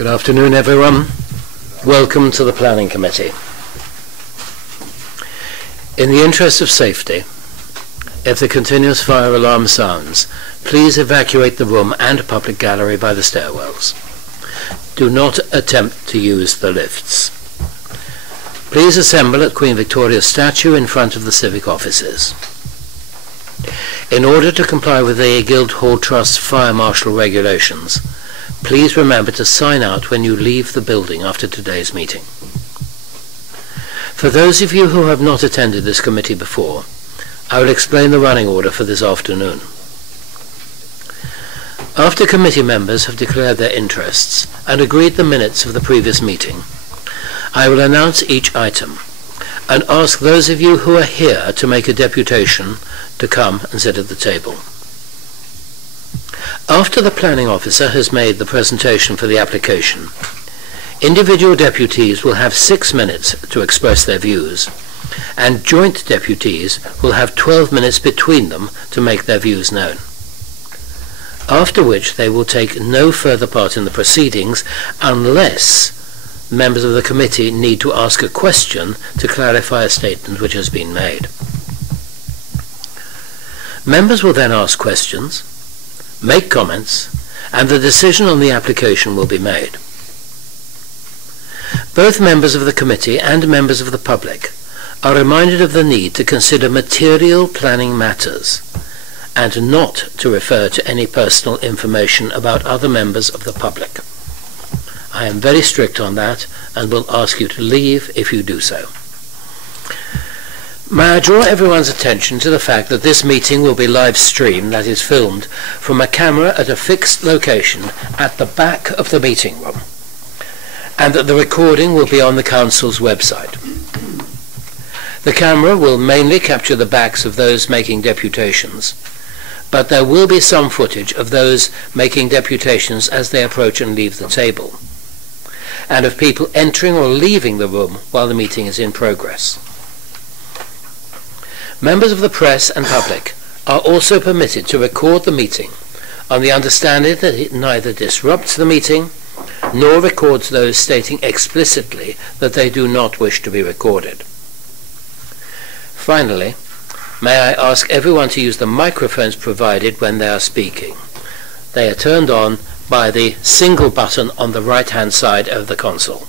Good afternoon, everyone. Welcome to the Planning Committee. In the interest of safety, if the continuous fire alarm sounds, please evacuate the room and public gallery by the stairwells. Do not attempt to use the lifts. Please assemble at Queen Victoria's statue in front of the civic offices. In order to comply with the Guildhall Trust Fire Marshal regulations, please remember to sign out when you leave the building after today's meeting. For those of you who have not attended this committee before, I will explain the running order for this afternoon. After committee members have declared their interests and agreed the minutes of the previous meeting, I will announce each item and ask those of you who are here to make a deputation to come and sit at the table. After the planning officer has made the presentation for the application, individual deputies will have 6 minutes to express their views, and joint deputies will have 12 minutes between them to make their views known. After which they will take no further part in the proceedings unless members of the committee need to ask a question to clarify a statement which has been made. Members will then ask questions, make comments, and the decision on the application will be made. Both members of the committee and members of the public are reminded of the need to consider material planning matters and not to refer to any personal information about other members of the public. I am very strict on that and will ask you to leave if you do so. May I draw everyone's attention to the fact that this meeting will be live streamed, that is filmed, from a camera at a fixed location at the back of the meeting room, and that the recording will be on the Council's website. The camera will mainly capture the backs of those making deputations, but there will be some footage of those making deputations as they approach and leave the table, and of people entering or leaving the room while the meeting is in progress. Members of the press and public are also permitted to record the meeting on the understanding that it neither disrupts the meeting nor records those stating explicitly that they do not wish to be recorded. Finally, may I ask everyone to use the microphones provided when they are speaking. They are turned on by the single button on the right-hand side of the console.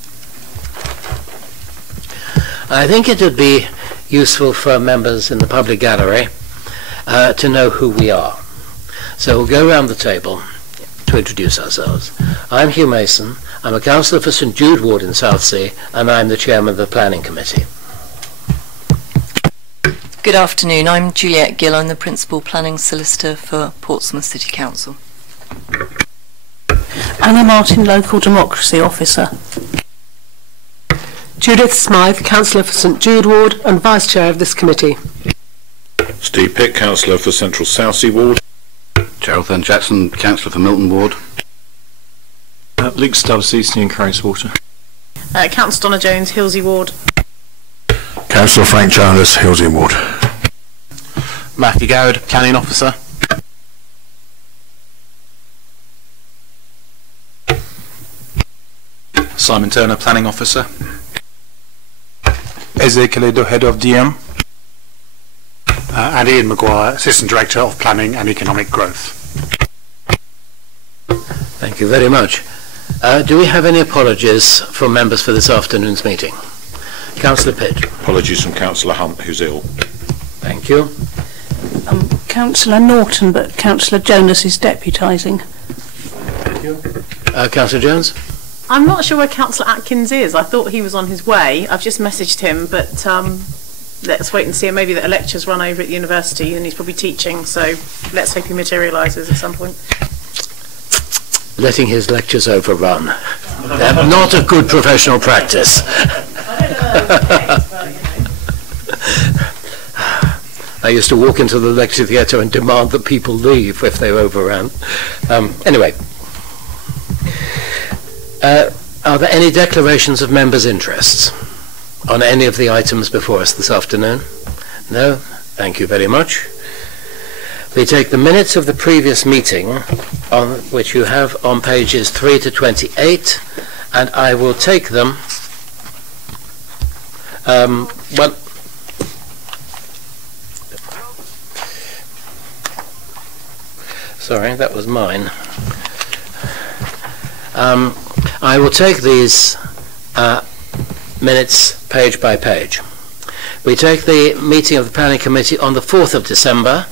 I think it would be useful for members in the public gallery to know who we are. So we'll go around the table to introduce ourselves. I'm Hugh Mason. I'm a councillor for St Jude Ward in Southsea, and I'm the chairman of the Planning Committee. Good afternoon. I'm Juliet Gill. I'm the principal planning solicitor for Portsmouth City Council. Anna Martin, local democracy officer. Judith Smythe, councillor for St Jude Ward and vice chair of this committee. Steve Pitt, councillor for Central Southsea Ward. Gerald Van Jackson, councillor for Milton Ward. Luke Stubbs, Eastern and Crowswater. Councillor Donna Jones, Hilsey Ward. Councillor Frank Chalmers, Hilsey Ward. Matthew Garrett, planning officer. Simon Turner, planning officer. Ezekiel Edo, head of DM. And Ian Maguire, assistant director of planning and economic growth. Thank you very much. Do we have any apologies from members for this afternoon's meeting? Councillor Pitt. Apologies from Councillor Hunt, who's ill. Thank you. Councillor Norton, but Councillor Jonas is deputising. Thank you. Councillor Jones? I'm not sure where Councillor Atkins is. I thought he was on his way. I've just messaged him, but let's wait and see. Maybe that a lecture's run over at the university and he's probably teaching, so let's hope he materialises at some point. Letting his lectures overrun. Not a good professional practice. I used to walk into the lecture theatre and demand that people leave if they overran. Anyway. Are there any declarations of members' interests on any of the items before us this afternoon? No? Thank you very much. We take the minutes of the previous meeting, on which you have on pages 3 to 28, and I will take them. Well, sorry, that was mine. I will take these minutes page by page. We take the meeting of the Planning Committee on the 4th of December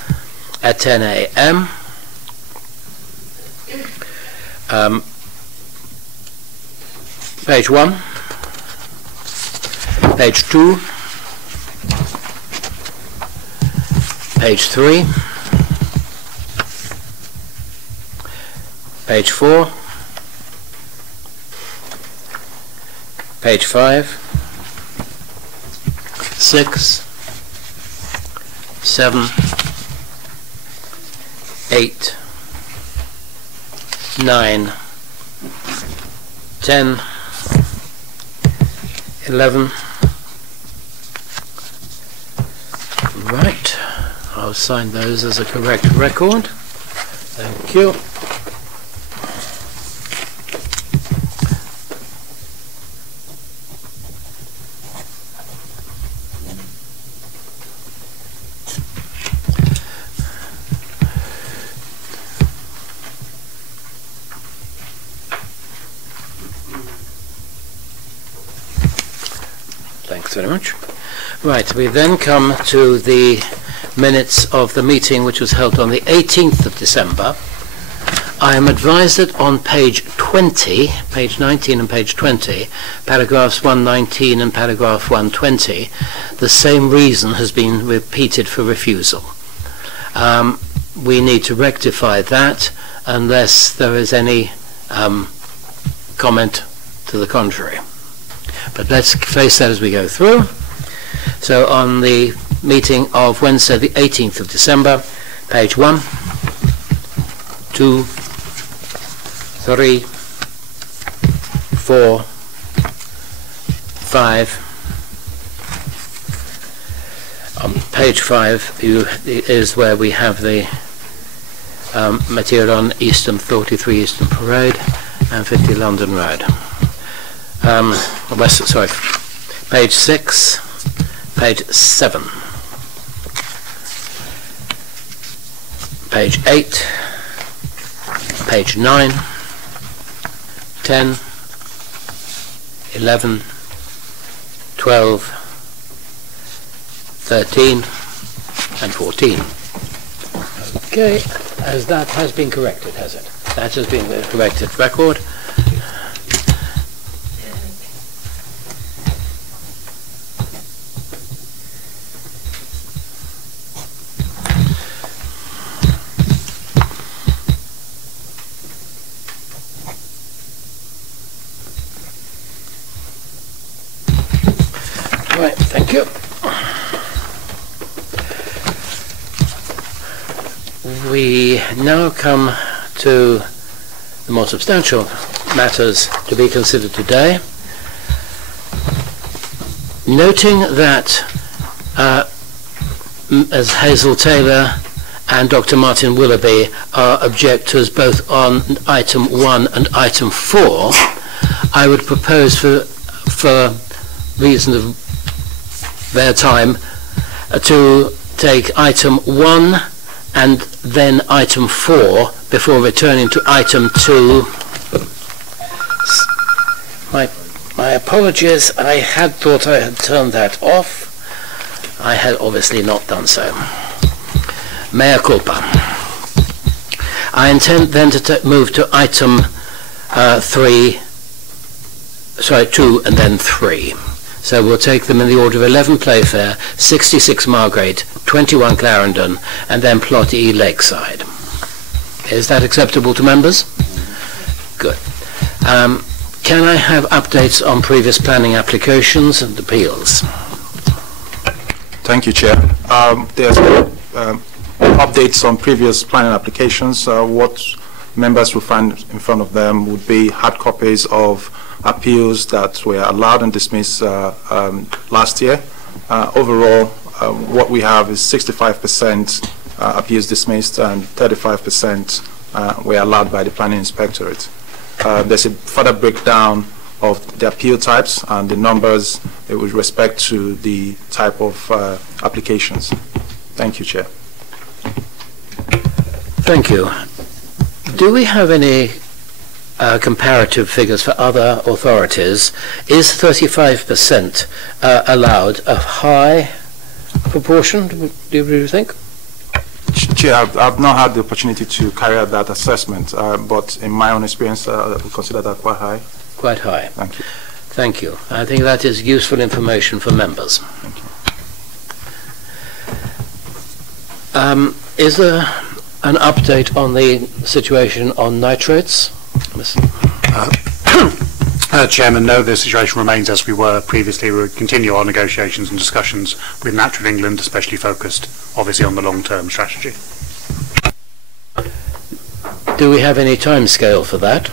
at 10 a.m. Page 1, page 2, page 3, page 4, page 5, 6, 7, 8, 9, 10, 11. Right, I'll sign those as a correct record. Thank you. Thanks very much. Right, we then come to the minutes of the meeting which was held on the 18th of December. I am advised that on page 20, page 19 and page 20, paragraphs 119 and paragraph 120, the same reason has been repeated for refusal. We need to rectify that unless there is any comment to the contrary. But let's face that as we go through. So on the meeting of Wednesday the 18th of December, page 1, 2, 3, 4, 5. On page 5 is where we have the material on Eastern 43 Eastern Parade and 50 London Road. Page 6, page 7, page 8, page 9, 10, 11, 12, 13, and 14. Okay, as that has been corrected, has it? That has been the corrected record. Right, thank you. We now come to the more substantial matters to be considered today. Noting that as Hazel Taylor and Dr. Martin Willoughby are objectors both on item 1 and item 4, I would propose for reason of their time to take item 1 and then item 4 before returning to item 2. My apologies, I had thought I had turned that off. I had obviously not done so. Mea culpa. I intend then to move to item 2 and then 3. So we'll take them in the order of 11 Playfair, 66 Margate, 21 Clarendon, and then Plot E Lakeside. Is that acceptable to members? Good. Can I have updates on previous planning applications and appeals? Thank you, Chair. There's updates on previous planning applications. What members will find in front of them would be hard copies of appeals that were allowed and dismissed last year. Overall, what we have is 65% appeals dismissed and 35% were allowed by the Planning Inspectorate. There's a further breakdown of the appeal types and the numbers with respect to the type of applications. Thank you, Chair. Thank you. Do we have any comparative figures for other authorities? Is 35% allowed a high proportion, do you think? Chair, I've not had the opportunity to carry out that assessment, but in my own experience, I would consider that quite high. Quite high. Thank you. Thank you. I think that is useful information for members. Thank you. Is there an update on the situation on nitrates? Chairman, no, the situation remains as we were previously. We will continue our negotiations and discussions with Natural England, especially focused, obviously, on the long-term strategy. Do we have any timescale for that?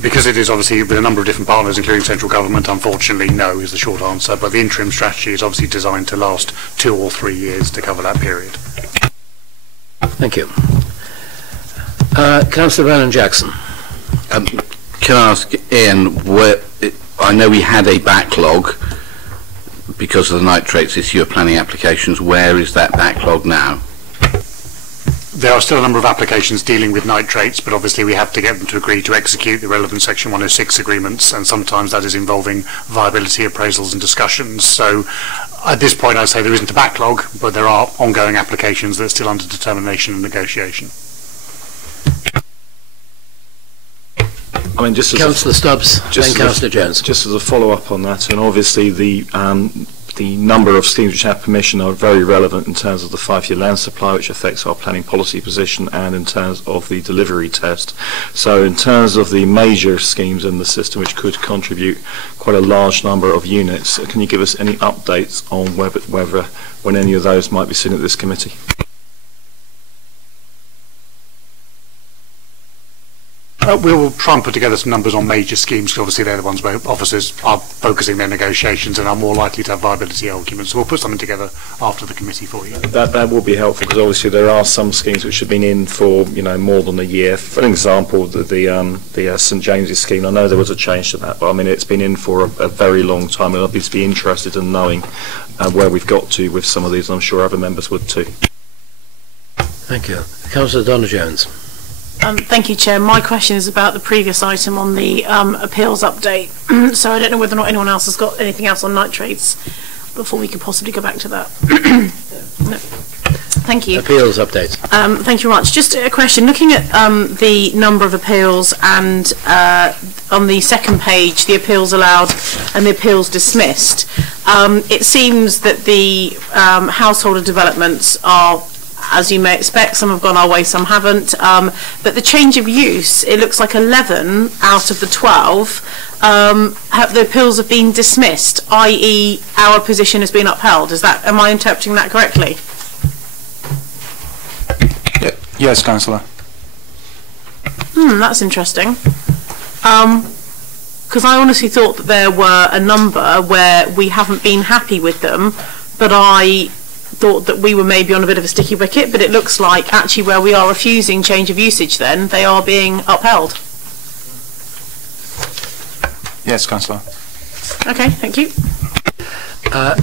Because it is obviously with a number of different partners, including central government, unfortunately, no is the short answer. But the interim strategy is obviously designed to last 2 or 3 years to cover that period. Thank you. Councillor Vernon-Jackson. Can I ask Ian, I know we had a backlog because of the nitrates issue of planning applications. Where is that backlog now? There are still a number of applications dealing with nitrates, but obviously we have to get them to agree to execute the relevant Section 106 agreements, and sometimes that is involving viability appraisals and discussions. So at this point I'd say there isn't a backlog, but there are ongoing applications that are still under determination and negotiation. I mean, just as Councillor Stubbs, then Councillor Jones. Just as a follow-up on that, and obviously the number of schemes which have permission are very relevant in terms of the 5-year land supply, which affects our planning policy position, and in terms of the delivery test. So in terms of the major schemes in the system which could contribute quite a large number of units, can you give us any updates on whether when any of those might be seen at this committee? We will try and put together some numbers on major schemes, because obviously they're the ones where officers are focusing their negotiations and are more likely to have viability arguments. So we'll put something together after the committee for you. That will be helpful, because obviously there are some schemes which have been in for more than a year. For example, the St James's scheme, I know there was a change to that, but I mean it's been in for a very long time, and I'd be interested in knowing where we've got to with some of these, and I'm sure other members would too. Thank you. Councillor Donna Jones. Thank you, Chair. My question is about the previous item on the appeals update. So I don't know whether or not anyone else has got anything else on nitrates before we could possibly go back to that. No. Thank you. Appeals update. Thank you very much. Just a question. Looking at the number of appeals and on the second page, the appeals allowed and the appeals dismissed, it seems that the householder developments are, as you may expect, some have gone our way, some haven't. But the change of use, it looks like 11 out of the 12, the appeals have been dismissed, i.e. our position has been upheld. Am I interpreting that correctly? Yes, Councillor. That's interesting. Because I honestly thought that there were a number where we haven't been happy with them, but I thought that we were maybe on a bit of a sticky wicket, but it looks like actually where we are refusing change of usage, then they are being upheld. Yes, Councillor. Okay, thank you.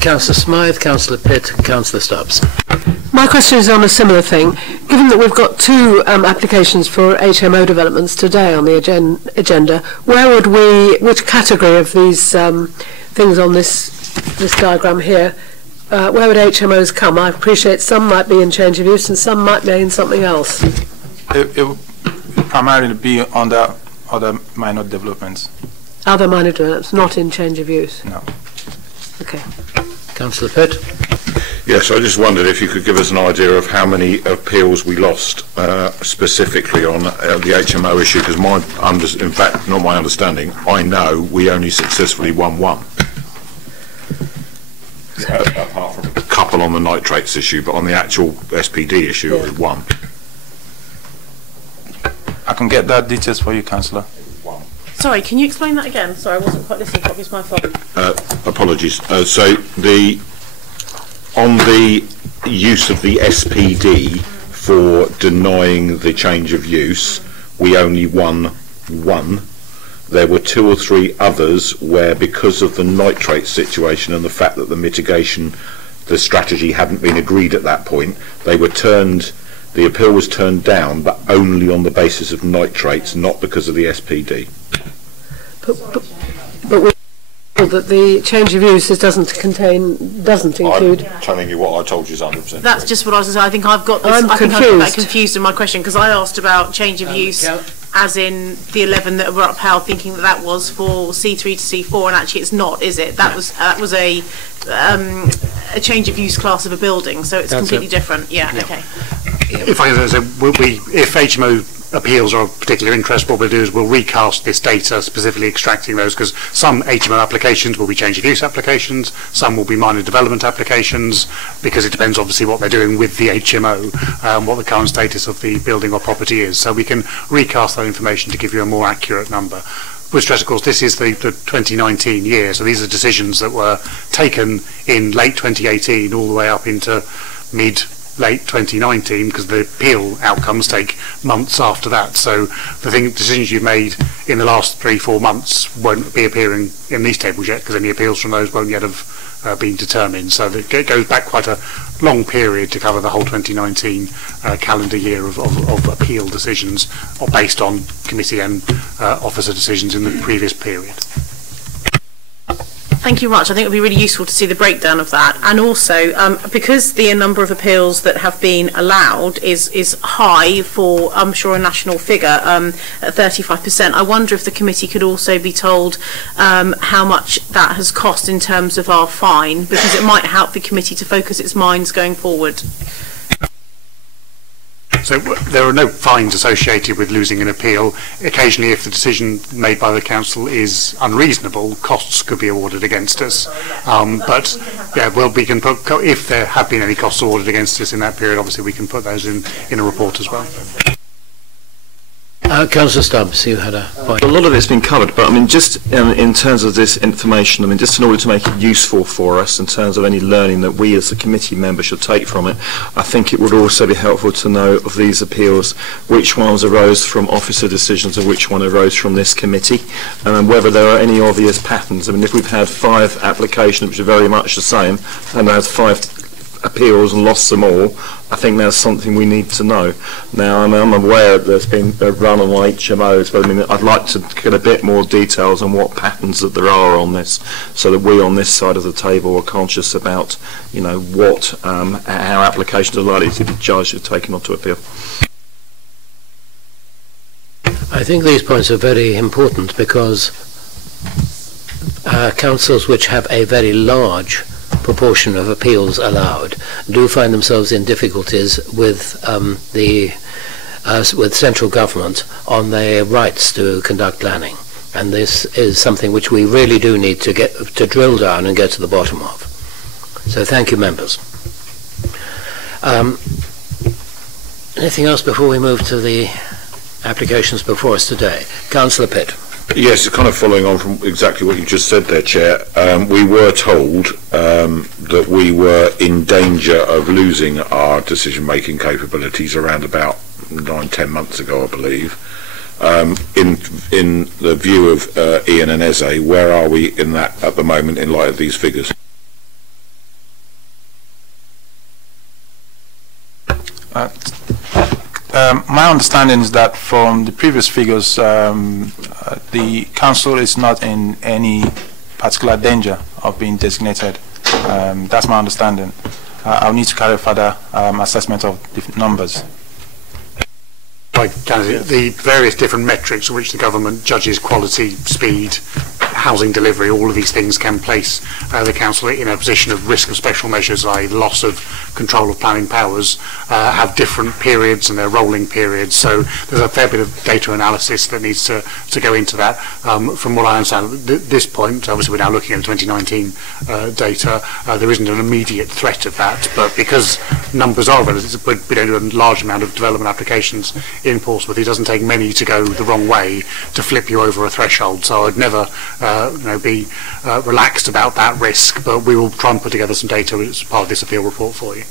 Councillor Smythe, Councillor Pitt, Councillor Stubbs. My question is on a similar thing. Given that we've got 2 applications for HMO developments today on the agenda, which category of these things on this diagram here, where would HMOs come? I appreciate some might be in change of use and some might be in something else. It will primarily be under other minor developments. Other minor developments, not in change of use? No. Okay. Councillor Pitt. Yes, I just wondered if you could give us an idea of how many appeals we lost specifically on the HMO issue, because in fact, not my understanding, I know we only successfully won 1. Apart from a couple on the nitrates issue, but on the actual SPD issue, it was 1. I can get that details for you, Councillor. Sorry, can you explain that again? Sorry, I wasn't quite listening. Probably it's my fault. Apologies. So on the use of the SPD for denying the change of use, we only won 1. there were 2 or 3 others where, because of the nitrate situation and the fact that the mitigation, the strategy hadn't been agreed at that point, the appeal was turned down, but only on the basis of nitrates, not because of the SPD. But we know that the change of uses doesn't include. I'm telling you what I told you is 100%. That's just what I was going to say. I think I've got this. I think I got that confused in my question, because I asked about change of use, as in the 11 that were upheld, thinking that that was for C3 to C4, and actually it's not, is it? That was a change of use class of a building, so it's completely different. Yeah. Okay. If I say, if HMO appeals are of particular interest, what we'll do is we'll recast this data, specifically extracting those, because some HMO applications will be change of use applications, some will be minor development applications, because it depends obviously what they're doing with the HMO, what the current status of the building or property is. So we can recast that information to give you a more accurate number. With stress, of course, this is the 2019 year, so these are decisions that were taken in late 2018 all the way up into late 2019, because the appeal outcomes take months after that. So the decisions you've made in the last 3-4 months won't be appearing in these tables yet, because any appeals from those won't yet have been determined. So it goes back quite a long period to cover the whole 2019 calendar year of appeal decisions based on committee and officer decisions in the previous period. Thank you much. I think it would be really useful to see the breakdown of that, and also because the number of appeals that have been allowed is high for, I'm sure, a national figure at 35%. I wonder if the committee could also be told how much that has cost in terms of our fine, because it might help the committee to focus its minds going forward. So there are no fines associated with losing an appeal. Occasionally, if the decision made by the council is unreasonable, costs could be awarded against us. But yeah, well, we can put, if there have been any costs awarded against us in that period, obviously we can put those in a report as well. Councillor Stubbs, you had a point. A lot of it's been covered, but I mean, just in terms of this information, I mean, just in order to make it useful for us in terms of any learning that we as a committee member should take from it, I think it would also be helpful to know of these appeals, which ones arose from officer decisions and which one arose from this committee, and whether there are any obvious patterns. I mean, if we've had 5 applications which are very much the same, and there's 5 appeals and lost them all, I think that's something we need to know. Now, I'm aware that there's been a run on HMOs, but I mean, I'd like to get a bit more details on what patterns that there are on this, so that we on this side of the table are conscious about, you know, what how applications are likely to be judged or taken onto appeal. I think these points are very important, because councils which have a very large proportion of appeals allowed do find themselves in difficulties with with central government on their rights to conduct planning, and this is something which we really do need to get to drill down and get to the bottom of. So thank you, members. Anything else before we move to the applications before us today? Councillor Pitt. Yes, kind of following on from exactly what you just said there, Chair. We were told that we were in danger of losing our decision-making capabilities around about 9-10 months ago, I believe. In the view of Ian and Eze, where are we in that at the moment in light of these figures? My understanding is that from the previous figures, the council is not in any particular danger of being designated. That's my understanding. I'll need to carry further assessment of the numbers. The various different metrics which the government judges quality, speed, housing delivery, all of these things can place the council in a position of risk of special measures, i.e. loss of control of planning powers, have different periods and they're rolling periods, so there's a fair bit of data analysis that needs to go into that. From what I understand at this point, obviously we're now looking at the 2019 data, there isn't an immediate threat of that, but because numbers are relative, we don't do a large amount of development applications in Portsmouth, it doesn't take many to go the wrong way to flip you over a threshold, so I'd never be relaxed about that risk, but we will try and put together some data as part of this appeal report for you.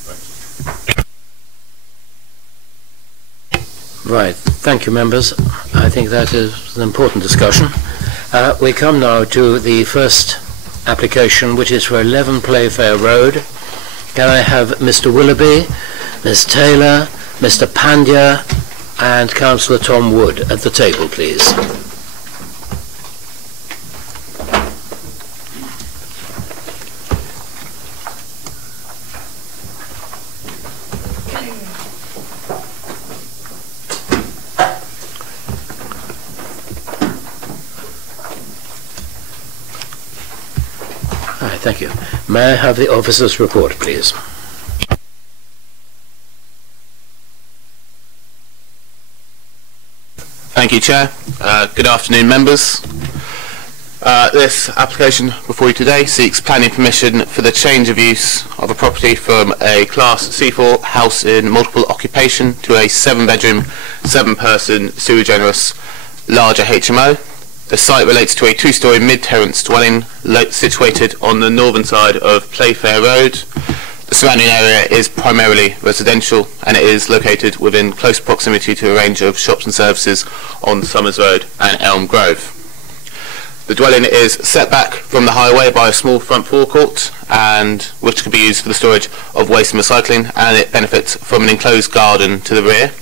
Right, thank you, members. I think that is an important discussion. We come now to the first application, which is for 11 Playfair Road. Can I have Mr. Willoughby, Ms. Taylor, Mr. Pandya and Councillor Tom Wood at the table, please. All right, thank you. May I have the officer's report, please? Thank you, Chair. Good afternoon, members. This application before you today seeks planning permission for the change of use of a property from a Class C4 house in multiple occupation to a 7-bedroom, 7-person sui generis larger HMO. The site relates to a 2-storey mid-terrace dwelling situated on the northern side of Playfair Road. The surrounding area is primarily residential and it is located within close proximity to a range of shops and services on Somers Road and Elm Grove. The dwelling is set back from the highway by a small front forecourt and which can be used for the storage of waste and recycling, and it benefits from an enclosed garden to the rear.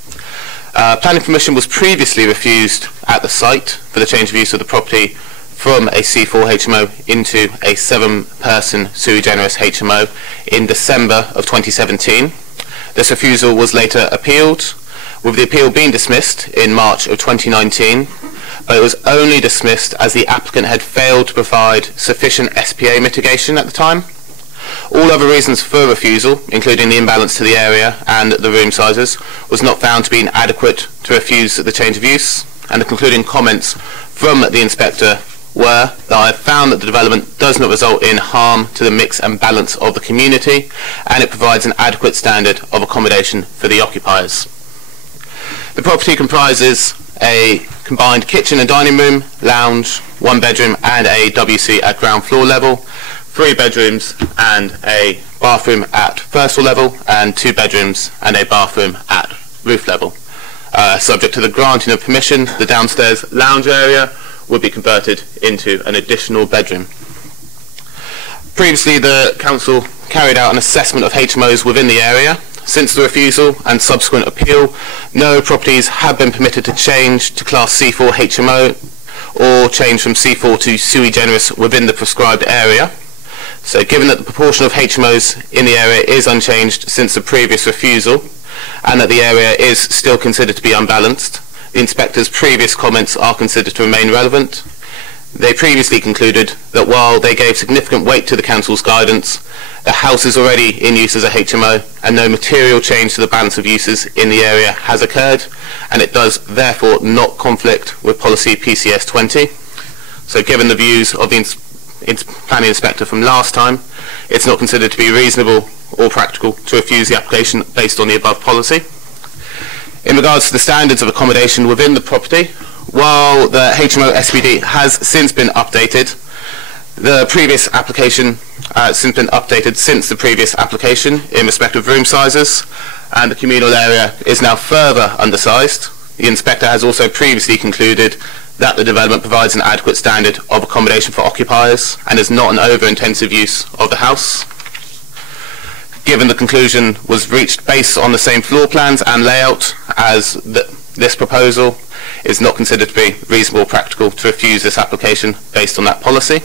Planning permission was previously refused at the site for the change of use of the property from a C4 HMO into a 7-person sui generis HMO in December of 2017. This refusal was later appealed, with the appeal being dismissed in March of 2019, but it was only dismissed as the applicant had failed to provide sufficient SPA mitigation at the time. All other reasons for refusal, including the imbalance to the area and the room sizes, was not found to be inadequate to refuse the change of use, and the concluding comments from the inspector were that I have found that the development does not result in harm to the mix and balance of the community, and it provides an adequate standard of accommodation for the occupiers. The property comprises a combined kitchen and dining room, lounge, 1 bedroom and a WC at ground floor level, 3 bedrooms and a bathroom at first floor level, and 2 bedrooms and a bathroom at roof level. Subject to the granting of permission, the downstairs lounge area would be converted into an additional bedroom. Previously, the Council carried out an assessment of HMOs within the area. Since the refusal and subsequent appeal, no properties have been permitted to change to Class C4 HMO or change from C4 to sui generis within the prescribed area. So given that the proportion of HMOs in the area is unchanged since the previous refusal, and that the area is still considered to be unbalanced, the inspector's previous comments are considered to remain relevant. They previously concluded that while they gave significant weight to the Council's guidance, the house is already in use as a HMO and no material change to the balance of uses in the area has occurred, and it does therefore not conflict with policy PCS 20. So given the views of the planning inspector from last time, it's not considered to be reasonable or practical to refuse the application based on the above policy. In regards to the standards of accommodation within the property, while the HMO SPD has since been updated, the previous application has since been updated since the previous application in respect of room sizes, and the communal area is now further undersized. The inspector has also previously concluded that the development provides an adequate standard of accommodation for occupiers and is not an over-intensive use of the house. Given the conclusion was reached based on the same floor plans and layout as this proposal, is not considered to be reasonable or practical to refuse this application based on that policy.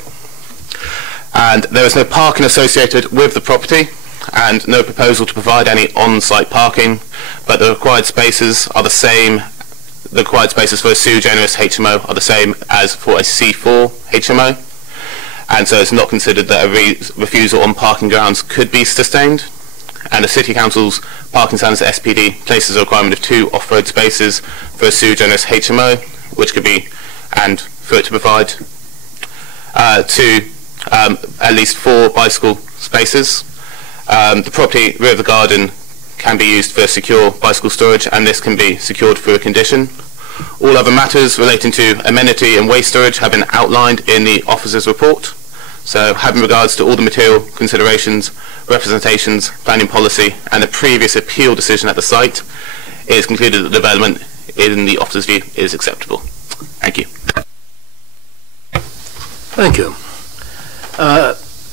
And there is no parking associated with the property and no proposal to provide any on-site parking, but the required spaces are the same. The required spaces for a sui generis HMO are the same as for a C4 HMO, and so it's not considered that a refusal on parking grounds could be sustained. And the City Council's parking standards SPD places a requirement of 2 off-road spaces for a sui generis HMO, which could be, and for it to provide at least 4 bicycle spaces. The property rear of the garden can be used for secure bicycle storage, and this can be secured through a condition. All other matters relating to amenity and waste storage have been outlined in the officer's report. So having regards to all the material considerations, representations, planning policy and the previous appeal decision at the site, it is concluded that the development in the officer's view is acceptable. Thank you. Thank you.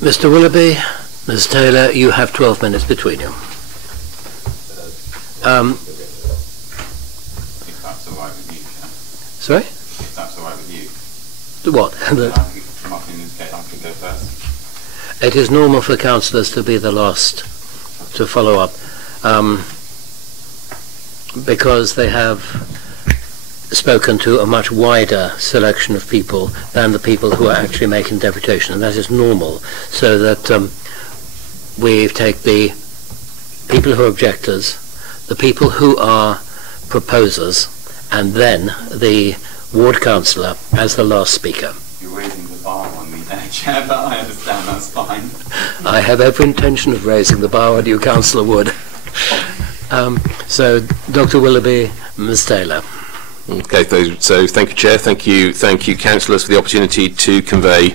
Mr. Willoughby, Ms. Taylor, you have 12 minutes between you. If that's all right with you, Chair. Sorry? If that's all right with you. What? My opinion is I could go first. It is normal for councillors to be the last to follow up because they have spoken to a much wider selection of people than the people who are actually making deputation, and that is normal, so that we take the people who are objectors, the people who are proposers, and then the ward councillor as the last speaker. You're raising the bar on me there, Chair, but I understand that's fine. I have every intention of raising the bar on you, Councillor Wood. So, Dr. Willoughby, Ms. Taylor. Okay, so thank you, Chair. Thank you, councillors, for the opportunity to convey,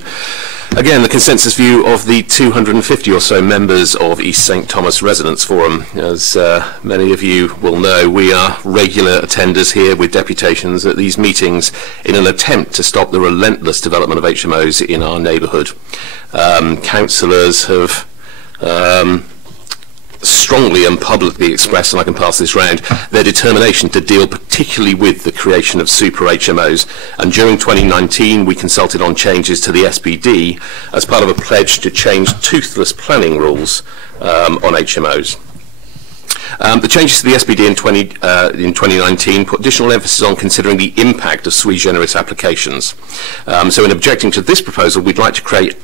again, the consensus view of the 250 or so members of East St Thomas Residents Forum. As many of you will know, we are regular attenders here with deputations at these meetings in an attempt to stop the relentless development of HMOs in our neighbourhood. Councillors have strongly and publicly expressed, and I can pass this round, their determination to deal particularly with the creation of super HMOs. And during 2019 we consulted on changes to the SPD as part of a pledge to change toothless planning rules on HMOs. The changes to the SPD in 2019 put additional emphasis on considering the impact of sui generis applications. So in objecting to this proposal, we'd like to create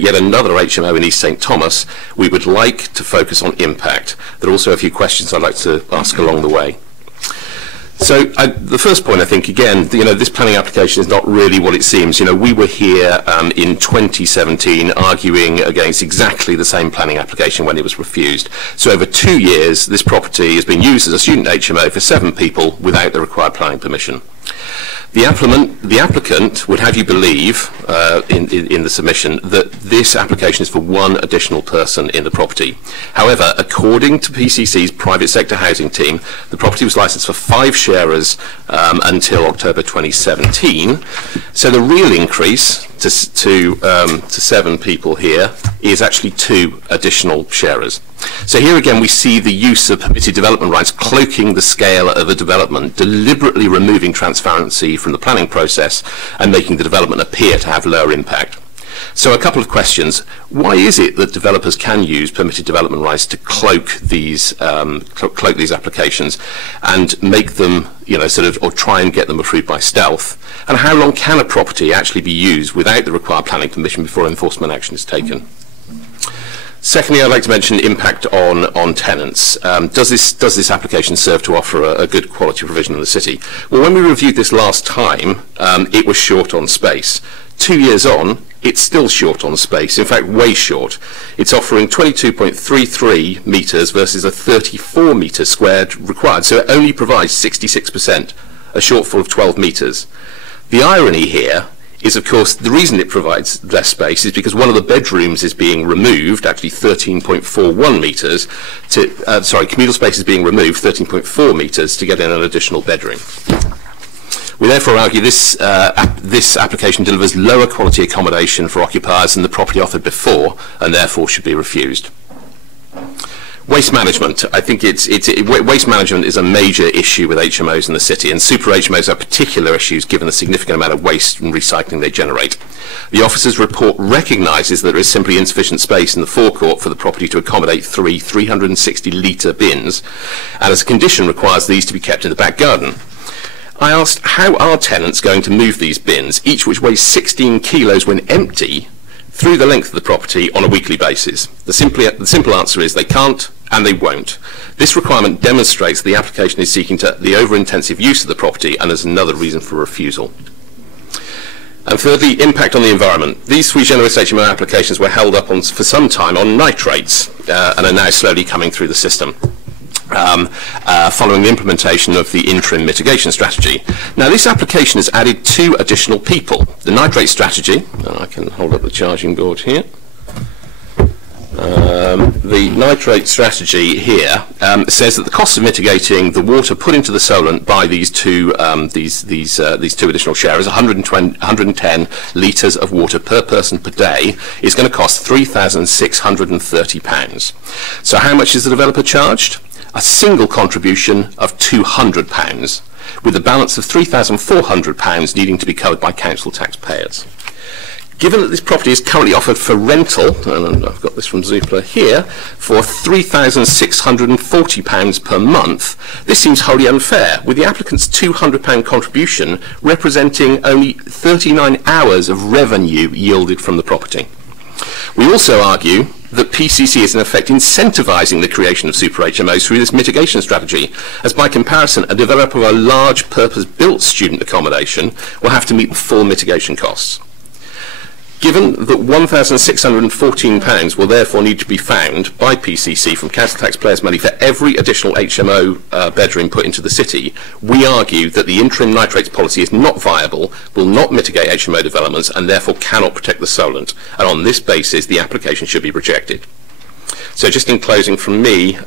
yet another HMO in East St Thomas. We would like to focus on impact. There are also a few questions I'd like to ask along the way. So the first point, I think, again, this planning application is not really what it seems. We were here in 2017 arguing against exactly the same planning application when it was refused. So over 2 years, this property has been used as a student HMO for 7 people without the required planning permission. The applicant would have you believe, in the submission, that this application is for 1 additional person in the property. However, according to PCC's private sector housing team, the property was licensed for 5 sharers until October 2017. So the real increase to 7 people here is actually 2 additional sharers. So here again we see the use of permitted development rights cloaking the scale of a development, deliberately removing transparency from the planning process and making the development appear to have lower impact. So a couple of questions. Why is it that developers can use permitted development rights to cloak these applications and make them, or try and get them approved by stealth? And how long can a property actually be used without the required planning permission before enforcement action is taken? Secondly, I'd like to mention impact on tenants. Does this application serve to offer a good quality provision in the city? Well, when we reviewed this last time, it was short on space. 2 years on, it's still short on space, in fact way short. It's offering 22.33 metres versus a 34 metres squared required, so it only provides 66%, a shortfall of 12 metres. The irony here is, of course, the reason it provides less space is because one of the bedrooms is being removed, actually 13.41 metres, communal space is being removed 13.4 metres to get in an additional bedroom. We therefore argue this application delivers lower quality accommodation for occupiers than the property offered before, and therefore should be refused. Waste management. I think waste management is a major issue with HMOs in the city, and super HMOs are particular issues given the significant amount of waste and recycling they generate. The officer's report recognises that there is simply insufficient space in the forecourt for the property to accommodate 3 360-litre bins, and as a condition requires these to be kept in the back garden. I asked, how are tenants going to move these bins, each which weighs 16 kilos when empty, through the length of the property on a weekly basis? The simple answer is they can't and they won't. This requirement demonstrates the application is seeking the over-intensive use of the property and is another reason for refusal. And thirdly, impact on the environment. These sui generis HMO applications were held up for some time on nitrates and are now slowly coming through the system. Following the implementation of the interim mitigation strategy. Now, this application has added 2 additional people. The nitrate strategy, and I can hold up the charging board here. The nitrate strategy here says that the cost of mitigating the water put into the solent by these two additional sharers, 110 litres of water per person per day, is going to cost £3,630. So how much is the developer charged? A single contribution of £200, with a balance of £3,400 needing to be covered by council taxpayers. Given that this property is currently offered for rental, and I've got this from Zoopla here, for £3,640 per month, this seems wholly unfair, with the applicant's £200 contribution representing only 39 hours of revenue yielded from the property. We also argue that PCC is in effect incentivising the creation of super HMOs through this mitigation strategy, as by comparison a developer of a large purpose-built student accommodation will have to meet the full mitigation costs. Given that £1,614 will therefore need to be found by PCC from council taxpayers' money for every additional HMO bedroom put into the city, we argue that the interim nitrates policy is not viable, will not mitigate HMO developments, and therefore cannot protect the solent. And on this basis, the application should be rejected. So just in closing from me,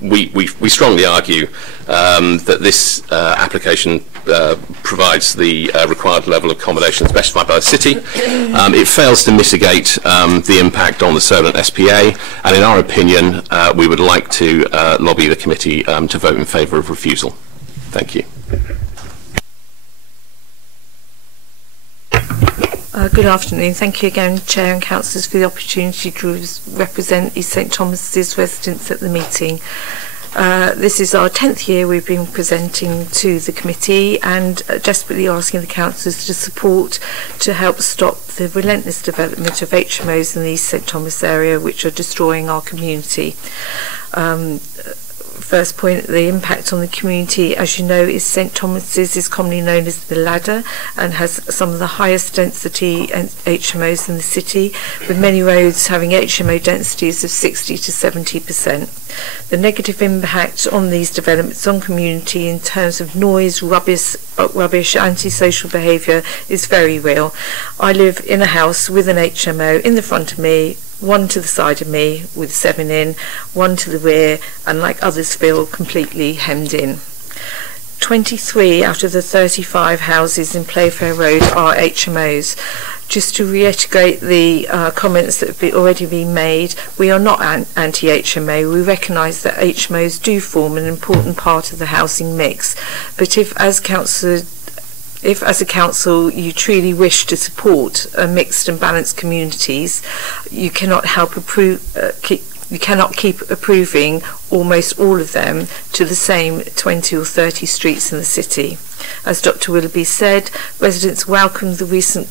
we strongly argue that this application provides the required level of accommodation specified by the city. It fails to mitigate the impact on the solent SPA, and in our opinion, we would like to lobby the committee to vote in favour of refusal. Thank you. Good afternoon. Thank you again, Chair and Councillors, for the opportunity to represent East St Thomas's residents at the meeting. This is our 10th year we've been presenting to the committee and desperately asking the councillors to support to help stop the relentless development of HMOs in the East St Thomas area, which are destroying our community. First point, the impact on the community, as you know, is St Thomas's is commonly known as the ladder and has some of the highest density HMOs in the city, with many roads having HMO densities of 60 to 70%. The negative impact on these developments on community in terms of noise, rubbish, antisocial behaviour is very real. I live in a house with an HMO in the front of me, one to the side of me with 7 in, one to the rear, and like others feel completely hemmed in. 23 out of the 35 houses in Playfair Road are HMOs. Just to reiterate the comments that have already been made, we are not anti-HMO. We recognise that HMOs do form an important part of the housing mix, but if as a council you truly wish to support mixed and balanced communities, you cannot keep approving almost all of them to the same 20 or 30 streets in the city. As Dr. Willoughby said, residents welcomed the recent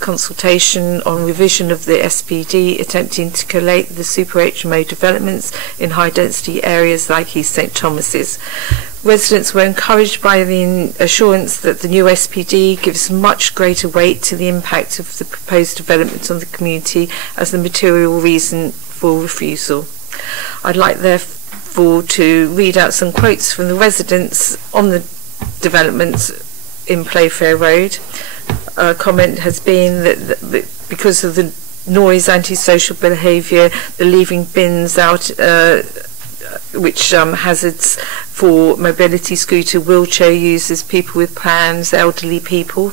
consultation on revision of the SPD, attempting to collate the super HMO developments in high density areas like East St Thomas's. Residents were encouraged by the assurance that the new SPD gives much greater weight to the impact of the proposed development on the community as the material reason for refusal. I'd like therefore to read out some quotes from the residents on the developments in Playfair Road. A comment has been that because of the noise, antisocial behaviour, the leaving bins out, which hazards for mobility scooter, wheelchair users, people with prams, elderly people.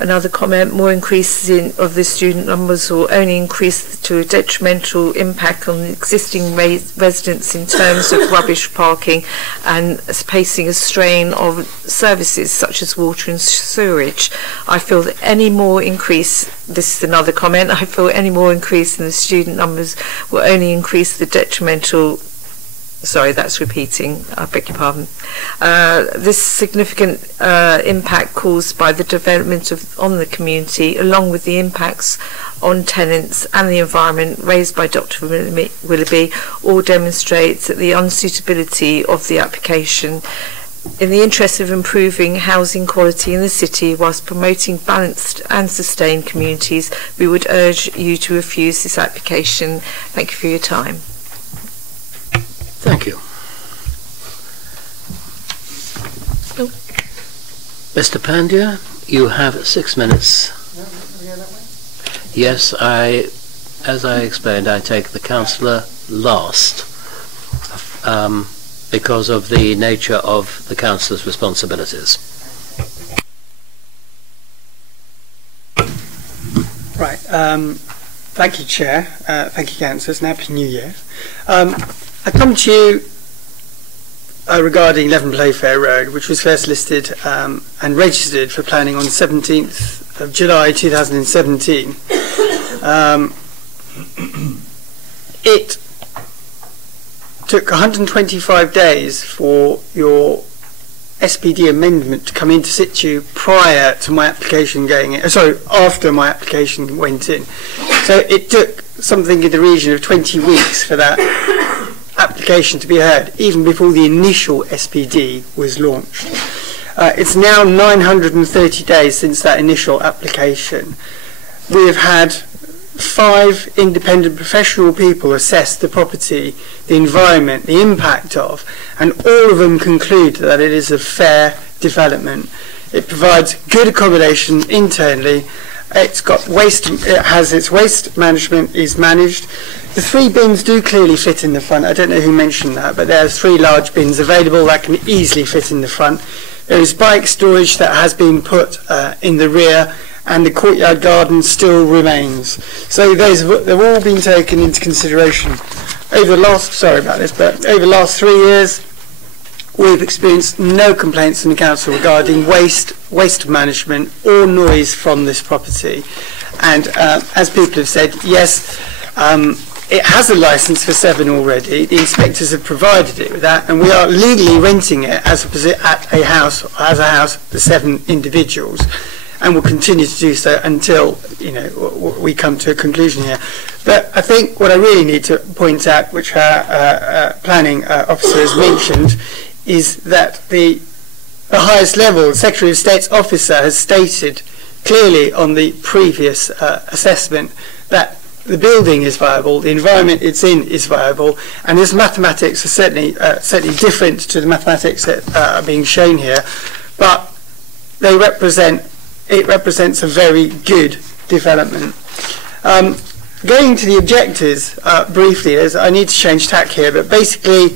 Another comment, more increases of the student numbers will only increase to a detrimental impact on the existing residents in terms of rubbish parking and placing a strain of services such as water and sewerage. I feel that any more increase, this is another comment, I feel any more increase in the student numbers will only increase the detrimental. Sorry, that's repeating, I beg your pardon. This significant impact caused by the development on the community, along with the impacts on tenants and the environment raised by Dr. Willoughby, all demonstrates that the unsuitability of the application. In the interest of improving housing quality in the city whilst promoting balanced and sustained communities, we would urge you to refuse this application. Thank you for your time. Thank you. Mr. Pandya, you have 6 minutes. Yes, I as I explained, I take the councillor last because of the nature of the councillor's responsibilities. Right. Thank you, Chair. Thank you, Councillors, and Happy New Year. I come to you regarding 11 Playfair Road, which was first listed and registered for planning on 17th of July 2017. It took 125 days for your SPD amendment to come into situ prior to my application going in, after my application went in. So it took something in the region of 20 weeks for that application to be heard, even before the initial SPD was launched. It's now 930 days since that initial application. We have had 5 independent professional people assess the property, the environment, the impact of, and all of them conclude that it is a fair development. It provides good accommodation internally. It's got waste. It has its waste management is managed. The 3 bins do clearly fit in the front. I don't know who mentioned that, but there are 3 large bins available that can easily fit in the front. There is bike storage that has been put in the rear, and the courtyard garden still remains. So they've all been taken into consideration. Over the last, over the last 3 years, we've experienced no complaints in the council regarding waste management or noise from this property. And as people have said, yes, it has a licence for 7 already. The inspectors have provided it with that, and we are legally renting it as a house for 7 individuals, and will continue to do so until we come to a conclusion here. But I think what I really need to point out, which our planning officer has mentioned, is that the highest level, the Secretary of State's officer, has stated clearly on the previous assessment that the building is viable, the environment it's in is viable, and this mathematics are certainly different to the mathematics that are being shown here, but it represents a very good development. Going to the objectives briefly, as I need to change tack here, but basically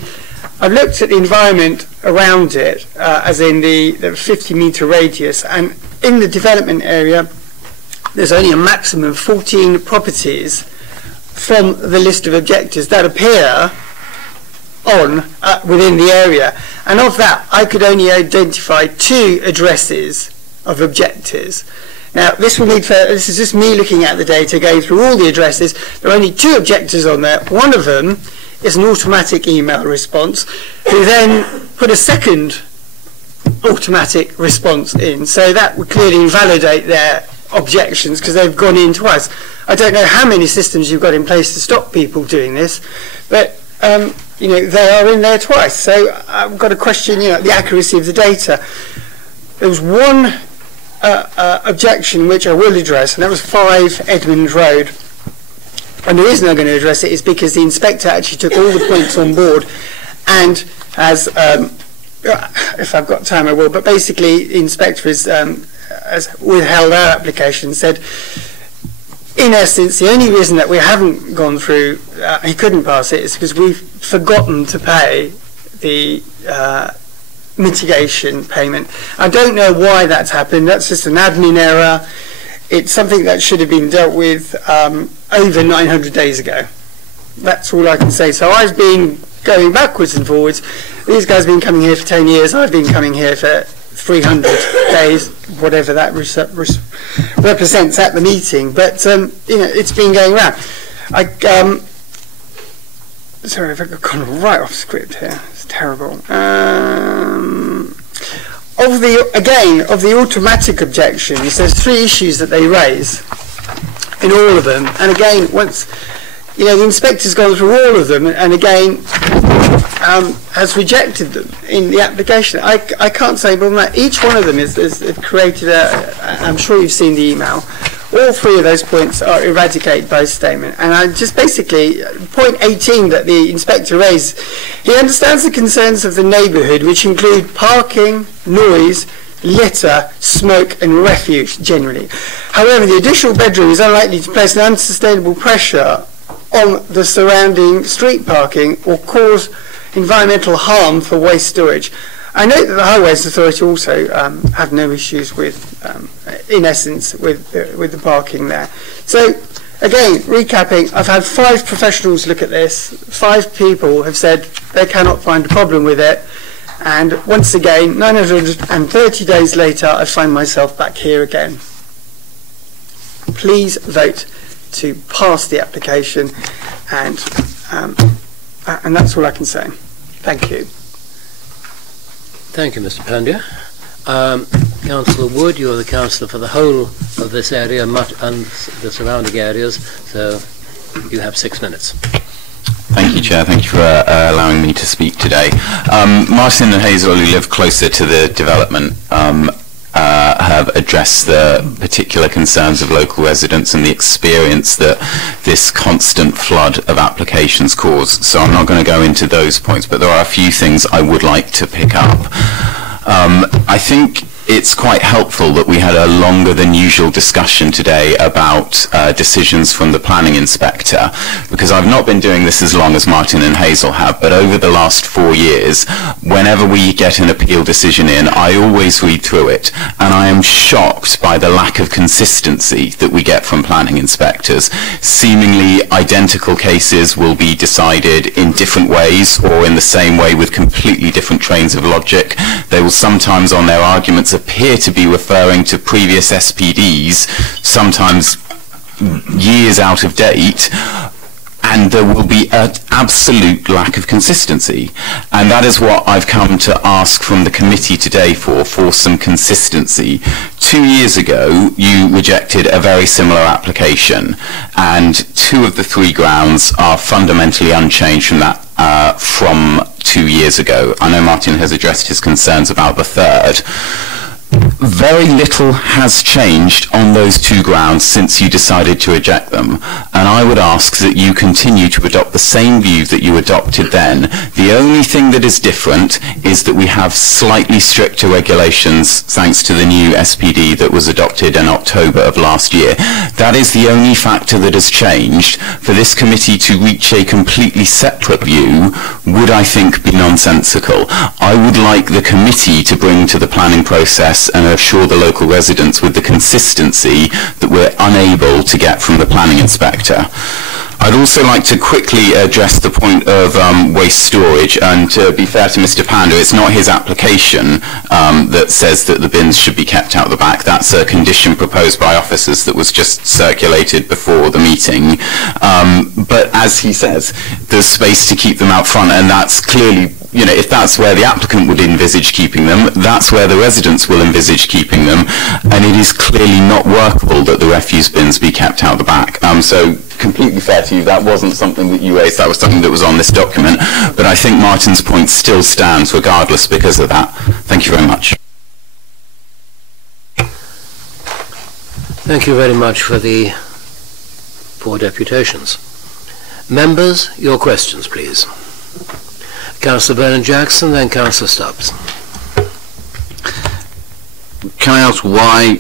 I've looked at the environment around it, as in the 50-metre radius, and in the development area there's only a maximum of 14 properties from the list of objectives that appear within the area, and of that I could only identify 2 addresses of objectives. Now this is just me looking at the data, going through all the addresses. There are only 2 objectives on there. One of them is an automatic email response, who then put a second automatic response in, so that would clearly invalidate their objections because they've gone in twice. I don't know how many systems you've got in place to stop people doing this, but they are in there twice. So I've got to question the accuracy of the data. There was one objection which I will address, and that was 5 Edmund Road. And the reason I'm going to address it is because the inspector actually took all the points on board and has, if I've got time I will, but basically the inspector has withheld our application, said in essence the only reason that we haven't gone through, he couldn't pass it, is because we've forgotten to pay the mitigation payment. I don't know why that's happened. That's just an admin error. It's something that should have been dealt with over 900 days ago. That's all I can say. So I've been going backwards and forwards. These guys have been coming here for 10 years. I've been coming here for 300 days, whatever that represents at the meeting. But it's been going around. Sorry, I've gone right off script here. It's terrible. Of the automatic objections, there's 3 issues that they raise in all of them. And again, once the inspector's gone through all of them, and again has rejected them in the application. I can't say more than that. Each one of them has created I'm sure you've seen the email. All 3 of those points are eradicated by statement. And I just basically, point 18 that the inspector raised, he understands the concerns of the neighbourhood, which include parking, noise, litter, smoke and refuse generally. However, the additional bedroom is unlikely to place an unsustainable pressure on the surrounding street parking or cause environmental harm for waste storage. I note that the Highways Authority also have no issues with, in essence, with the parking there. So, again, recapping, I've had 5 professionals look at this. 5 people have said they cannot find a problem with it. And once again, 930 days later, I find myself back here again. Please vote to pass the application, and that's all I can say. Thank you. Thank you, Mr. Pandya. Councillor Wood, you're the councillor for the whole of this area and the surrounding areas, so you have 6 minutes. Thank you, Chair. Thank you for allowing me to speak today. Martin and Hazel, who live closer to the development, have addressed the particular concerns of local residents and the experience that this constant flood of applications cause. So I'm not going to go into those points, but there are a few things I would like to pick up. I think it's quite helpful that we had a longer than usual discussion today about decisions from the planning inspector, because I've not been doing this as long as Martin and Hazel have, but over the last 4 years, whenever we get an appeal decision in, I always read through it, and I am shocked by the lack of consistency that we get from planning inspectors. Seemingly identical cases will be decided in different ways or in the same way with completely different trains of logic. They will sometimes, on their arguments, appear to be referring to previous SPDs, sometimes years out of date, and there will be an absolute lack of consistency. And that is what I've come to ask from the committee today for some consistency. 2 years ago, you rejected a very similar application, and 2 of the 3 grounds are fundamentally unchanged from that from 2 years ago. I know Martin has addressed his concerns about the 3rd. Very little has changed on those 2 grounds since you decided to reject them, and I would ask that you continue to adopt the same view that you adopted then. The only thing that is different is that we have slightly stricter regulations thanks to the new SPD that was adopted in October of last year. That is the only factor that has changed. For this committee to reach a completely separate view would, I think, be nonsensical. I would like the committee to bring to the planning process and assure the local residents with the consistency that we're unable to get from the planning inspector. I'd also like to quickly address the point of waste storage, and to be fair to Mr. Panda, it's not his application that says that the bins should be kept out the back. That's a condition proposed by officers that was just circulated before the meeting. But as he says, there's space to keep them out front, and that's clearly, you know, if that's where the applicant would envisage keeping them, that's where the residents will envisage keeping them, and it is clearly not workable that the refuse bins be kept out the back. So completely fair to you, that wasn't something that you raised, that was something that was on this document, but I think Martin's point still stands regardless because of that. Thank you very much. Thank you very much for the 4 deputations. Members, your questions, please. Councillor Bernard-Jackson, then Councillor Stubbs. Can I ask why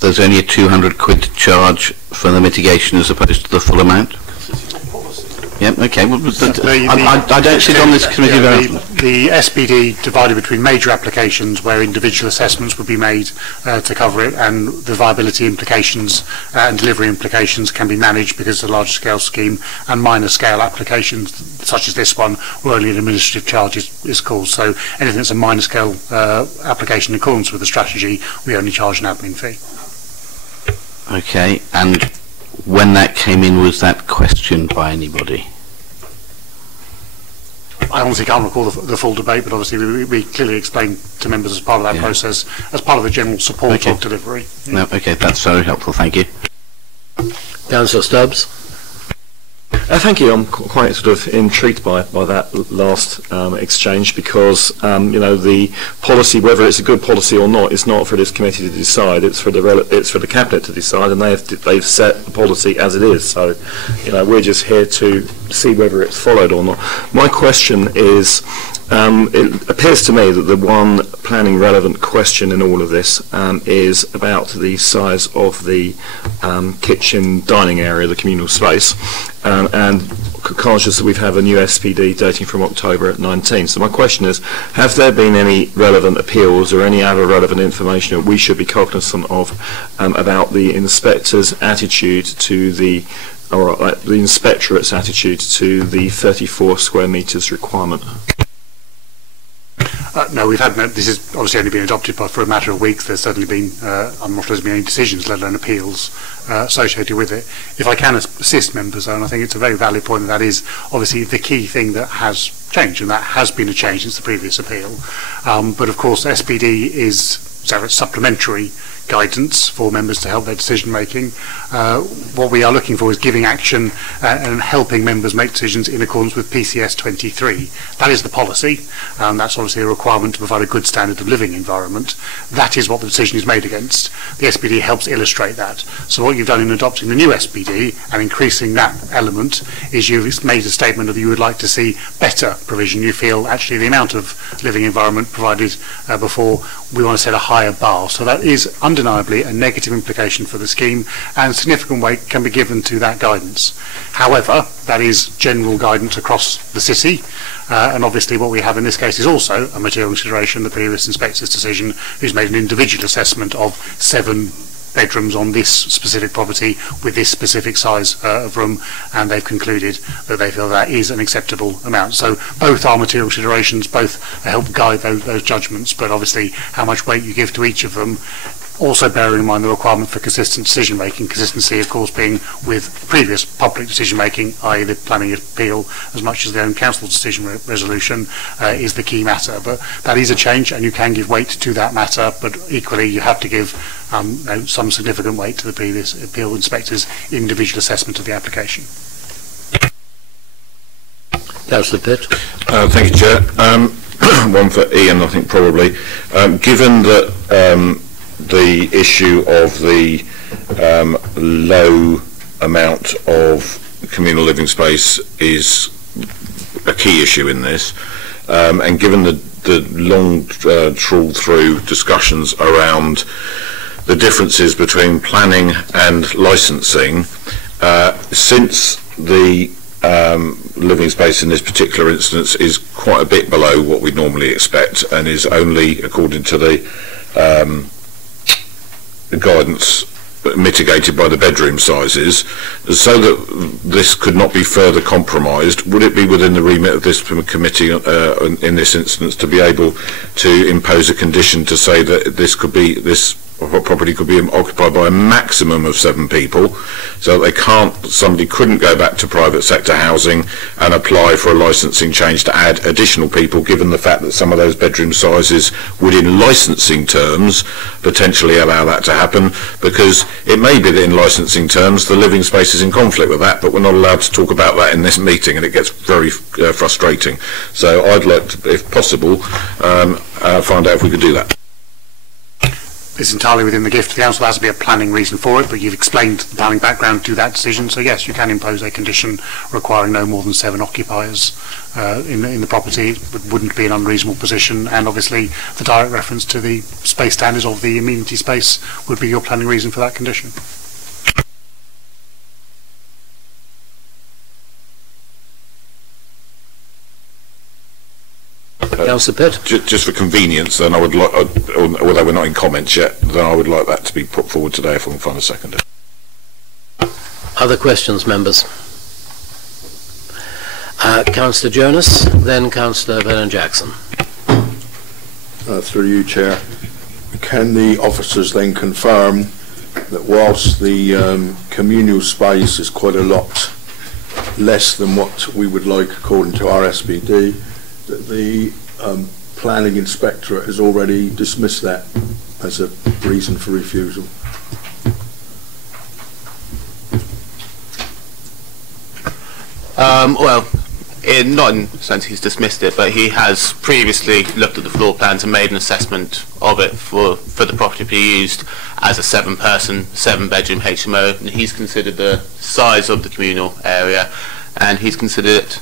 there's only a £200 charge for the mitigation as opposed to the full amount? Yep, okay. Well, I don't sit on this committee very often. The SPD divided between major applications where individual assessments would be made to cover it, and the viability implications and delivery implications can be managed because it's a larger scale scheme, and minor scale applications such as this one where only an administrative charge is caused. So anything that's a minor scale application in accordance with the strategy, we only charge an admin fee. Okay, and when that came in, was that questioned by anybody? I honestly can't recall the full debate, but obviously we clearly explained to members as part of that process, as part of the general support of delivery. No, okay, that's very helpful, thank you. Councillor Stubbs. Thank you. I'm quite sort of intrigued by that last exchange, because you know, the policy, whether it's a good policy or not, is not for this committee to decide. It's for the cabinet to decide, and they've set the policy as it is. So, you know, we're just here to see whether it's followed or not. My question is, it appears to me that the one planning relevant question in all of this is about the size of the kitchen dining area, the communal space, and conscious that we've had a new SPD dating from October 19. So my question is, have there been any relevant appeals or any other relevant information that we should be cognizant of about the inspector's attitude to the inspectorate's attitude to the 34 square metres requirement? No, we've had no. This has obviously only been adopted for a matter of weeks. There's certainly been, I'm not sure there's been any decisions, let alone appeals, associated with it. If I can assist members, though, and I think it's a very valid point, that is obviously the key thing that has changed, and that has been a change since the previous appeal. But of course, SPD is supplementary guidance for members to help their decision making. What we are looking for is giving action and helping members make decisions in accordance with PCS 23. That is the policy. That's obviously a requirement to provide a good standard of living environment. That is what the decision is made against. The SPD helps illustrate that. So what you've done in adopting the new SPD and increasing that element is you've made a statement of you would like to see better provision. You feel actually the amount of living environment provided before, we want to set a higher bar. So that is undeniably a negative implication for the scheme, and significant weight can be given to that guidance. However, that is general guidance across the city, and obviously what we have in this case is also a material consideration, the previous inspector's decision, who's made an individual assessment of 7 bedrooms on this specific property with this specific size of room, and they've concluded that they feel that is an acceptable amount. So both are material considerations, both help guide those judgments, but obviously how much weight you give to each of them, also bearing in mind the requirement for consistent decision making, consistency of course being with previous public decision making, i.e. the planning appeal as much as the own council decision resolution is the key matter. But that is a change, and you can give weight to that matter, but equally you have to give some significant weight to the previous appeal inspector's individual assessment of the application. Councillor Pitt. Thank you, Chair. One for Ian, I think probably. Given that the issue of the low amount of communal living space is a key issue in this, and given the long trawl through discussions around the differences between planning and licensing, since the living space in this particular instance is quite a bit below what we'd normally expect, and is only, according to the guidance, mitigated by the bedroom sizes, so that this could not be further compromised, would it be within the remit of this committee in this instance to be able to impose a condition to say that this property could be occupied by a maximum of 7 people, so that somebody couldn't go back to private sector housing and apply for a licensing change to add additional people, given the fact that some of those bedroom sizes would, in licensing terms, potentially allow that to happen, because it may be that in licensing terms the living space is in conflict with that, but we're not allowed to talk about that in this meeting, and it gets very frustrating. So I'd like to, if possible, find out if we could do that. It's entirely within the gift of the council. There has to be a planning reason for it, but you've explained the planning background to that decision, so yes, you can impose a condition requiring no more than 7 occupiers in the property. It wouldn't be an unreasonable position, and obviously the direct reference to the space standards of the amenity space would be your planning reason for that condition. Councillor Pitt. Just for convenience, then I would like, although we're not in comments yet, then I would like that to be put forward today if we can find a seconder. Other questions, members? Councillor Jonas, then Councillor Vernon-Jackson. Through you, Chair. Can the officers then confirm that whilst the communal space is quite a lot less than what we would like according to our SPD, that the planning inspectorate has already dismissed that as a reason for refusal? Well, not in the sense he's dismissed it, but he has previously looked at the floor plans and made an assessment of it for the property to be used as a 7-person, 7-bedroom HMO, and he's considered the size of the communal area and he's considered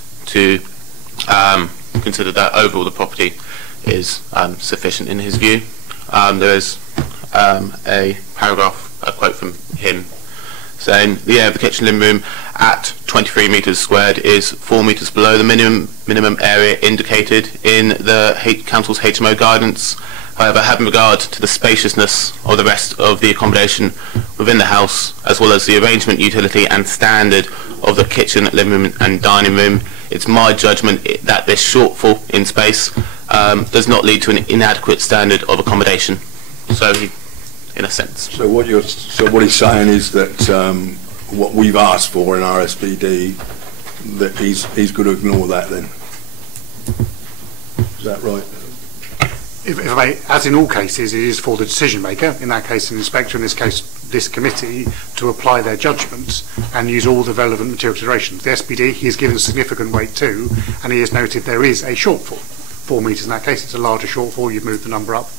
that overall the property is sufficient in his view. There is a paragraph, a quote from him, saying the area of the kitchen living room at 23 metres squared is 4 metres below the minimum area indicated in the Council's HMO guidance. However, having regard to the spaciousness of the rest of the accommodation within the house, as well as the arrangement, utility and standard of the kitchen, living room and dining room, it's my judgment that this shortfall in space does not lead to an inadequate standard of accommodation. So, in a sense. So what he's saying is that what we've asked for in our SPD, that he's going to ignore that then. Is that right? If I may, as in all cases, it is for the decision maker, in that case an inspector, in this case this committee, to apply their judgment and use all the relevant material considerations. The SPD he has given significant weight to, and he has noted there is a shortfall. 4 metres in that case, it's a larger shortfall, you've moved the number up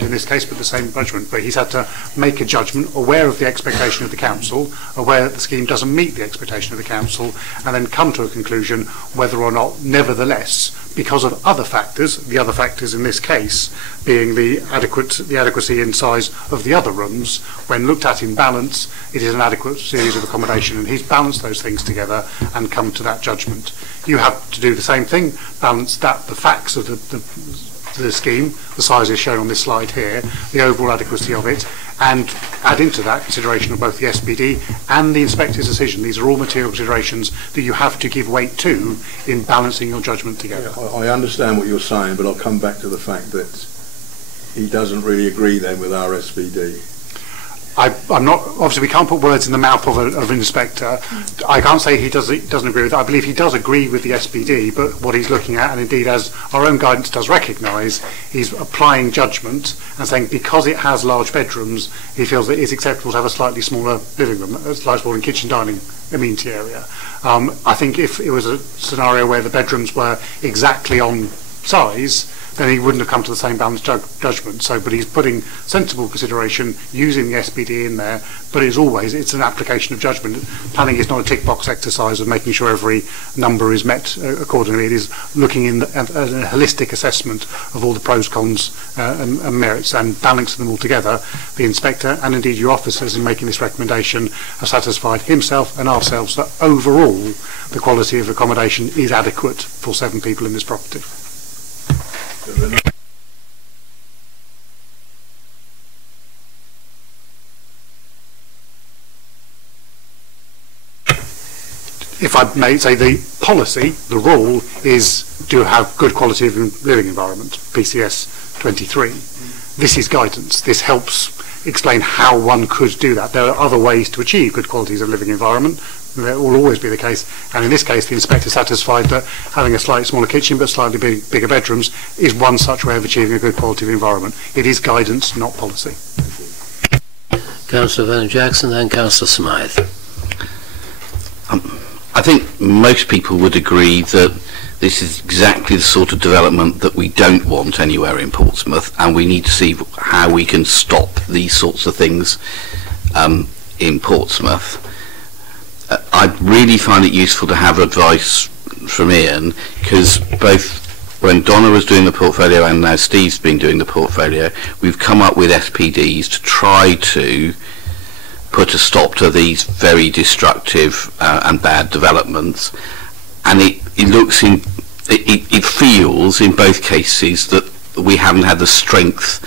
in this case, but the same judgment. But he's had to make a judgment, aware of the expectation of the council, aware that the scheme doesn't meet the expectation of the council, and then come to a conclusion whether or not, nevertheless, because of other factors, the other factors in this case being the adequacy in size of the other rooms, when looked at in balance, it is an adequate series of accommodation, and he's balanced those things together and come to that judgment. You have to do the same thing, balance that, the facts of the scheme, the size is shown on this slide here, the overall adequacy of it, and add into that consideration of both the SPD and the inspector's decision. These are all material considerations that you have to give weight to in balancing your judgment together. Yeah, I understand what you're saying, but I'll come back to the fact that he doesn't really agree then with our SPD. I'm not, obviously we can't put words in the mouth of an inspector. I can't say he doesn't agree with that. I believe he does agree with the SPD, but what he's looking at, and indeed as our own guidance does recognise, he's applying judgment and saying because it has large bedrooms, he feels that it's acceptable to have a slightly smaller living room, a slightly smaller kitchen dining amenity area. I think if it was a scenario where the bedrooms were exactly on size, then he wouldn't have come to the same balanced judgment. So, but he's putting sensible consideration, using the SPD in there, but it's an application of judgment. Planning is not a tick box exercise of making sure every number is met accordingly. It is looking at a holistic assessment of all the pros, cons and merits and balancing them all together. The inspector and indeed your officers in making this recommendation have satisfied himself and ourselves that overall the quality of accommodation is adequate for 7 people in this property. If I may say, the policy, the rule, is to have good quality of living environment, PCS 23. This is guidance. This helps explain how one could do that. There are other ways to achieve good qualities of living environment. That will always be the case, and in this case the inspector is satisfied that having a slightly smaller kitchen but slightly bigger bedrooms is one such way of achieving a good quality of environment. It is guidance, not policy. Councillor Vernon Jackson, then Councillor Smythe. I think most people would agree that this is exactly the sort of development that we don't want anywhere in Portsmouth, and we need to see how we can stop these sorts of things in Portsmouth. I really find it useful to have advice from Ian, because both when Donna was doing the portfolio and now Steve's been doing the portfolio, we've come up with SPDs to try to put a stop to these very destructive and bad developments, and it feels in both cases that we haven't had the strength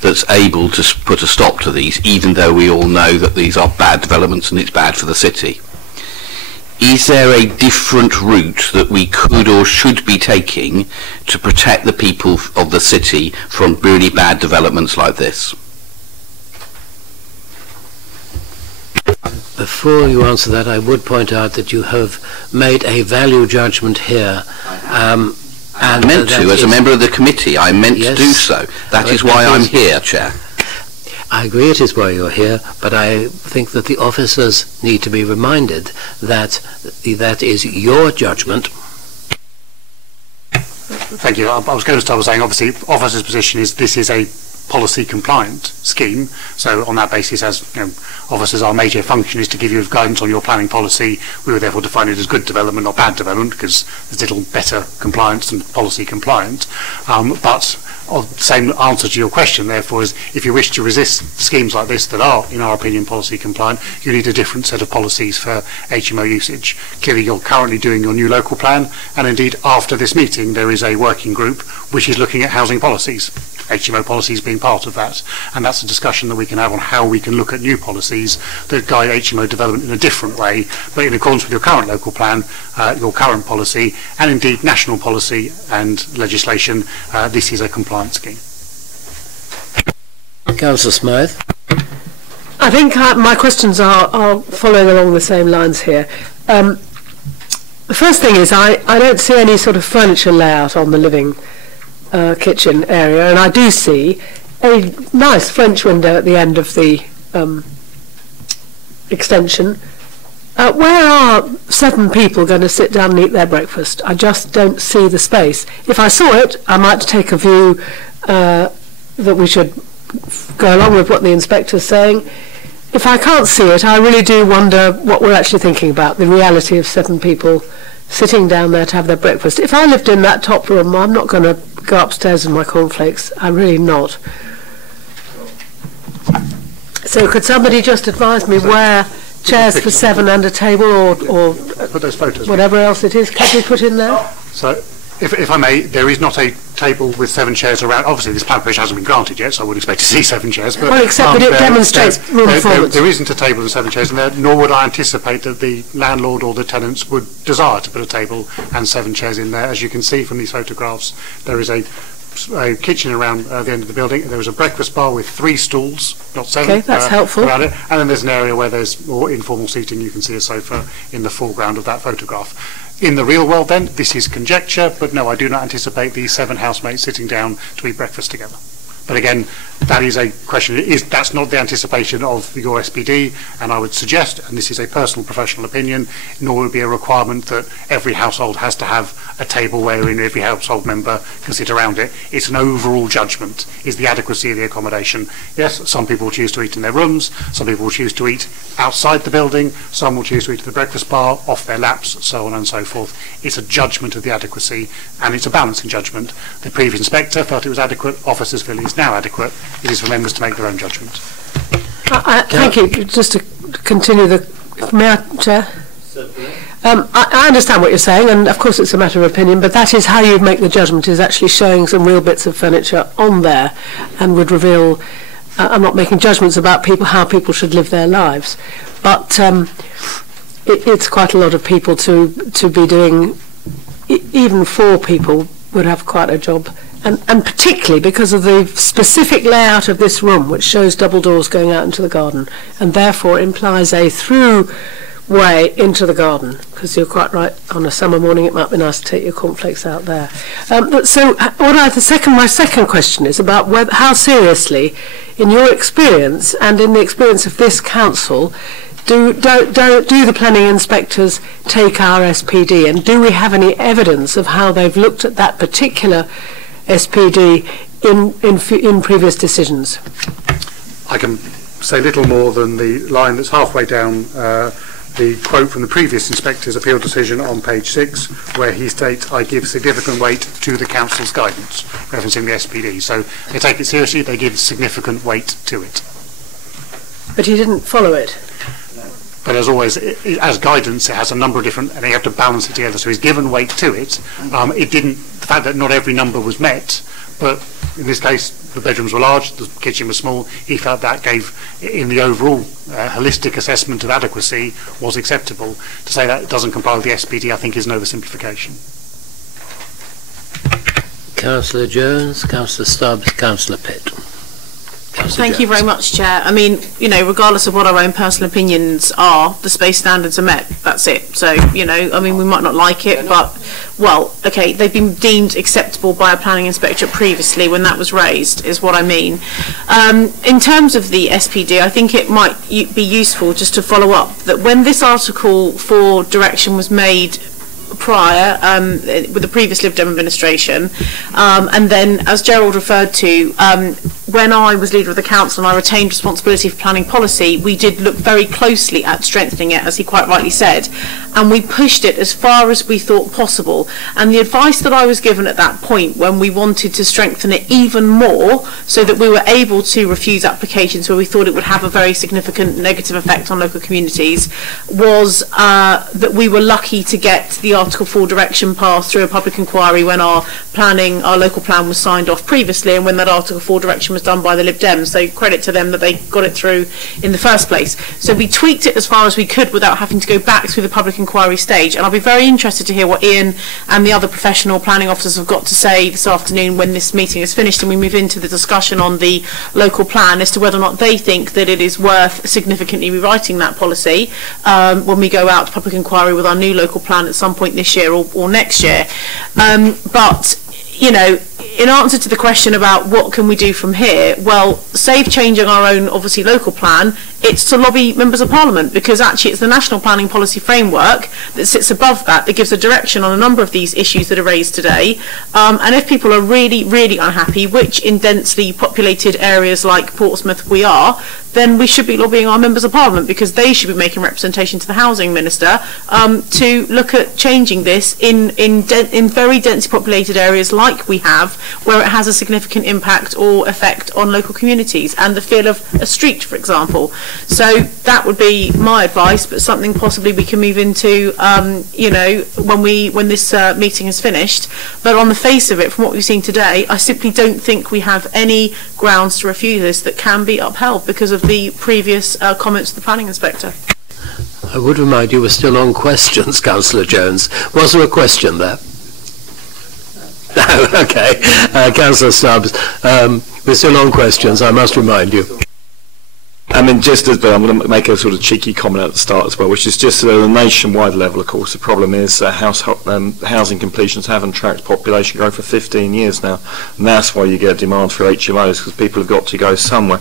that's able to put a stop to these, even though we all know that these are bad developments and it's bad for the city. Is there a different route that we could or should be taking to protect the people of the city from really bad developments like this? Before you answer that, I would point out that you have made a value judgment here. I meant to, as a member of the committee, I meant to do so. That is why I'm here, Chair. I agree it is why you're here, but I think that the officers need to be reminded that that is your judgment. Thank you. I was going to start by saying, obviously, officers' position is this is a policy compliant scheme. So on that basis, as officers, our major function is to give you guidance on your planning policy. We would therefore define it as good development, not bad development, because there's little better compliance than policy compliant. But the same answer to your question, therefore, is if you wish to resist schemes like this that are, in our opinion, policy compliant, you need a different set of policies for HMO usage. Clearly, you're currently doing your new local plan, and indeed, after this meeting, there is a working group which is looking at housing policies, HMO policies being part of that, and that's a discussion that we can have on how we can look at new policies that guide HMO development in a different way, but in accordance with your current local plan, your current policy, and indeed national policy and legislation. This is a compliant scheme. Councillor Smythe. I think my questions are following along the same lines here. The first thing is I don't see any sort of furniture layout on the living kitchen area, and I do see a nice French window at the end of the extension. Where are 7 people going to sit down and eat their breakfast? I just don't see the space. If I saw it, I might take a view that we should go along with what the inspector's saying. If I can't see it, I really do wonder what we're actually thinking about, the reality of 7 people sitting down there to have their breakfast. If I lived in that top room, I'm not going to go upstairs with my cornflakes. I'm really not. So could somebody just advise me where chairs for 7 and a table or put those photos whatever else it is can be put in there? So, if I may, there is not a table with 7 chairs around. Obviously, this plan permission hasn't been granted yet, so I would expect to see 7 chairs. But, well, except that it demonstrates room performance. There isn't a table with 7 chairs in there, nor would I anticipate that the landlord or the tenants would desire to put a table and 7 chairs in there. As you can see from these photographs, there is a kitchen around the end of the building. There is a breakfast bar with 3 stools, not 7. Okay, that's helpful. Around it. And then there's an area where there's more informal seating. You can see a sofa in the foreground of that photograph. In the real world then, this is conjecture, but no, I do not anticipate these 7 housemates sitting down to eat breakfast together. But again, that is a question. That's not the anticipation of your SPD, and I would suggest, and this is a personal professional opinion, nor would it be a requirement that every household has to have a table wherein every household member can sit around it. It's an overall judgment, is the adequacy of the accommodation. Yes, some people will choose to eat in their rooms, some people will choose to eat outside the building, some will choose to eat at the breakfast bar, off their laps, so on and so forth. It's a judgment of the adequacy, and it's a balancing judgment. The previous inspector felt it was adequate, officers feel it is now adequate. It is for members to make their own judgment. Thank you. Just to continue may I, Chair? I understand what you're saying, and of course it's a matter of opinion, but that is how you make the judgment, is actually showing some real bits of furniture on there, and would reveal, I'm not making judgments about how people should live their lives, but it's quite a lot of people to be doing. Even 4 people would have quite a job. And particularly because of the specific layout of this room, which shows double doors going out into the garden, and therefore implies a through way into the garden, because you're quite right, on a summer morning it might be nice to take your cornflakes out there. So my second question is about how seriously, in your experience and in the experience of this council, do the planning inspectors take our SPD, and do we have any evidence of how they've looked at that particular SPD in previous decisions? I can say little more than the line that's halfway down the quote from the previous inspector's appeal decision on page 6, where he states, "I give significant weight to the council's guidance," referencing the SPD. So they take it seriously, they give significant weight to it. But he didn't follow it. But as always, as guidance, it has a number of different, and you have to balance it together. So he's given weight to it. The fact that not every number was met, but in this case, the bedrooms were large, the kitchen was small. He felt that gave, in the overall holistic assessment of adequacy, was acceptable. To say that it doesn't comply with the SPD, I think, is an oversimplification. Councillor Jones, Councillor Stubbs, Councillor Pitt. Thank you very much, Chair. I mean, regardless of what our own personal opinions are, the space standards are met. That's it. So, I mean, we might not like it, but, well, okay, they've been deemed acceptable by a planning inspector previously when that was raised, is what I mean. In terms of the SPD, I think it might be useful just to follow up that when this Article 4 direction was made prior with the previous Lib Dem administration, and then, as Gerald referred to, when I was leader of the council and I retained responsibility for planning policy, we did look very closely at strengthening it, as he quite rightly said, and we pushed it as far as we thought possible. And the advice that I was given at that point, when we wanted to strengthen it even more so that we were able to refuse applications where we thought it would have a very significant negative effect on local communities, was that we were lucky to get the Article 4 direction passed through a public inquiry when our local plan was signed off previously, and when that Article 4 direction was done by the Lib Dems. So credit to them that they got it through in the first place. So we tweaked it as far as we could without having to go back through the public inquiry stage. And I'll be very interested to hear what Ian and the other professional planning officers have got to say this afternoon when this meeting is finished and we move into the discussion on the local plan, as to whether or not they think that it is worth significantly rewriting that policy when we go out to public inquiry with our new local plan at some point this year or next year. But, you know, in answer to the question about what can we do from here, well, save changing our own, obviously, local plan, it's to lobby members of parliament, because actually it's the national planning policy framework that sits above that gives a direction on a number of these issues that are raised today. And if people are really, really unhappy, which in densely populated areas like Portsmouth we are, then we should be lobbying our members of parliament, because they should be making representation to the housing minister to look at changing this in very densely populated areas like we have, where it has a significant impact or effect on local communities and the feel of a street, for example. So that would be my advice, but something possibly we can move into, you know, when this meeting is finished. But on the face of it, from what we've seen today, I simply don't think we have any grounds to refuse this that can be upheld because of the previous comments of the planning inspector. I would remind you we're still on questions, Councillor Jones. Was there a question there? No, okay. Councillor Stubbs, we're still on questions, I must remind you. I mean, just as I'm going to make a sort of cheeky comment at the start as well, which is just at a nationwide level, of course, the problem is housing completions haven't tracked population growth for 15 years now, and that's why you get demand for HMOs, because people have got to go somewhere.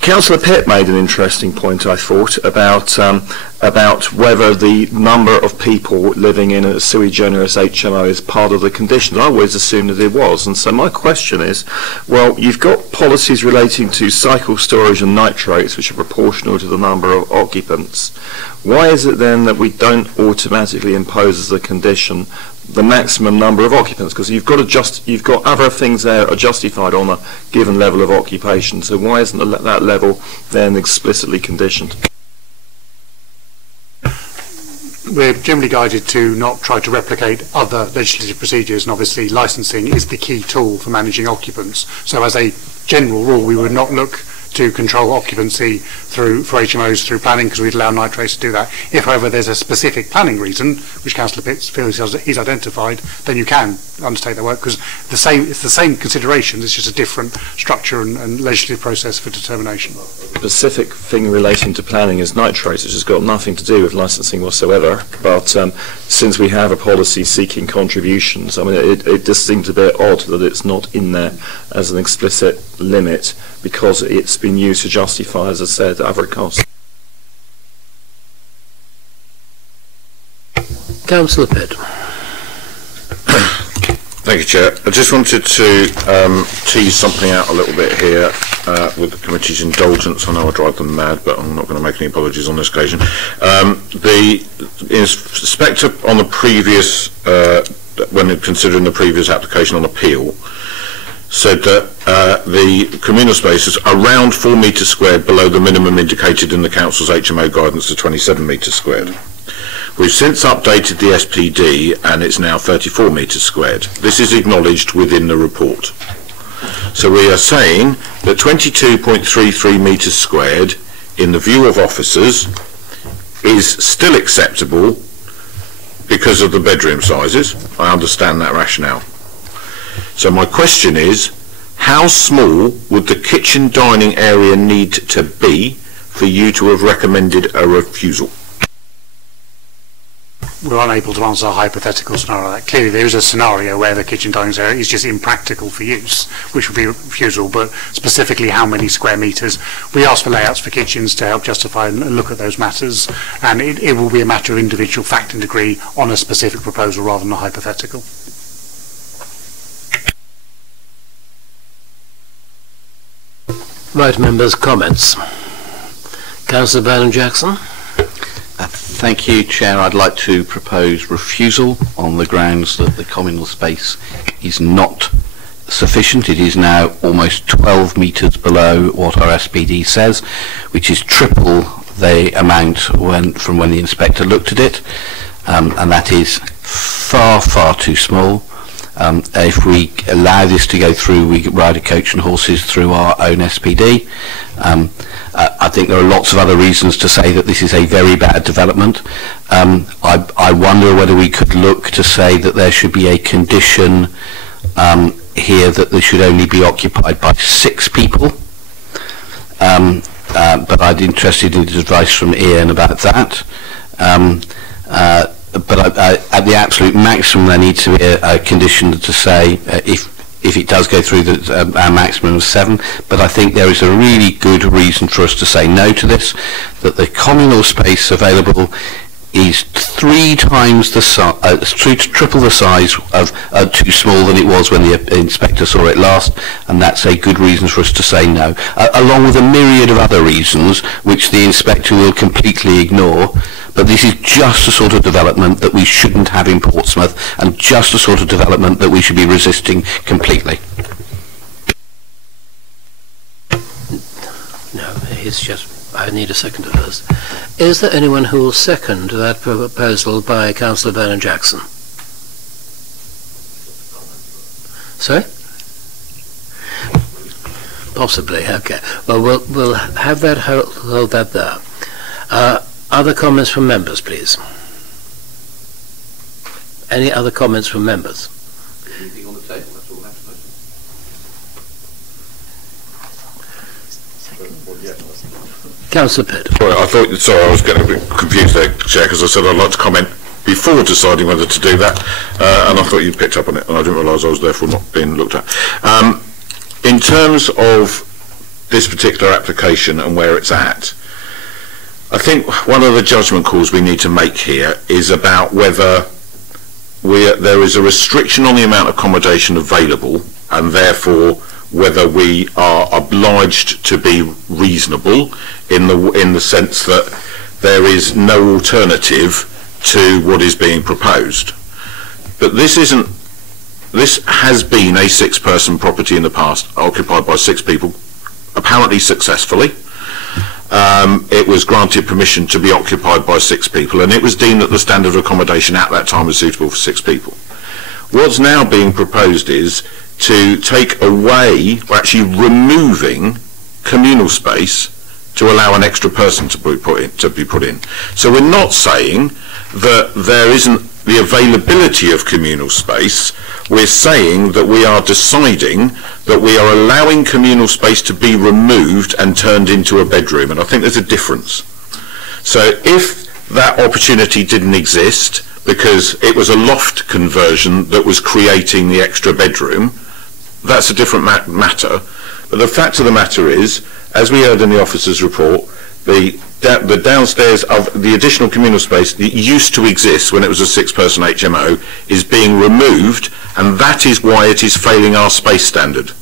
Councillor Pitt made an interesting point, I thought, about whether the number of people living in a sui generis HMO is part of the condition. I always assumed that it was, and so my question is, well, you've got policies relating to cycle storage and nitrates, which are proportional to the number of occupants. Why is it then that we don't automatically impose as a condition the maximum number of occupants? Because you've got other things there are justified on a given level of occupation, so why isn't that level then explicitly conditioned? We're generally guided to not try to replicate other legislative procedures, and obviously licensing is the key tool for managing occupants. So as a general rule, we would not look to control occupancy for HMOs through planning, because we'd allow nitrates to do that. If, however, there's a specific planning reason, which Councillor Pitts feels he's identified, then you can undertake that work, because it's the same considerations, it's just a different structure and legislative process for determination. The specific thing relating to planning is nitrates, which has got nothing to do with licensing whatsoever, but since we have a policy seeking contributions, I mean, it just seems a bit odd that it's not in there as an explicit limit, because it's been used to justify, as I said, other costs. Councillor Pitt. Thank you, Chair. I just wanted to tease something out a little bit here with the committee's indulgence. I know I drive them mad, but I'm not going to make any apologies on this occasion. The inspector on the previous, when considering the previous application on appeal, said that the communal space is around 4 metres squared below the minimum indicated in the Council's HMO guidance of 27 metres squared. We've since updated the SPD and it's now 34 metres squared. This is acknowledged within the report. So we are saying that 22.33 metres squared in the view of officers is still acceptable because of the bedroom sizes. I understand that rationale. So my question is, how small would the kitchen dining area need to be for you to have recommended a refusal? we're unable to answer a hypothetical scenario. Like, clearly there is a scenario where the kitchen dining area is just impractical for use, which would be refusal, but specifically how many square metres. We ask for layouts for kitchens to help justify and look at those matters, and it will be a matter of individual fact and degree on a specific proposal rather than a hypothetical. Right, members, comments. Councillor Bannum-Jackson. Thank you, Chair. I'd like to propose refusal on the grounds that the communal space is not sufficient. It is now almost 12 metres below what our SPD says, which is triple the amount from when the inspector looked at it, and that is far, far too small. If we allow this to go through, we ride a coach and horses through our own SPD. I think there are lots of other reasons to say that this is a very bad development. I wonder whether we could look to say that there should be a condition here that they should only be occupied by 6 people. But I'd be interested in advice from Ian about that. But at the absolute maximum, there needs to be a condition to say if it does go through our maximum of 7. But I think there is a really good reason for us to say no to this. That the communal space available is 3 times the size, triple the size of too small than it was when the inspector saw it last, and that's a good reason for us to say no. Along with a myriad of other reasons which the inspector will completely ignore. But this is just the sort of development that we shouldn't have in Portsmouth, and just the sort of development that we should be resisting completely. No, it's just, I need a seconder first. Is there anyone who will second that proposal by Councillor Bannum-Jackson? Sorry? Possibly, okay. Well, we'll have that, hold that there. Other comments from members, please? Any other comments from members? Anything on the table? That's all that's Councillor Pitt. Sorry, I was getting a bit confused there, Chair, because I said I'd like to comment before deciding whether to do that, and I thought you'd picked up on it, and I didn't realise I was therefore not being looked at. In terms of this particular application and where it's at, I think one of the judgment calls we need to make here is about whether there is a restriction on the amount of accommodation available, and therefore whether we are obliged to be reasonable in the sense that there is no alternative to what is being proposed. But this has been a 6-person property in the past, occupied by 6 people, apparently successfully. It was granted permission to be occupied by 6 people, and it was deemed that the standard of accommodation at that time was suitable for 6 people. What's now being proposed is to take away, or actually removing, communal space to allow an extra person to be put in. So we're not saying that there isn't the availability of communal space. We're saying that we are deciding that we are allowing communal space to be removed and turned into a bedroom, and I think there's a difference. So if that opportunity didn't exist because it was a loft conversion that was creating the extra bedroom, that's a different matter. But the fact of the matter is, as we heard in the officer's report, the downstairs of the additional communal space that used to exist when it was a 6-person HMO is being removed, and that is why it is failing our space standard.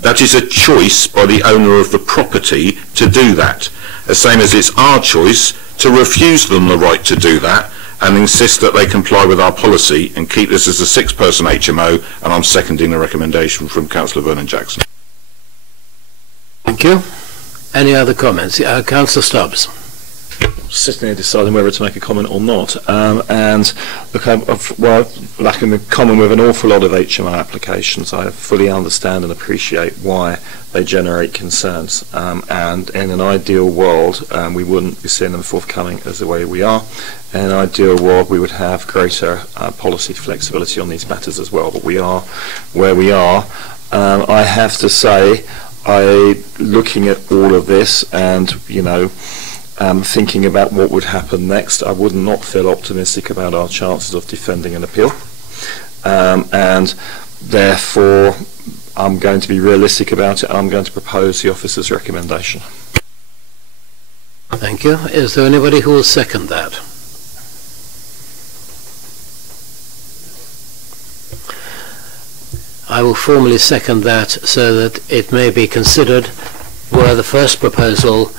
That is a choice by the owner of the property to do that, the same as it's our choice to refuse them the right to do that and insist that they comply with our policy and keep this as a 6-person HMO, and I'm seconding the recommendation from Councillor Vernon-Jackson. Thank you. Any other comments? Councillor Stubbs. Sitting here deciding whether to make a comment or not, and look, like in common with an awful lot of HMO applications, I fully understand and appreciate why they generate concerns, and in an ideal world we wouldn't be seeing them forthcoming as the way we are. In an ideal world we would have greater policy flexibility on these matters as well, but we are where we are. I have to say, looking at all of this, and thinking about what would happen next, I would not feel optimistic about our chances of defending an appeal. And therefore, I'm going to be realistic about it. I'm going to propose the officer's recommendation. Thank you. Is there anybody who will second that? I will formally second that so that it may be considered were the first proposal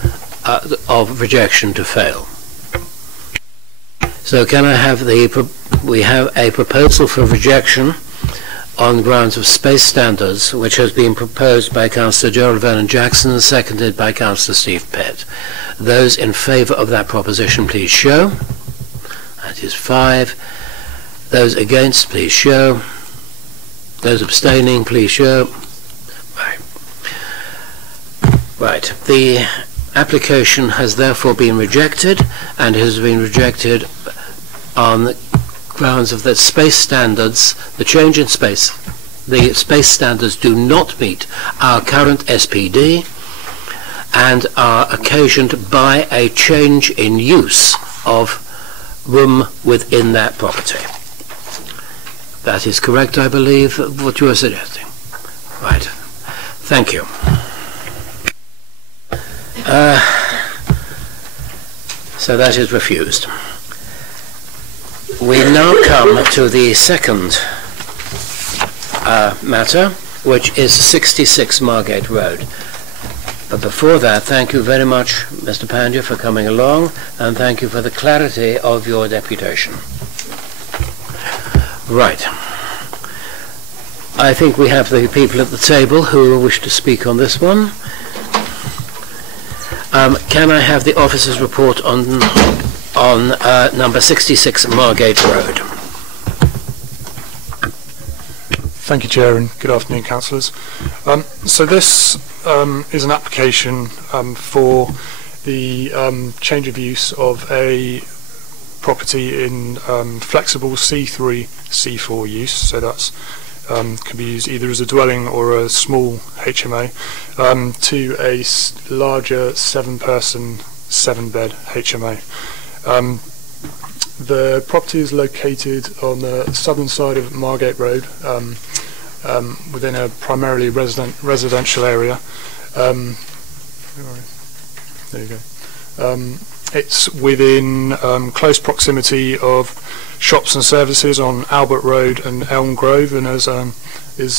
of rejection to fail. So can I have we have a proposal for rejection on grounds of space standards, which has been proposed by Councillor Gerald Vernon Jackson and seconded by Councillor Steve Pett. Those in favour of that proposition, please show. That is 5. Those against, please show. Those abstaining, please show. Right. The application has therefore been rejected, and has been rejected on the grounds of the space standards, the change in space. The space standards do not meet our current SPD and are occasioned by a change in use of room within that property. That is correct, I believe, what you are suggesting. Right. Thank you. So that is refused. We now come to the second matter, which is 66 Margate Road. But before that, thank you very much, Mr. Pandya, for coming along, and thank you for the clarity of your deputation. Right. I think we have the people at the table who wish to speak on this one. Can I have the officer's report on number 66 Margate Road? Thank you, Chair, and good afternoon, councillors. So this is an application for the change of use of a property in flexible C3, C4 use. So that's can be used either as a dwelling or a small HMO to a larger 7-person, 7-bed HMO. The property is located on the southern side of Margate Road, within a primarily residential area. There you go. It's within close proximity of shops and services on Albert Road and Elm Grove, and is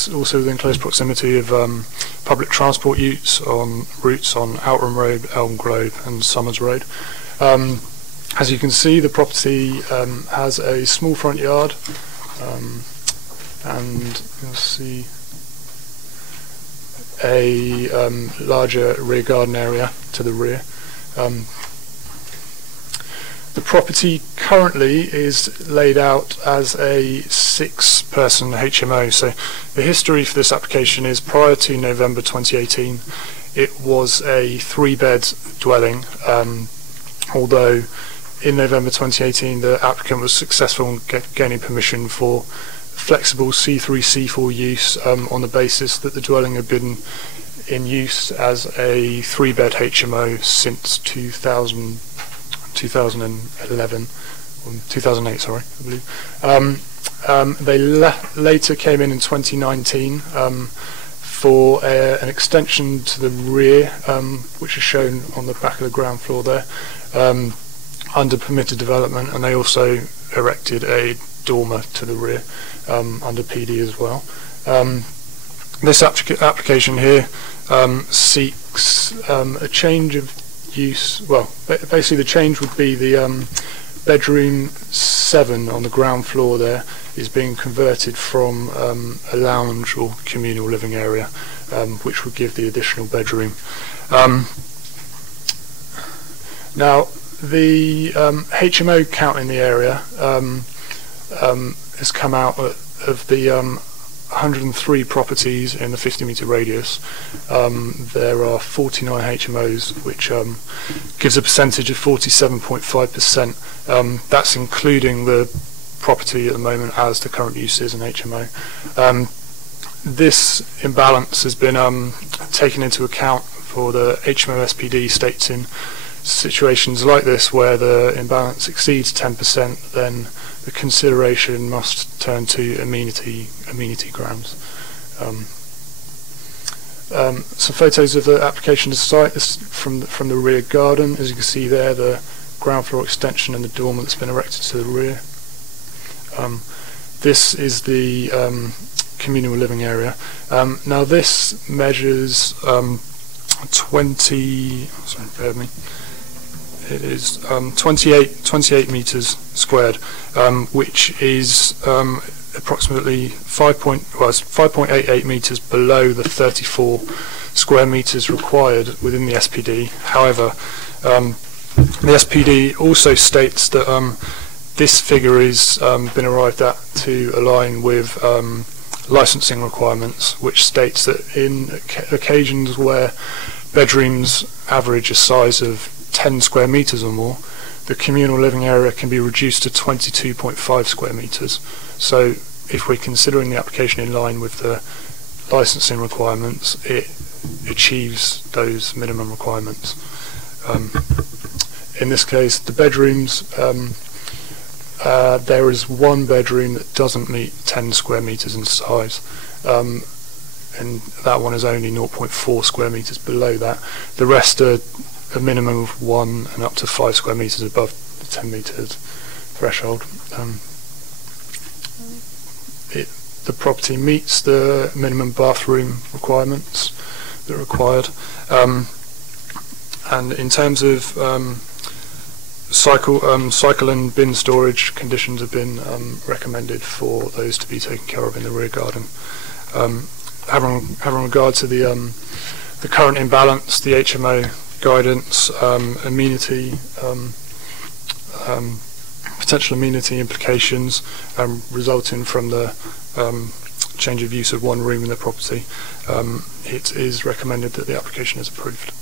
also within close proximity of public transport routes on Outram Road, Elm Grove and Summers Road. As you can see, the property has a small front yard, and you'll see a larger rear garden area to the rear. The property currently is laid out as a 6-person HMO. So the history for this application is prior to November 2018, it was a 3-bed dwelling, although in November 2018 the applicant was successful in gaining permission for flexible C3, C4 use on the basis that the dwelling had been in use as a 3-bed HMO since 2011, or 2008, sorry, I believe. They later came in 2019 for an extension to the rear, which is shown on the back of the ground floor there, under permitted development, and they also erected a dormer to the rear under PD as well. This application here seeks a change of use. Well, basically the change would be the bedroom 7 on the ground floor there is being converted from a lounge or communal living area, which would give the additional bedroom. Now the HMO count in the area has come out of the 103 properties in the 50-metre radius. There are 49 HMOs, which gives a percentage of 47.5%. That's including the property at the moment as the current use is an HMO. This imbalance has been taken into account for the HMO SPD states in situations like this where the imbalance exceeds 10%, then the consideration must turn to amenity grounds. Some photos of the application site. This is from the rear garden. As you can see there, the ground floor extension and the dormer that's been erected to the rear. This is the communal living area. Now this measures 28 metres squared, which is approximately 5.88 metres below the 34 square metres required within the SPD. However, the SPD also states that this figure is been arrived at to align with licensing requirements, which states that in occasions where bedrooms average a size of 10 square metres or more, the communal living area can be reduced to 22.5 square metres. So if we're considering the application in line with the licensing requirements, it achieves those minimum requirements. In this case, the bedrooms, there is one bedroom that doesn't meet 10 square metres in size, and that one is only 0.4 square metres below that. The rest are a minimum of 1 and up to 5 square metres above the 10 metres threshold. The property meets the minimum bathroom requirements that are required, and in terms of cycle and bin storage, conditions have been recommended for those to be taken care of in the rear garden. Having regard to the current imbalance, the HMO guidance, amenity, potential amenity implications resulting from the change of use of one room in the property, it is recommended that the application is approved.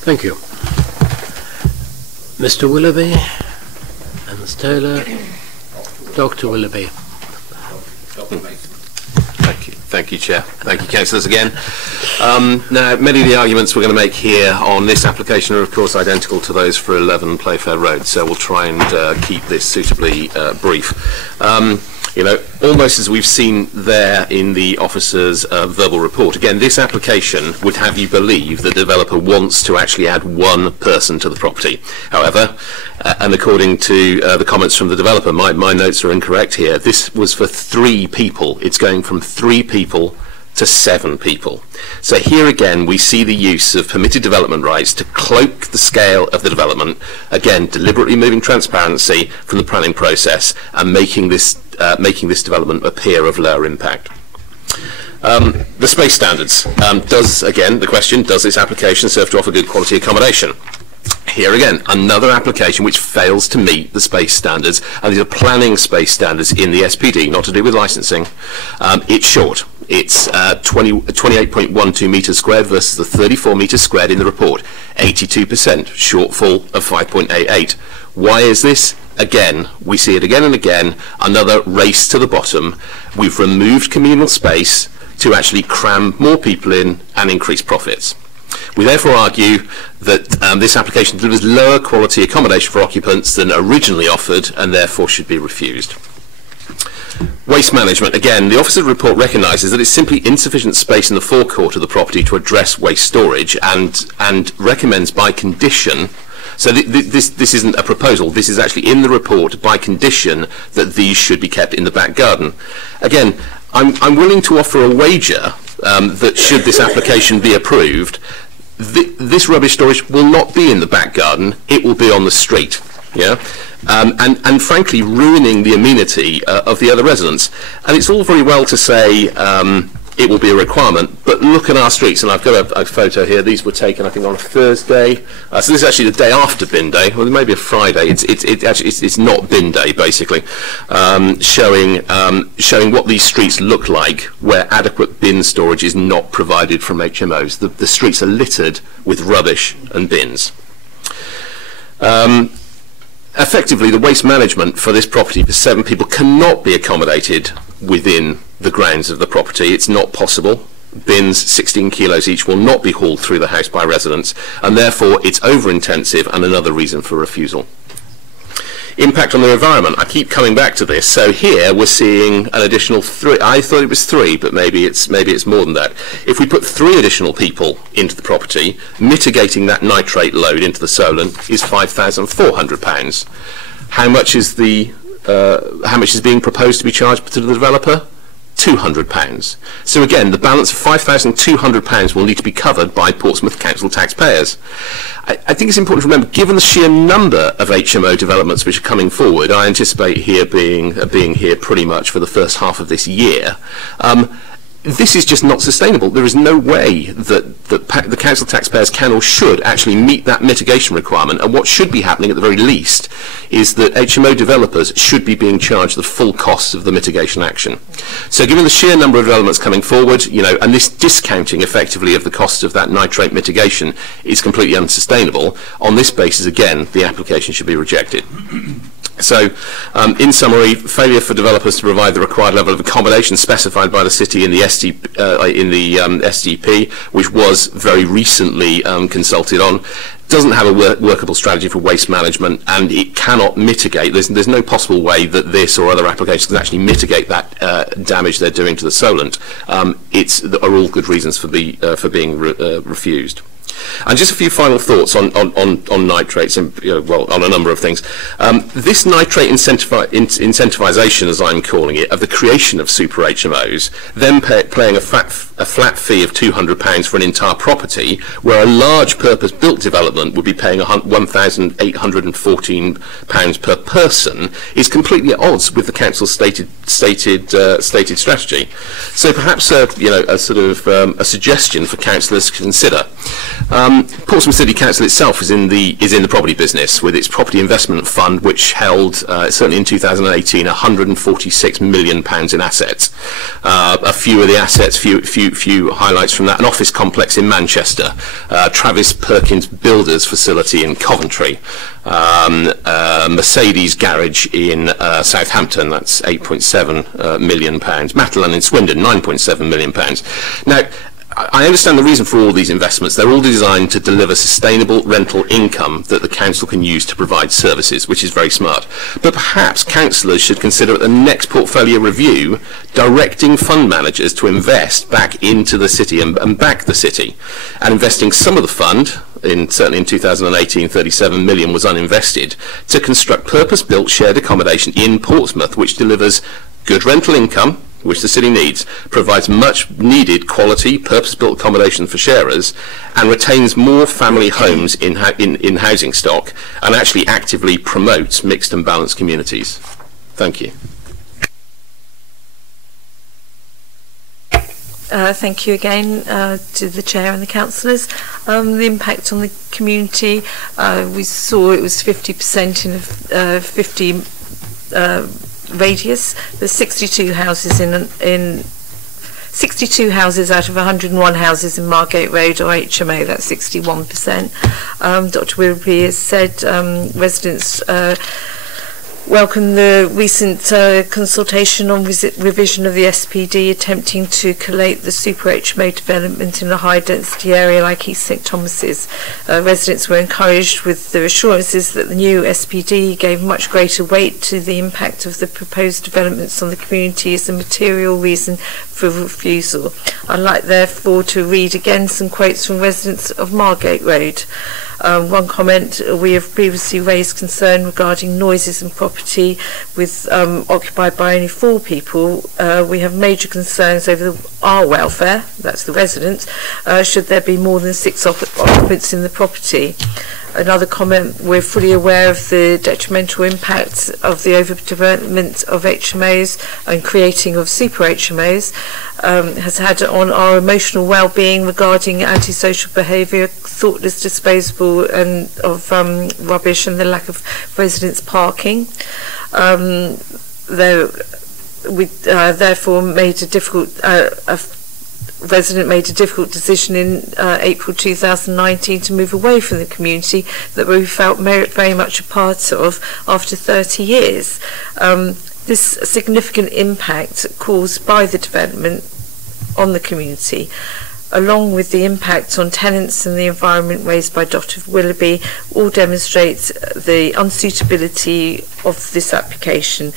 Thank you. Mr. Willoughby and Ms. Taylor. Dr. Willoughby. Thank you, Chair. Thank you, Councillors, again. Now, many of the arguments we're going to make here on this application are, of course, identical to those for 11 Playfair Road, so we'll try and keep this suitably brief. You know, almost as we've seen there in the officer's verbal report, again, this application would have you believe the developer wants to actually add one person to the property. However, and according to the comments from the developer, my notes are incorrect here. This was for 3 people. It's going from 3 people to 7 people. So here again we see the use of permitted development rights to cloak the scale of the development, again deliberately moving transparency from the planning process and making this development appear of lower impact. The space standards. The question, does this application serve to offer good quality accommodation? Here again, another application which fails to meet the space standards, and these are planning space standards in the SPD, not to do with licensing. It's short. It's 28.12 metres squared versus the 34 metres squared in the report. 82%, shortfall of 5.88. Why is this? Again, we see it again and again, another race to the bottom. We've removed communal space to actually cram more people in and increase profits. We therefore argue that this application delivers lower quality accommodation for occupants than originally offered and therefore should be refused. Waste management. Again, the officer's report recognises that it's simply insufficient space in the forecourt of the property to address waste storage and recommends by condition. So this isn't a proposal, this is actually in the report by condition that these should be kept in the back garden. Again, I'm willing to offer a wager that should this application be approved, this rubbish storage will not be in the back garden, it will be on the street. Yeah, and frankly ruining the amenity of the other residents. And it's all very well to say it will be a requirement, but look at our streets, and I've got a photo here. These were taken, I think, on a Thursday. So this is actually the day after bin day. Well, maybe a Friday. It's not bin day, basically, showing what these streets look like where adequate bin storage is not provided from HMOs. The streets are littered with rubbish and bins. Effectively, the waste management for this property for 7 people cannot be accommodated within the grounds of the property. It's not possible. bins 16 kilos each will not be hauled through the house by residents, and therefore it's over-intensive and another reason for refusal. Impact on the environment. I keep coming back to this. So here we're seeing an additional 3. I thought it was 3, but maybe it's more than that. If we put 3 additional people into the property, mitigating that nitrate load into the Solent is £5,400. How much is being proposed to be charged to the developer? £200. So again, the balance of £5,200 will need to be covered by Portsmouth Council taxpayers. I think it's important to remember, given the sheer number of HMO developments which are coming forward, I anticipate here being here pretty much for the first half of this year. This is just not sustainable. There is no way that the council taxpayers can or should actually meet that mitigation requirement, and what should be happening at the very least is that HMO developers should be being charged the full costs of the mitigation action. So given the sheer number of developments coming forward, and this discounting effectively of the cost of that nitrate mitigation is completely unsustainable. On this basis, again, the application should be rejected. So, in summary, failure for developers to provide the required level of accommodation specified by the city in the SDP, which was very recently consulted on, doesn't have a workable strategy for waste management, and it cannot mitigate. There's no possible way that this or other applications can actually mitigate that damage they're doing to the Solent. Are all good reasons for being refused. And just a few final thoughts on nitrates, and on a number of things. This nitrate incentivisation, as I'm calling it, of the creation of super HMOs, then paying a flat fee of £200 for an entire property, where a large purpose-built development would be paying £1,814 per person, is completely at odds with the council's stated strategy. So perhaps a suggestion for councillors to consider. Portsmouth City Council itself is in the property business, with its property investment fund, which held certainly in 2018 £146 million in assets. A few of the assets, few highlights from that: an office complex in Manchester, Travis Perkins Builders facility in Coventry, Mercedes garage in Southampton, that's £8.7 million, Matalan in Swindon, £9.7 million. Now, I understand the reason for all these investments. They're all designed to deliver sustainable rental income that the council can use to provide services, which is very smart. But perhaps councillors should consider at the next portfolio review directing fund managers to invest back into the city and back the city, and investing some of the fund, certainly in 2018, 37 million was uninvested, to construct purpose-built shared accommodation in Portsmouth, which delivers good rental income, which the city needs, provides much needed quality purpose-built accommodation for sharers, and retains more family homes in housing stock, and actually actively promotes mixed and balanced communities. Thank you. Thank you again to the Chair and the councillors. The impact on the community, we saw it was 50% in a 50 radius. There's 62 houses in 62 houses out of 101 houses in Margate Road or HMO. That's 61%. Dr. Willoughby has said residents welcome the recent consultation on revision of the SPD, attempting to collate the super HMO development in a high density area like East St Thomas's. Residents were encouraged with the assurances that the new SPD gave much greater weight to the impact of the proposed developments on the community as a material reason for refusal. I'd like therefore to read again some quotes from residents of Margate Road. One comment: we have previously raised concern regarding noises in property with occupied by only 4 people. We have major concerns over our welfare, that's the residents, should there be more than 6 occupants in the property. Another comment: we're fully aware of the detrimental impact of the overdevelopment of HMOs and creating of super HMOs has had on our emotional well-being regarding antisocial behaviour, thoughtless disposal and of rubbish, and the lack of residents parking. Therefore made a difficult resident made a difficult decision in April 2019 to move away from the community that we felt very much a part of after 30 years. This significant impact caused by the development on the community, along with the impact on tenants and the environment raised by Dr. Willoughby, all demonstrates the unsuitability of this application.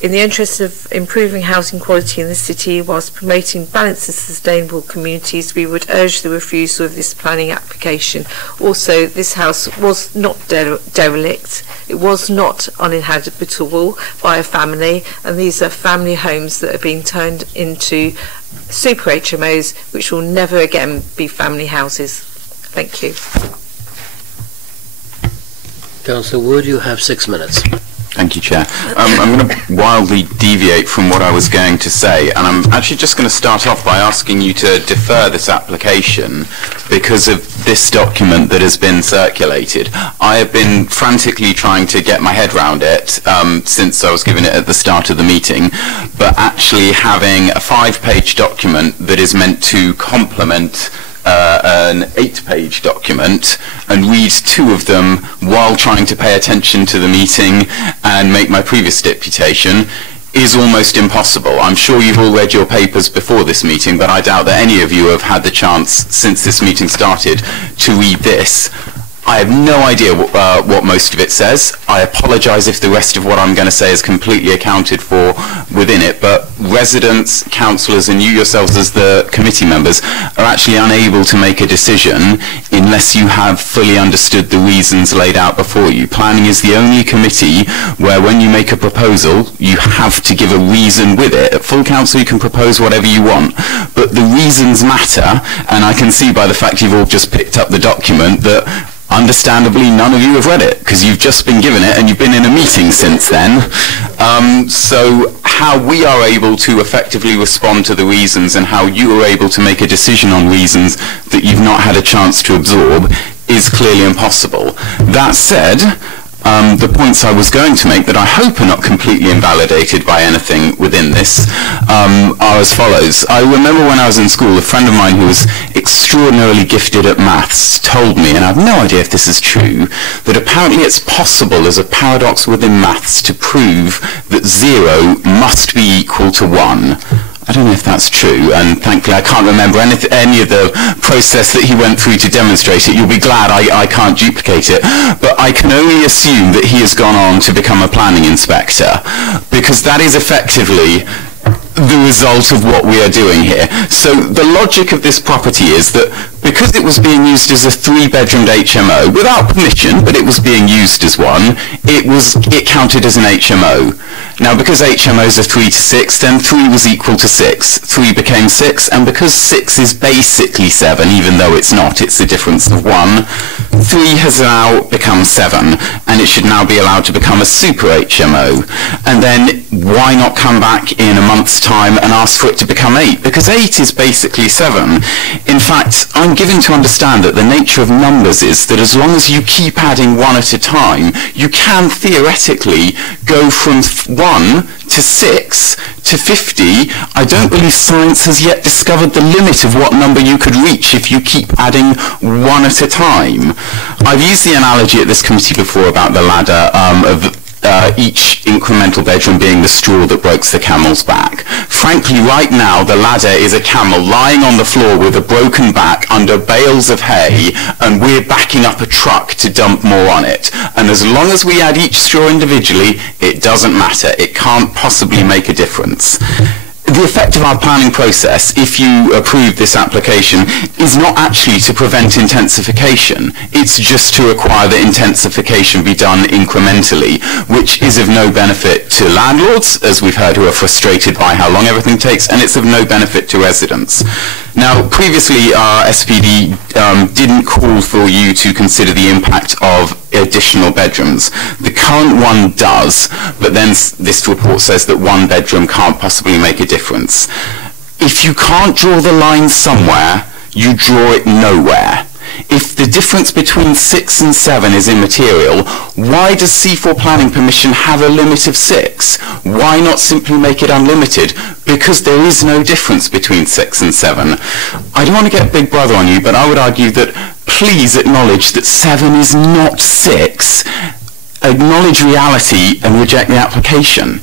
In the interest of improving housing quality in the city whilst promoting balanced and sustainable communities, we would urge the refusal of this planning application. Also, this house was not derelict. It was not uninhabitable by a family, and these are family homes that are being turned into super HMOs, which will never again be family houses. Thank you. Councillor Wood, you have 6 minutes. Thank you, Chair. I'm going to wildly deviate from what I was going to say, and I'm actually just going to start off by asking you to defer this application because of this document that has been circulated. I have been frantically trying to get my head around it since I was given it at the start of the meeting, but actually having a 5-page document that is meant to complement an 8-page document and read 2 of them while trying to pay attention to the meeting and make my previous deputation is almost impossible. I'm sure you've all read your papers before this meeting, but I doubt that any of you have had the chance since this meeting started to read this. I have no idea what most of it says. I apologise if the rest of what I'm going to say is completely accounted for within it, but residents, councillors and you yourselves as the committee members are actually unable to make a decision unless you have fully understood the reasons laid out before you. Planning is the only committee where when you make a proposal you have to give a reason with it. At full council you can propose whatever you want, but the reasons matter, and I can see by the fact you've all just picked up the document that understandably none of you have read it because you've just been given it and you've been in a meeting since then. So how we are able to effectively respond to the reasons and how you are able to make a decision on reasons that you've not had a chance to absorb is clearly impossible. That said, the points I was going to make that I hope are not completely invalidated by anything within this are as follows. I remember when I was in school, a friend of mine who was extraordinarily gifted at maths told me, and I have no idea if this is true, that apparently it's possible as a paradox within maths to prove that 0 must be equal to 1. I don't know if that's true, and thankfully I can't remember any of the process that he went through to demonstrate it. You'll be glad I can't duplicate it, but I can only assume that he has gone on to become a planning inspector, because that is effectively the result of what we are doing here. So the logic of this property is that because it was being used as a 3-bedroomed HMO, without permission, but it was being used as one, it counted as an HMO. Now because HMOs are 3 to 6, then 3 was equal to 6. 3 became 6, and because 6 is basically 7, even though it's not, it's the difference of 1, 3 has now become 7, and it should now be allowed to become a super HMO. And then why not come back in a month's time and ask for it to become 8? Because 8 is basically 7. In fact, I'm given to understand that the nature of numbers is that as long as you keep adding 1 at a time, you can theoretically go from 1 to 6 to 50. I don't believe science has yet discovered the limit of what number you could reach if you keep adding 1 at a time. I've used the analogy at this committee before about the ladder of each incremental bedroom being the straw that breaks the camel's back. Frankly, right now, the ladder is a camel lying on the floor with a broken back under bales of hay, and we're backing up a truck to dump more on it. And as long as we add each straw individually, it doesn't matter. It can't possibly make a difference. The effect of our planning process, if you approve this application, is not actually to prevent intensification. It's just to require that intensification be done incrementally, which is of no benefit to landlords, as we've heard, who are frustrated by how long everything takes, and it's of no benefit to residents. Now, previously our SPD didn't call for you to consider the impact of additional bedrooms. The current one does, but then this report says that 1 bedroom can't possibly make a difference. If you can't draw the line somewhere, you draw it nowhere. If the difference between 6 and 7 is immaterial, why does C4 planning permission have a limit of 6? Why not simply make it unlimited? Because there is no difference between 6 and 7. I don't want to get Big Brother on you, but I would argue that please acknowledge that 7 is not 6. Acknowledge reality and reject the application.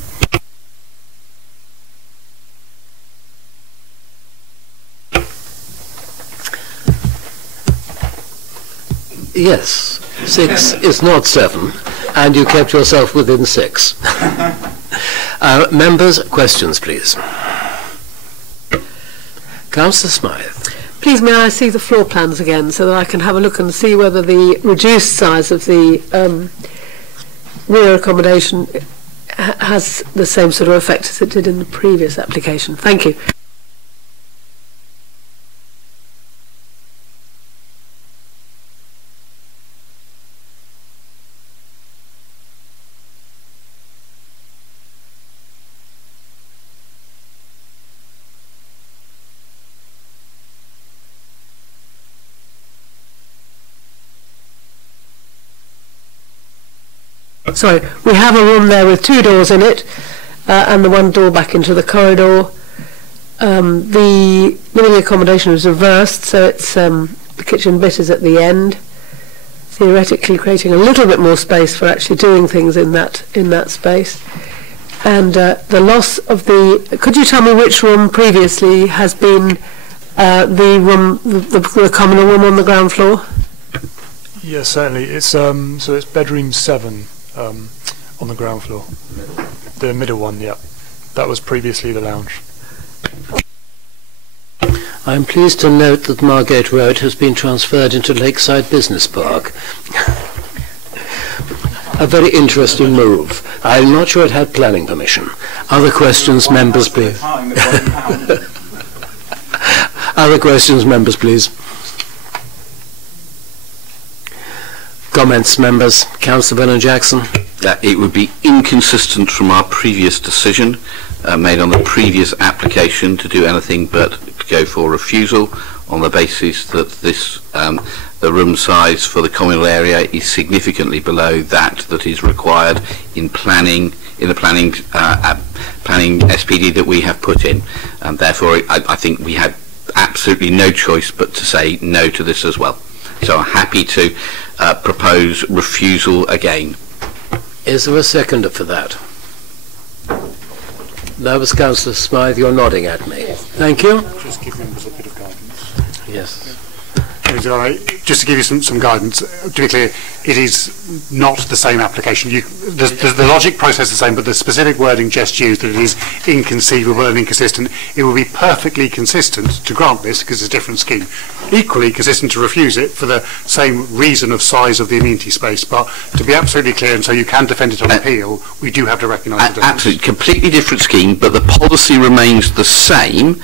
Yes, 6 is not 7, and you kept yourself within 6. Members, questions, please. Councillor Smythe. Please, may I see the floor plans again so that I can have a look and see whether the reduced size of the rear accommodation has the same sort of effect as it did in the previous application. Thank you. Sorry, we have a room there with 2 doors in it, and the 1 door back into the corridor. The living accommodation is reversed, so it's the kitchen bit is at the end, theoretically creating a little bit more space for actually doing things in that space. And the loss of the. Could you tell me which room previously has been the room, the communal room on the ground floor? Yes, certainly. It's so it's bedroom 7. On the ground floor. The middle one, yeah. That was previously the lounge. I am pleased to note that Margate Road has been transferred into Lakeside Business Park. A very interesting move. I'm not sure it had planning permission. Other questions, members, please. Other questions, members, please. Comments, members. Councillor Vernon-Jackson. It would be inconsistent from our previous decision made on the previous application to do anything but to go for refusal on the basis that this the room size for the communal area is significantly below that is required in the planning SPD that we have put in. Therefore, I think we had absolutely no choice but to say no to this as well. So I'm happy to propose refusal again. Is there a seconder for that? That was Councillor Smythe. You're nodding at me. Yes. Thank you. Just give members a bit of guidance. Yes. Just to give you some guidance, to be clear, it is not the same application. The logic process is the same, but the specific wording just used, that it is inconceivable and inconsistent, it will be perfectly consistent to grant this because it's a different scheme. Equally consistent to refuse it for the same reason of size of the amenity space, but to be absolutely clear, and so you can defend it on appeal, we do have to recognise the difference. Absolutely, completely different scheme, but the policy remains the same,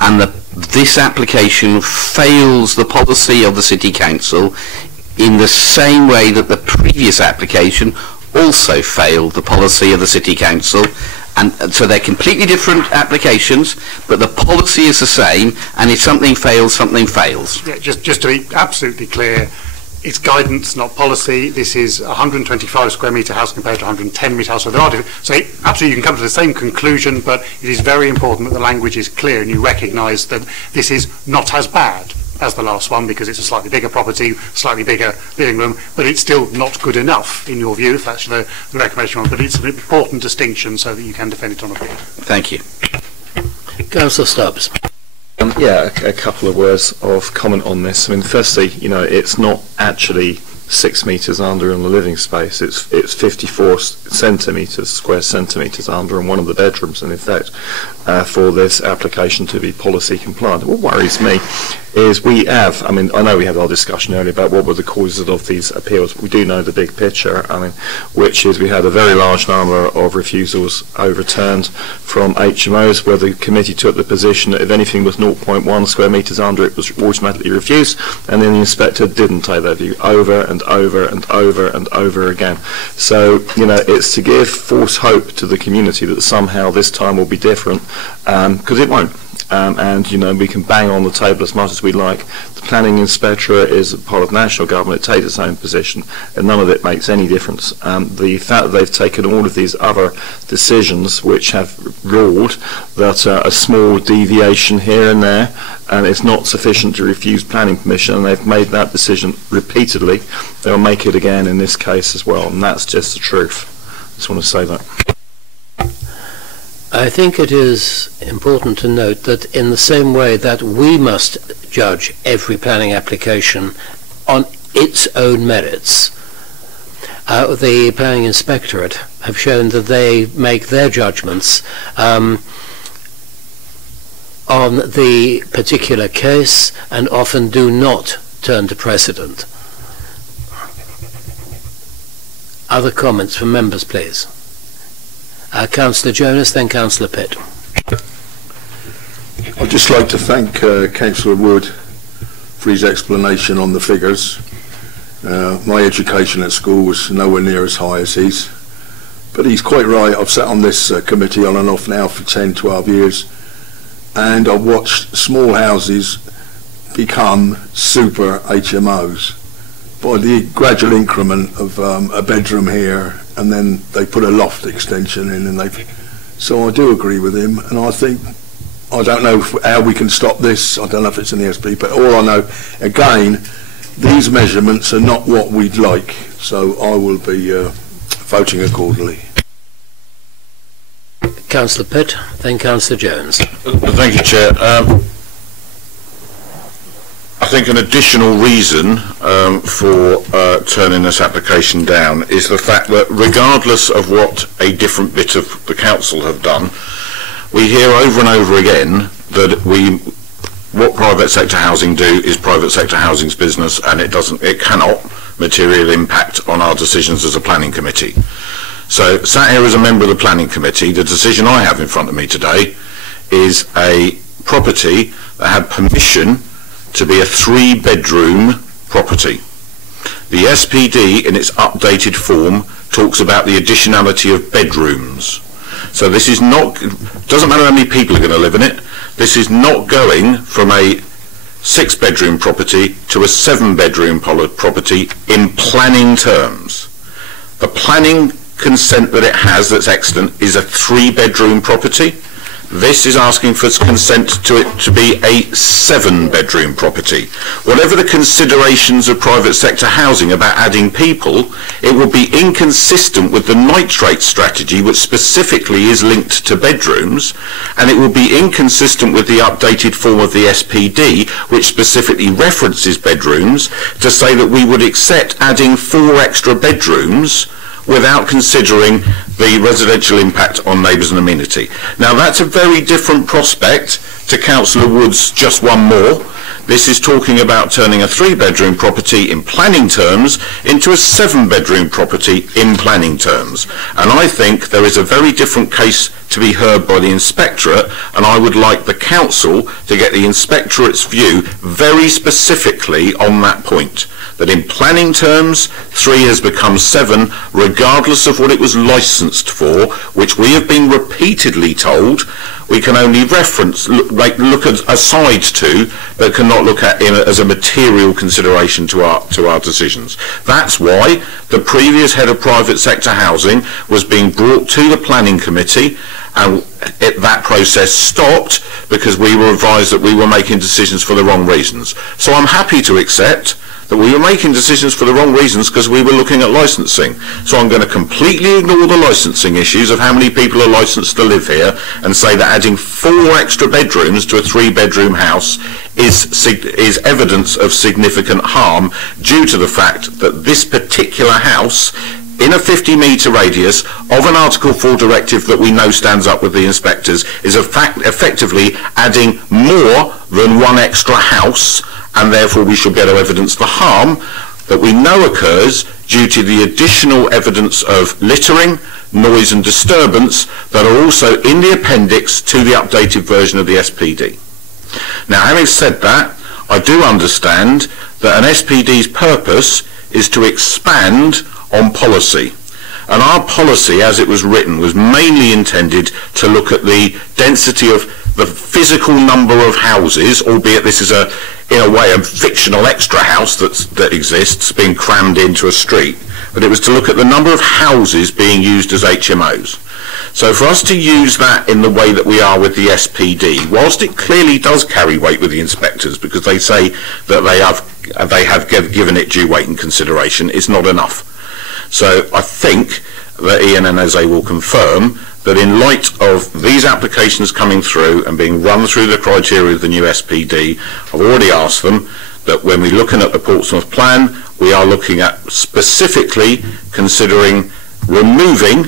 and this application fails the policy of the City Council in the same way that the previous application also failed the policy of the City Council. And so they're completely different applications, but the policy is the same, and if something fails, something fails. Yeah, just to be absolutely clear, it's guidance, not policy. This is a 125 square metre house compared to 110 metre house. So there are absolutely you can come to the same conclusion, but it is very important that the language is clear and you recognise that this is not as bad as the last one because it's a slightly bigger property, slightly bigger living room, but it's still not good enough in your view, if that's the recommendation one. But it's an important distinction so that you can defend it on appeal. Thank you. Councillor Stubbs. Yeah, a couple of words of comment on this. I mean, firstly, it's not actually 6 metres under in the living space. It's 54 square centimetres under in one of the bedrooms, and in fact, for this application to be policy compliant. What worries me is we have, I know we had our discussion earlier about what were the causes of these appeals. We do know the big picture, which is we had a very large number of refusals overturned from HMOs where the committee took the position that if anything was 0.1 square metres under, it was automatically refused, and then the inspector didn't take that view over and over and over and over again. So, it's to give false hope to the community that somehow this time will be different, because it won't. And we can bang on the table as much as we like. The planning inspectorate is part of national government. It takes its own position, and none of it makes any difference. The fact that they've taken all of these other decisions which have ruled that a small deviation here and there and it's not sufficient to refuse planning permission, and they've made that decision repeatedly, they'll make it again in this case as well, and that's just the truth. I just want to say that. I think it is important to note that in the same way that we must judge every planning application on its own merits. The planning inspectorate have shown that they make their judgments on the particular case and often do not turn to precedent. Other comments from members, please. Councillor Jonas, then Councillor Pitt. I'd just like to thank Councillor Wood for his explanation on the figures. My education at school was nowhere near as high as his, but he's quite right. I've sat on this committee on and off now for 10, 12 years, and I've watched small houses become super HMOs by the gradual increment of a bedroom here, and then they put a loft extension in, and so I do agree with him, and I think, I don't know how we can stop this. I don't know if it's in the SP, but all I know, again, these measurements are not what we'd like, so I will be voting accordingly. Councillor Pitt, then Councillor Jones. Thank you, Chair. I think an additional reason for turning this application down is the fact that regardless of what a different bit of the council have done, we hear over and over again that what private sector housing do is private sector housing's business, and it cannot materially impact on our decisions as a planning committee. So, sat here as a member of the planning committee, the decision I have in front of me today is a property that had permission to be a 3-bedroom property. The SPD in its updated form talks about the additionality of bedrooms. So this is not, doesn't matter how many people are going to live in it, this is not going from a 6-bedroom property to a 7-bedroom property in planning terms. The planning consent that it has, that's excellent, is a 3-bedroom property. This is asking for consent to it to be a 7-bedroom property. Whatever the considerations of private sector housing about adding people, it will be inconsistent with the nitrate strategy, which specifically is linked to bedrooms, and it will be inconsistent with the updated form of the SPD, which specifically references bedrooms, to say that we would accept adding 4 extra bedrooms without considering the residential impact on neighbours and amenity. Now that's a very different prospect to Councillor Wood's just one more. This is talking about turning a 3-bedroom property in planning terms into a 7-bedroom property in planning terms. And I think there is a very different case to be heard by the inspectorate, and I would like the council to get the inspectorate's view very specifically on that point. That in planning terms, 3 has become 7, regardless of what it was licensed for, which we have been repeatedly told we can only reference, look aside to, but cannot look at it as a material consideration to our decisions. That's why the previous head of private sector housing was being brought to the planning committee, and that process stopped because we were advised that we were making decisions for the wrong reasons. So I'm happy to accept that we were making decisions for the wrong reasons because we were looking at licensing. So I'm going to completely ignore the licensing issues of how many people are licensed to live here and say that adding 4 extra bedrooms to a 3-bedroom house is evidence of significant harm due to the fact that this particular house in a 50-metre radius of an Article 4 directive that we know stands up with the inspectors is effectively adding more than 1 extra house, and therefore we should be able to evidence the harm that we know occurs due to the additional evidence of littering, noise and disturbance that are also in the appendix to the updated version of the SPD. Now, having said that, I do understand that an SPD's purpose is to expand on policy. And our policy, as it was written, was mainly intended to look at the density of the physical number of houses, albeit this is in a way a fictional extra house that exists being crammed into a street, but it was to look at the number of houses being used as HMOs. So for us to use that in the way that we are with the SPD, whilst it clearly does carry weight with the inspectors because they say that they have given it due weight and consideration, it's not enough. So I think that Ian and Eze will confirm that in light of these applications coming through and being run through the criteria of the new SPD, I've already asked them that when we're looking at the Portsmouth plan, we are looking at specifically considering removing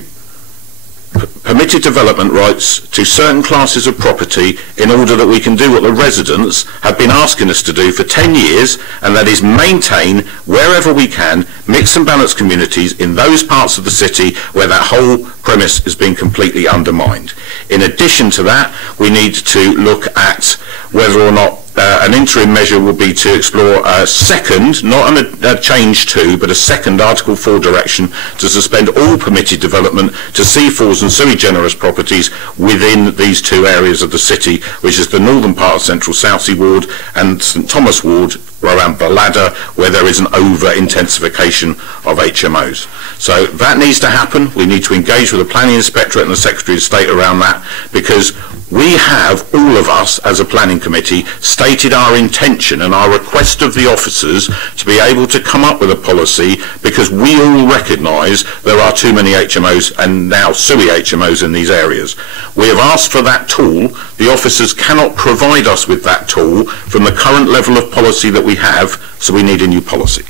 permitted development rights to certain classes of property in order that we can do what the residents have been asking us to do for 10 years, and that is maintain, wherever we can, mixed and balanced communities in those parts of the city where that whole premise has been completely undermined. In addition to that, we need to look at whether or not an interim measure will be to explore a second, not a change to, but a second Article 4 direction to suspend all permitted development to C4s and sui generis properties within these two areas of the city, which is the northern part of Central Southsea Ward and St Thomas Ward around the ladder, where there is an over-intensification of HMOs. So that needs to happen. We need to engage with the Planning Inspectorate and the Secretary of State around that, because we have, all of us as a planning committee, stated our intention and our request of the officers to be able to come up with a policy, because we all recognise there are too many HMOs and now sui HMOs in these areas. We have asked for that tool. The officers cannot provide us with that tool from the current level of policy that we have, so we need a new policy.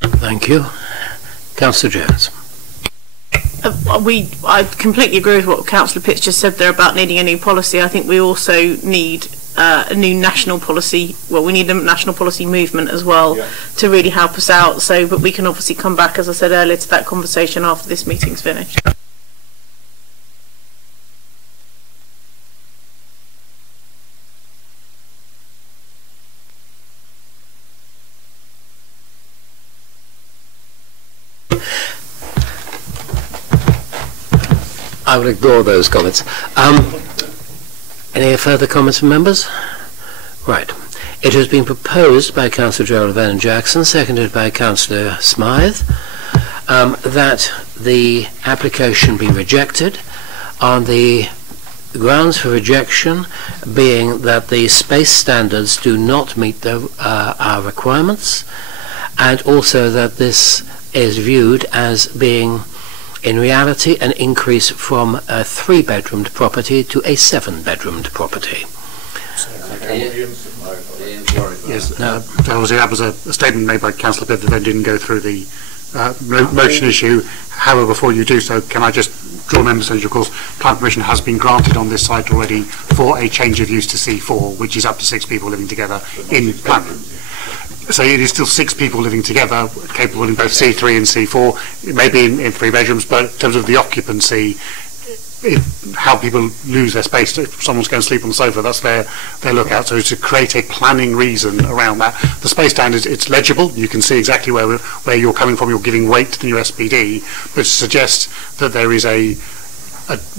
Thank you. Councillor Jones. I completely agree with what Councillor Pitts just said there about needing a new policy. I think we also need a new national policy. Well, we need a national policy movement as well, to really help us out. So, but we can obviously come back, as I said earlier, to that conversation after this meeting's finished. I will ignore those comments. Any further comments from members? Right. It has been proposed by Councillor Gerald Van Jackson, seconded by Councillor Smythe, that the application be rejected on the grounds for rejection being that the space standards do not meet our requirements, and also that this is viewed as being in reality an increase from a 3-bedroomed property to a 7-bedroomed property. Yes, obviously that was a statement made by Councillor Pitt that then didn't go through the motion issue. However, before you do so, can I just draw members' attention, of course, planning permission has been granted on this site already for a change of use to C4, which is up to 6 people living together in planning. So it is still 6 people living together, capable in both C3 and C4. It may be in 3 bedrooms, but in terms of the occupancy, how people lose their space, if someone's going to sleep on the sofa, that's their lookout. So to create a planning reason around that. The space standards, it's legible. You can see exactly where you're coming from. You're giving weight to your SPD, but to suggest that there is a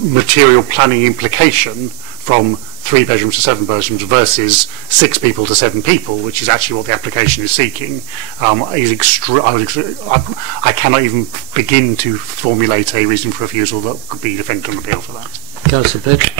material planning implication from 3 bedrooms to 7 bedrooms versus 6 people to 7 people, which is actually what the application is seeking, I cannot even begin to formulate a reason for refusal that could be defended on appeal for that. Councillor Pitt.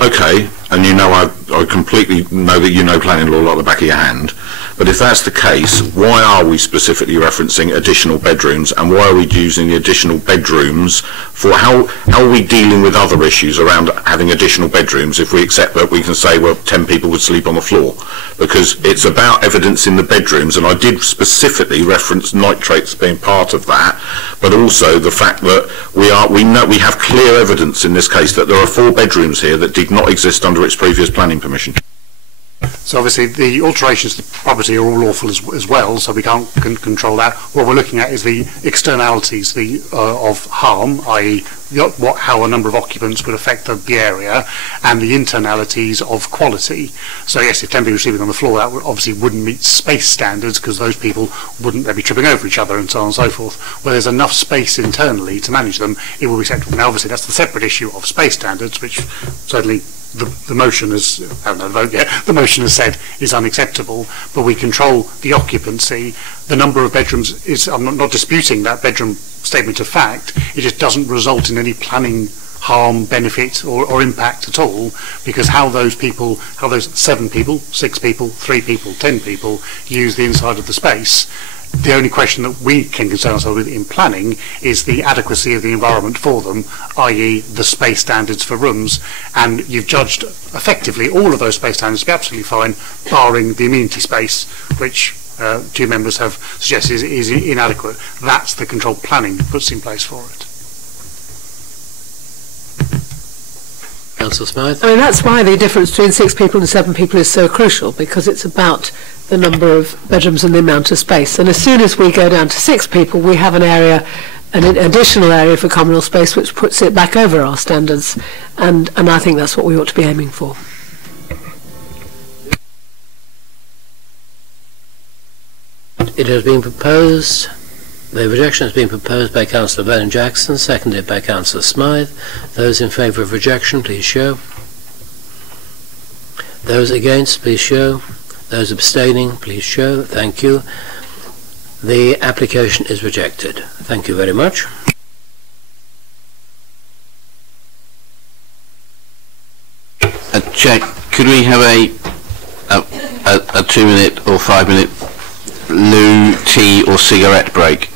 Okay, and you know I completely know that you know planning law like the back of your hand, but if that's the case, why are we specifically referencing additional bedrooms, and why are we using the additional bedrooms for how are we dealing with other issues around having additional bedrooms if we accept that we can say, well, 10 people would sleep on the floor? Because it's about evidence in the bedrooms, and I did specifically reference nitrates being part of that, but also the fact that we have clear evidence in this case that there are 4 bedrooms here that did not exist under its previous planning permission. So obviously the alterations to the property are all lawful as well, so we can't control that. What we're looking at is the externalities of harm, i.e. how a number of occupants would affect the area, and the internalities of quality. So yes, if 10 people were sleeping on the floor, that obviously wouldn't meet space standards, because those people they'd be tripping over each other and so on and so forth. Where there's enough space internally to manage them, it will be acceptable. Now obviously that's the separate issue of space standards, which certainly the motion has, I haven't had a vote yet, the motion has said is unacceptable, but we control the occupancy. The number of bedrooms is, I'm not disputing that bedroom statement of fact, it just doesn't result in any planning harm, benefit or impact at all, because how those 7 people, 6 people, 3 people, 10 people use the inside of the space The only question that we can concern ourselves with in planning is the adequacy of the environment for them, i.e. the space standards for rooms, and you've judged effectively all of those space standards to be absolutely fine, barring the amenity space, which two members have suggested is inadequate. That's the controlled planning that puts in place for it. Councillor Smythe? I mean, that's why the difference between 6 people and 7 people is so crucial, because it's about the number of bedrooms and the amount of space. And as soon as we go down to 6 people, we have an area, an additional area for communal space, which puts it back over our standards. And I think that's what we ought to be aiming for. It has been proposed, the rejection has been proposed by Councillor Vernon Jackson, seconded by Councillor Smythe. Those in favour of rejection, please show. Those against, please show. Those abstaining, please show. Thank you. The application is rejected. Thank you very much. Chair, could we have a 2-minute or 5-minute loo, tea or cigarette break?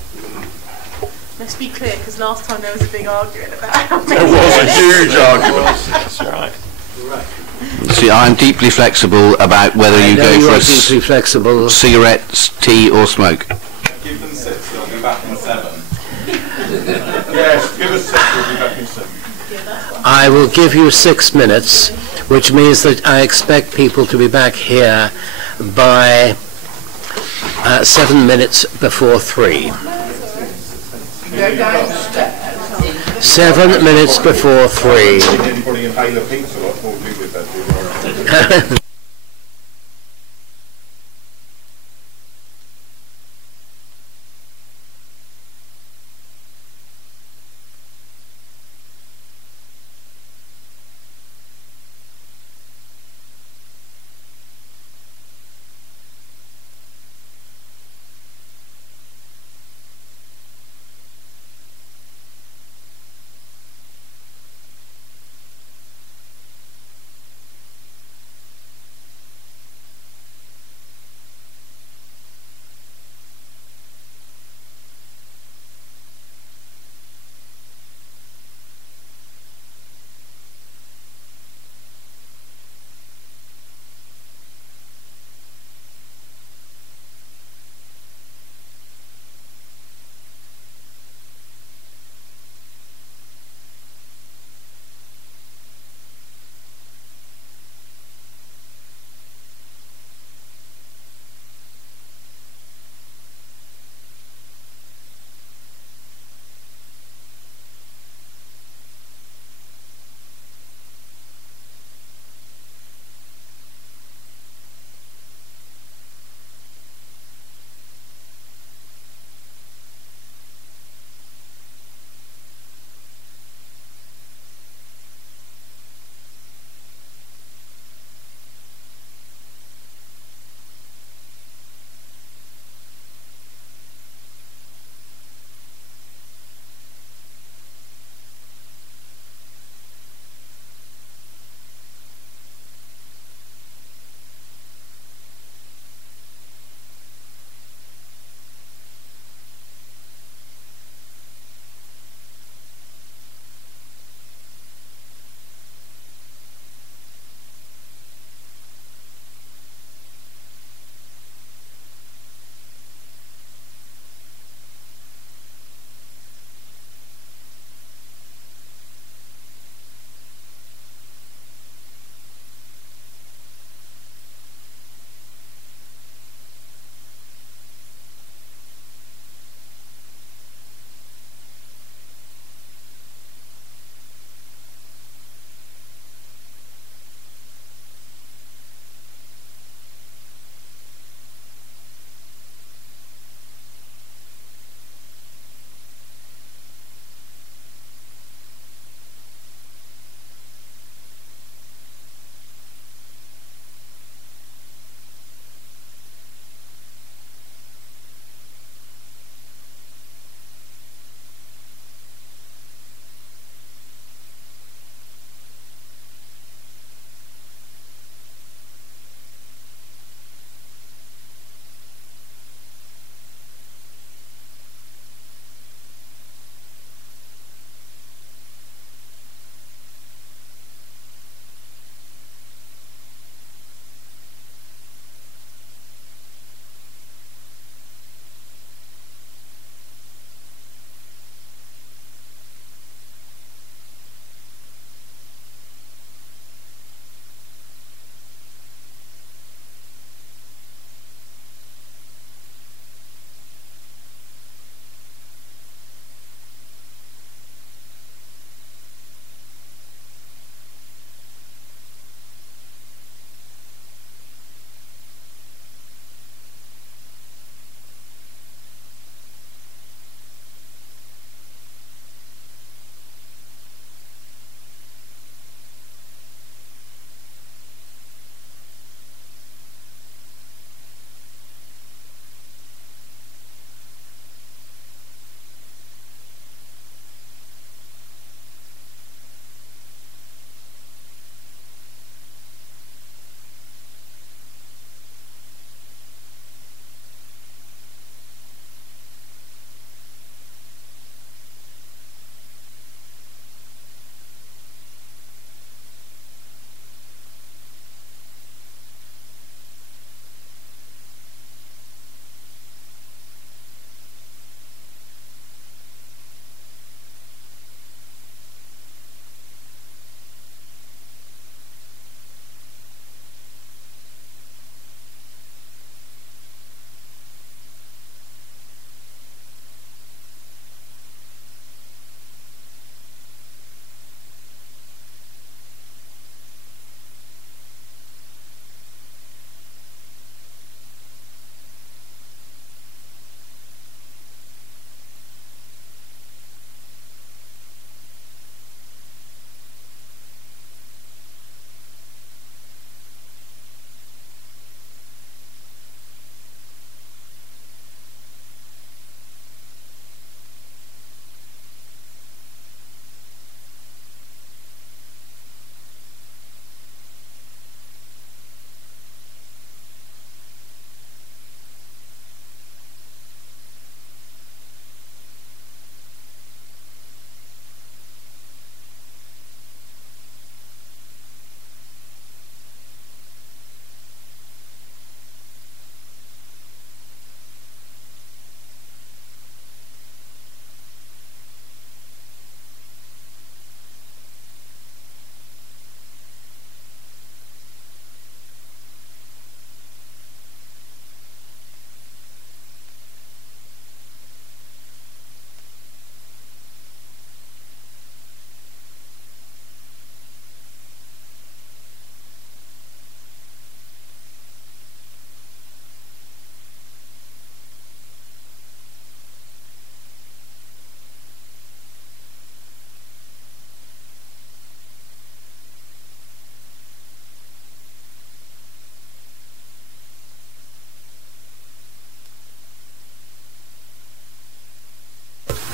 Let's be clear, because last time there was a big argument about how many. There was a huge argument. That's right. See, I'm deeply flexible about whether you go for deeply flexible. Cigarettes, tea or smoke. Give them 6, they'll be back in 7. Yes, give us 6, we'll be back in 7. I will give you 6 minutes, which means that I expect people to be back here by 7 minutes before 3. 7 minutes before 3.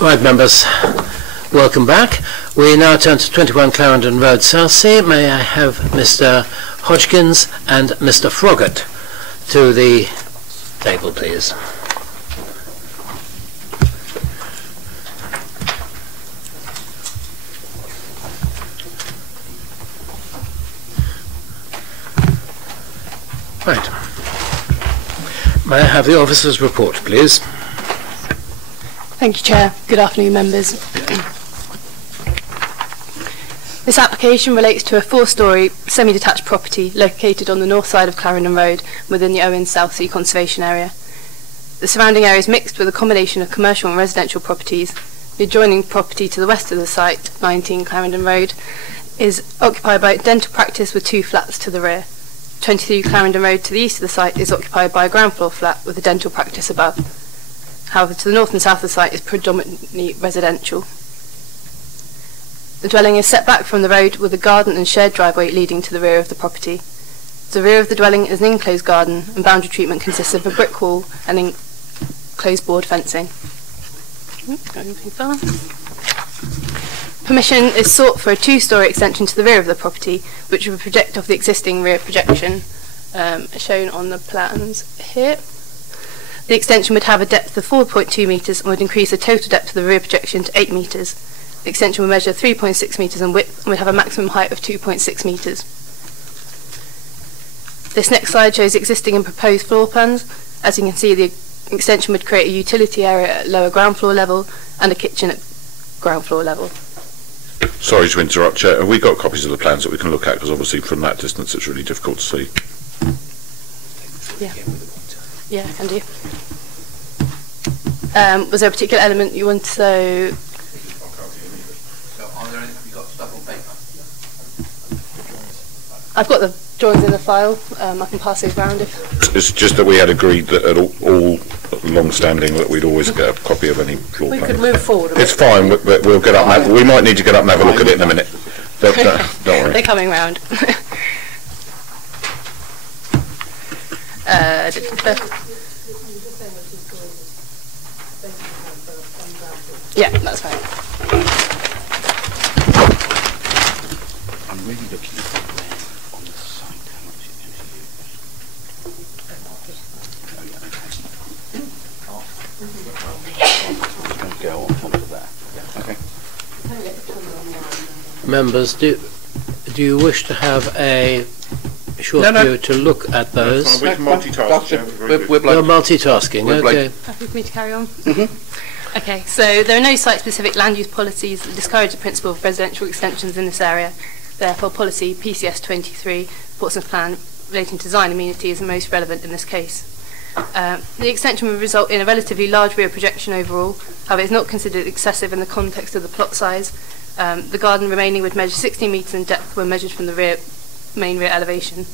Right, members, welcome back. We now turn to 21 Clarendon Road, Southsea. May I have Mr. Hodgkins and Mr. Froggatt to the table, please. Right. May I have the officer's report, please? Thank you, Chair. Good afternoon, members. This application relates to a 4-storey semi-detached property located on the north side of Clarendon Road within the Owen Southsea Conservation Area. The surrounding area is mixed with a combination of commercial and residential properties. The adjoining property to the west of the site, 19 Clarendon Road, is occupied by a dental practice with 2 flats to the rear. 23 Clarendon Road to the east of the site is occupied by a ground floor flat with a dental practice above. However, to the north and south of the site is predominantly residential. The dwelling is set back from the road with a garden and shared driveway leading to the rear of the property. The rear of the dwelling is an enclosed garden, and boundary treatment consists of a brick wall and enclosed board fencing. Permission is sought for a 2-storey extension to the rear of the property, which would project off the existing rear projection, shown on the plans here. The extension would have a depth of 4.2 metres and would increase the total depth of the rear projection to 8 metres. The extension would measure 3.6 metres in width and would have a maximum height of 2.6 metres. This next slide shows existing and proposed floor plans. As you can see, the extension would create a utility area at lower ground floor level and a kitchen at ground floor level. Sorry to interrupt, Chair. Have we got copies of the plans that we can look at? Because obviously from that distance it's really difficult to see. Yeah. Yeah, I can do. Was there a particular element you want to... I've got the drawings in the file. I can pass those round if... It's just that we had agreed that at all long-standing that we'd always get a copy of any floor plan. We could move forward a bit. It's fine, but we'll get up and have, we might need to get up and have a look at it in a minute. Don't worry. They're coming round. Yeah, that's fine. I'm really looking at where on the site how much it's going to use. It's going to go on top of that. Okay. Members, do you wish to have a short period to look at those? We can multitask. We're multitasking, okay. Happy for me to carry on? Okay, so there are no site-specific land use policies that discourage the principle of residential extensions in this area. Therefore, policy PCS 23, Portsmouth Plan, relating to design amenity is the most relevant in this case. The extension would result in a relatively large rear projection overall. However, it is not considered excessive in the context of the plot size. The garden remaining would measure 16 metres in depth when measured from the main rear elevation.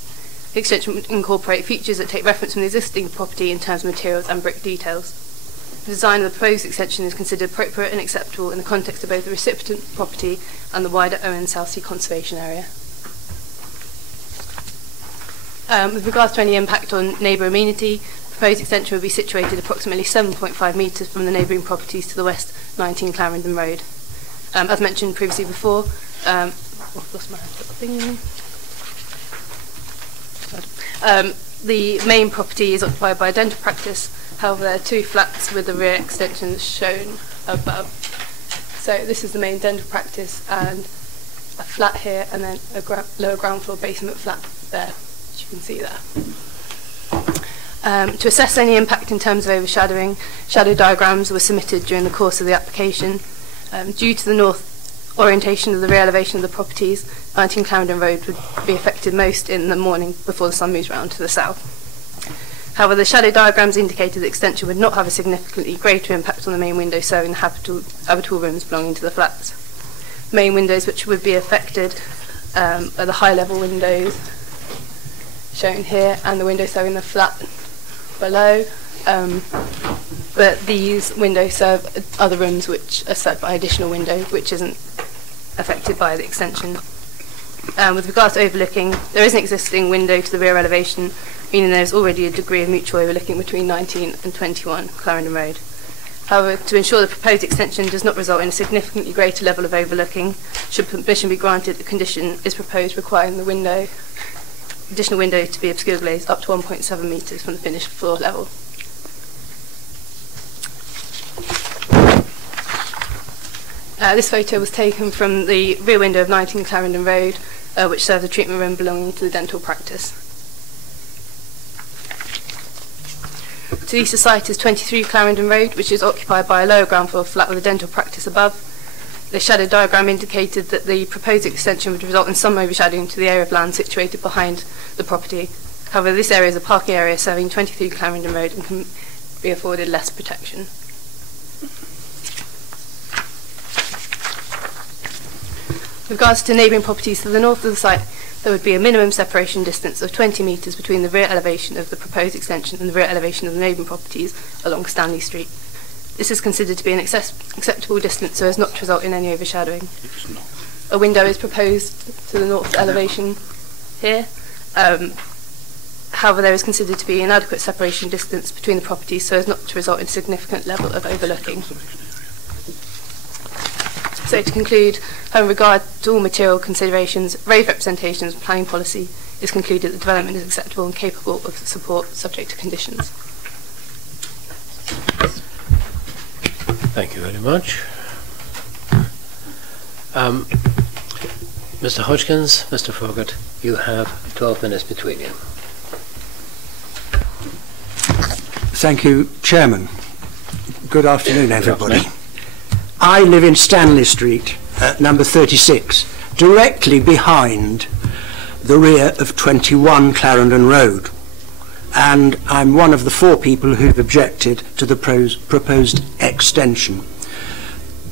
The extension would incorporate features that take reference from the existing property in terms of materials and brick details. The design of the proposed extension is considered appropriate and acceptable in the context of both the recipient property and the wider Owen Southsea Conservation Area. With regards to any impact on neighbour amenity, the proposed extension would be situated approximately 7.5 metres from the neighbouring properties to the west, 19 Clarendon Road. As mentioned previously before, the main property is occupied by a dental practice. However, there are 2 flats with the rear extensions shown above. So this is the main dental practice and a flat here and then a lower ground floor basement flat there, as you can see there. To assess any impact in terms of overshadowing, shadow diagrams were submitted during the course of the application. Due to the north orientation of the rear elevation of the properties, 19 Clarendon Road would be affected most in the morning before the sun moves round to the south. However, the shadow diagrams indicated the extension would not have a significantly greater impact on the main windows serving the habitable rooms belonging to the flats. The main windows which would be affected are the high-level windows shown here and the windows serving the flat below. But these windows serve other rooms which are served by additional window, which isn't affected by the extension. With regards to overlooking, there is an existing window to the rear elevation, meaning there is already a degree of mutual overlooking between 19 and 21 Clarendon Road. However, to ensure the proposed extension does not result in a significantly greater level of overlooking, should permission be granted, the condition is proposed requiring the additional window to be obscured glazed up to 1.7 metres from the finished floor level. This photo was taken from the rear window of 19 Clarendon Road, which serves a treatment room belonging to the dental practice. To the east of site is 23 Clarendon Road, which is occupied by a lower ground floor flat with a dental practice above. The shadow diagram indicated that the proposed extension would result in some overshadowing to the area of land situated behind the property. However, this area is a parking area serving 23 Clarendon Road and can be afforded less protection. With regards to neighbouring properties to the north of the site, there would be a minimum separation distance of 20 metres between the rear elevation of the proposed extension and the rear elevation of the neighbouring properties along Stanley Street. This is considered to be an acceptable distance so as not to result in any overshadowing. A window is proposed to the north elevation here. However, there is considered to be an adequate separation distance between the properties so as not to result in a significant level of overlooking. So to conclude, having regard to all material considerations, road representations and planning policy, is concluded that the development is acceptable and capable of support subject to conditions. Thank you very much. Mr. Hodgkins, Mr. Froggatt, you have 12 minutes between you. Thank you, Chairman. Good afternoon, everybody. I live in Stanley Street, number 36, directly behind the rear of 21 Clarendon Road, and I'm one of the 4 people who've objected to the proposed extension.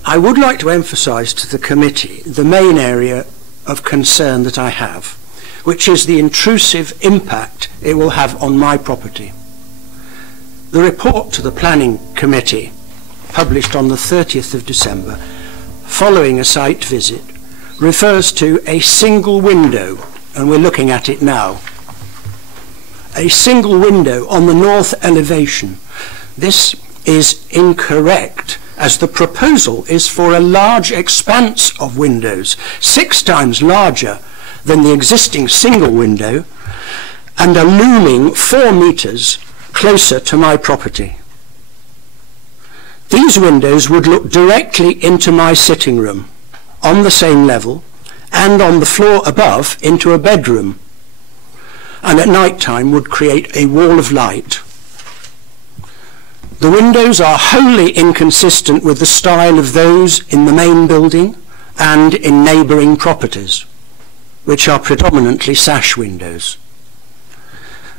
I would like to emphasise to the committee the main area of concern that I have, which is the intrusive impact it will have on my property. The report to the Planning Committee, published on the 30th of December, following a site visit, refers to a single window, and we're looking at it now. A single window on the north elevation. This is incorrect, as the proposal is for a large expanse of windows, 6 times larger than the existing single window, and a looming 4 metres closer to my property. These windows would look directly into my sitting room, on the same level, and on the floor above into a bedroom, and at night time would create a wall of light. The windows are wholly inconsistent with the style of those in the main building and in neighbouring properties, which are predominantly sash windows.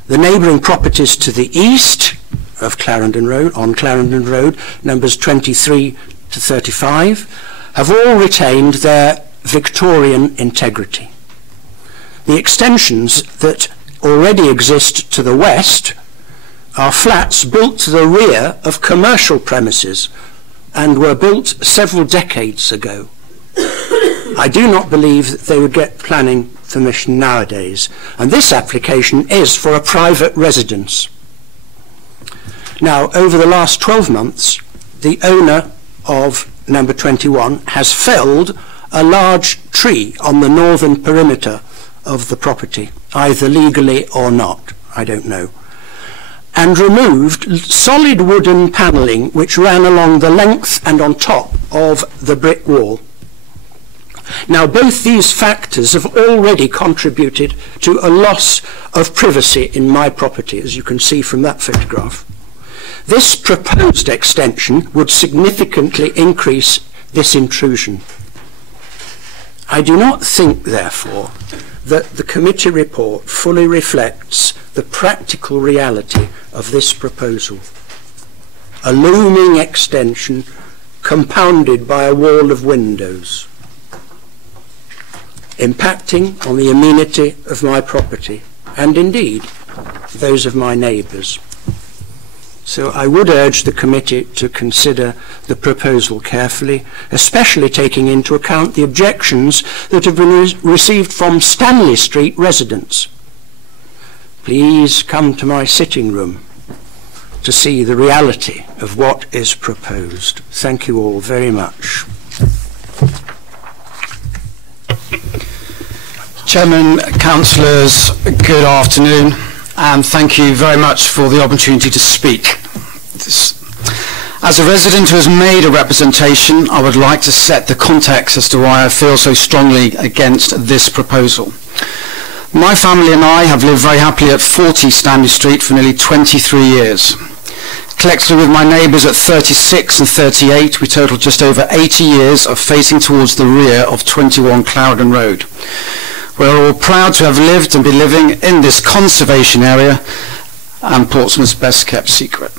The neighbouring properties to the east of Clarendon Road, on Clarendon Road, numbers 23 to 35, have all retained their Victorian integrity. The extensions that already exist to the west are flats built to the rear of commercial premises and were built several decades ago. I do not believe that they would get planning permission nowadays, and this application is for a private residence. Now, over the last 12 months, the owner of number 21 has felled a large tree on the northern perimeter of the property, either legally or not, I don't know, and removed solid wooden panelling which ran along the length and on top of the brick wall. Now, both these factors have already contributed to a loss of privacy in my property, as you can see from that photograph. This proposed extension would significantly increase this intrusion. I do not think, therefore, that the committee report fully reflects the practical reality of this proposal. A looming extension compounded by a wall of windows, impacting on the amenity of my property and indeed those of my neighbours. So I would urge the committee to consider the proposal carefully, especially taking into account the objections that have been received from Stanley Street residents. Please come to my sitting room to see the reality of what is proposed. Thank you all very much. Chairman, councillors, good afternoon, and thank you very much for the opportunity to speak. As a resident who has made a representation, I would like to set the context as to why I feel so strongly against this proposal. My family and I have lived very happily at 40 Stanley Street for nearly 23 years. Collectively with my neighbours at 36 and 38, we total just over 80 years of facing towards the rear of 21 Clarendon Road. We're all proud to have lived and be living in this conservation area and Portsmouth's best kept secret.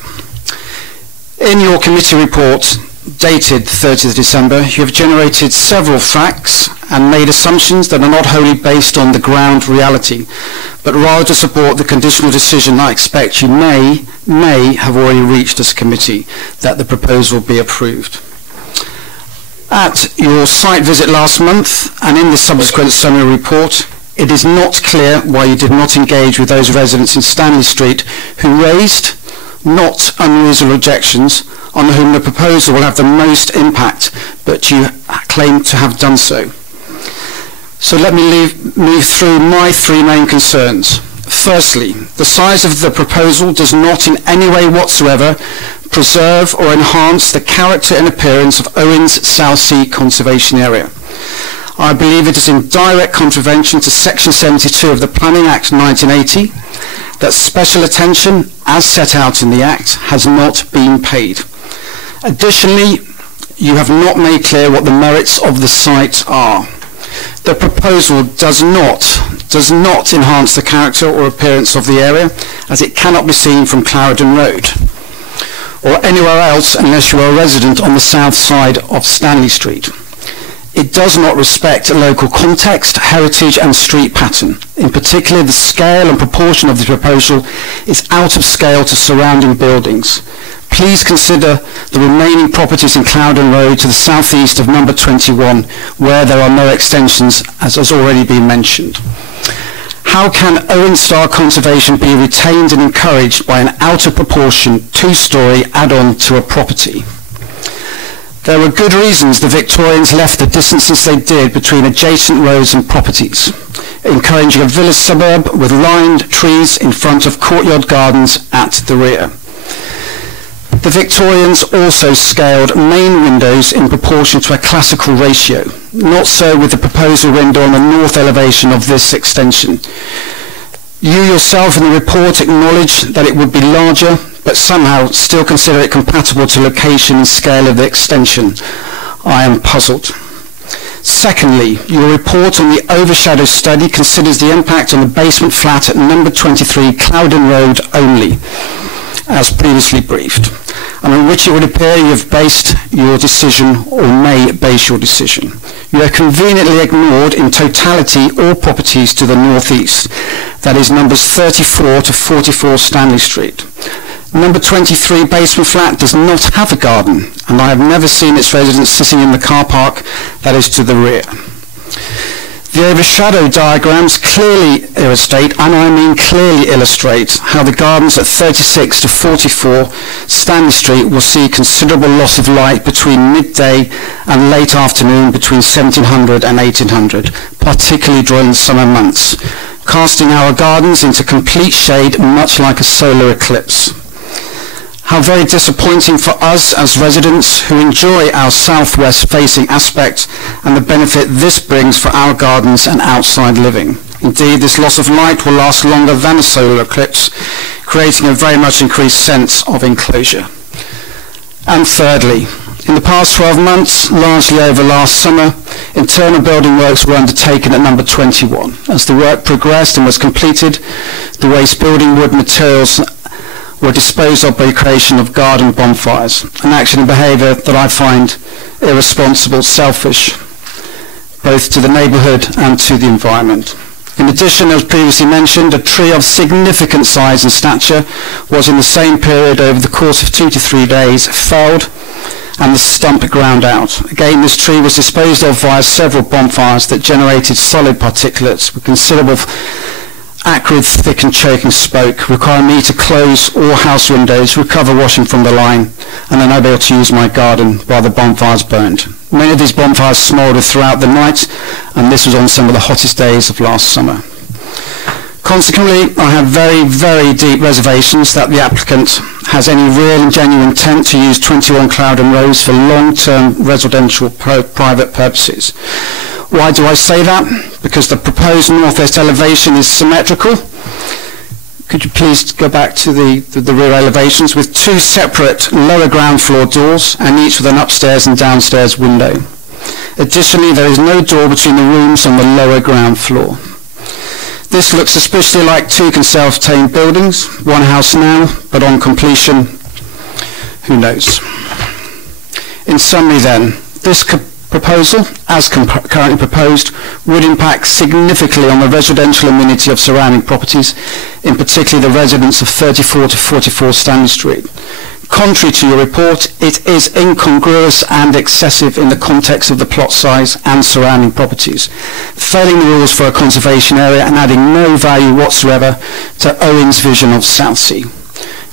In your committee report dated 30th December, you have generated several facts and made assumptions that are not wholly based on the ground reality, but rather to support the conditional decision I expect you may have already reached as a committee, that the proposal be approved. At your site visit last month and in the subsequent summary report, it is not clear why you did not engage with those residents in Stanley Street who raised not unreasonable objections, on whom the proposal will have the most impact, but you claim to have done so. So let me move through my three main concerns. Firstly, the size of the proposal does not in any way whatsoever preserve or enhance the character and appearance of Owen's Southsea Conservation Area. I believe it is in direct contravention to Section 72 of the Planning Act 1980, that special attention, as set out in the Act, has not been paid. Additionally, you have not made clear what the merits of the site are. The proposal does not enhance the character or appearance of the area, as it cannot be seen from Clarendon Road or anywhere else unless you are a resident on the south side of Stanley Street. It does not respect local context, heritage and street pattern. In particular, the scale and proportion of the proposal is out of scale to surrounding buildings. Please consider the remaining properties in Clarendon Road to the southeast of number 21, where there are no extensions, as has already been mentioned. How can Owen Star Conservation be retained and encouraged by an out of proportion two-storey add-on to a property? There were good reasons the Victorians left the distances they did between adjacent roads and properties, encouraging a village suburb with lined trees in front of courtyard gardens at the rear. The Victorians also scaled main windows in proportion to a classical ratio, not so with the proposal window on the north elevation of this extension. You yourself in the report acknowledge that it would be larger, but somehow still consider it compatible to location and scale of the extension. I am puzzled. Secondly, your report on the overshadow study considers the impact on the basement flat at number 23 Clarendon Road only, as previously briefed, and on which it would appear you have based your decision or may base your decision. You have conveniently ignored in totality all properties to the northeast, that is numbers 34 to 44 Stanley Street. Number 23 basement flat does not have a garden, and I have never seen its residents sitting in the car park that is to the rear. The overshadow diagrams clearly illustrate, and I mean clearly illustrate, how the gardens at 36 to 44 Stanley Street will see considerable loss of light between midday and late afternoon between 1700 and 1800, particularly during the summer months, casting our gardens into complete shade much like a solar eclipse. How very disappointing for us as residents who enjoy our southwest facing aspect and the benefit this brings for our gardens and outside living. Indeed, this loss of light will last longer than a solar eclipse, creating a very much increased sense of enclosure. And thirdly, in the past 12 months, largely over last summer, internal building works were undertaken at number 21. As the work progressed and was completed, the waste building wood materials were disposed of by the creation of garden bonfires, an action and behaviour that I find irresponsible, selfish, both to the neighbourhood and to the environment. In addition, as previously mentioned, a tree of significant size and stature was in the same period over the course of 2 to 3 days felled and the stump ground out. Again, this tree was disposed of via several bonfires that generated solid particulates with considerable acrid, thick and choking smoke, requiring me to close all house windows, recover washing from the line, and then unable to use my garden while the bonfires burned. Many of these bonfires smouldered throughout the night, and this was on some of the hottest days of last summer. Consequently, I have very, very deep reservations that the applicant has any real and genuine intent to use 21 Cloudham Road for long-term residential private purposes. Why do I say that? Because the proposed northwest elevation is symmetrical. Could you please go back to the rear elevations with two separate lower ground floor doors and each with an upstairs and downstairs window. Additionally, there is no door between the rooms on the lower ground floor. This looks suspiciously like two self-contained buildings, one house now, but on completion, who knows. In summary then, this proposal, as currently proposed, would impact significantly on the residential amenity of surrounding properties, in particular the residents of 34 to 44 Stanley Street. Contrary to your report, it is incongruous and excessive in the context of the plot size and surrounding properties, failing the rules for a conservation area and adding no value whatsoever to Owen's vision of Southsea.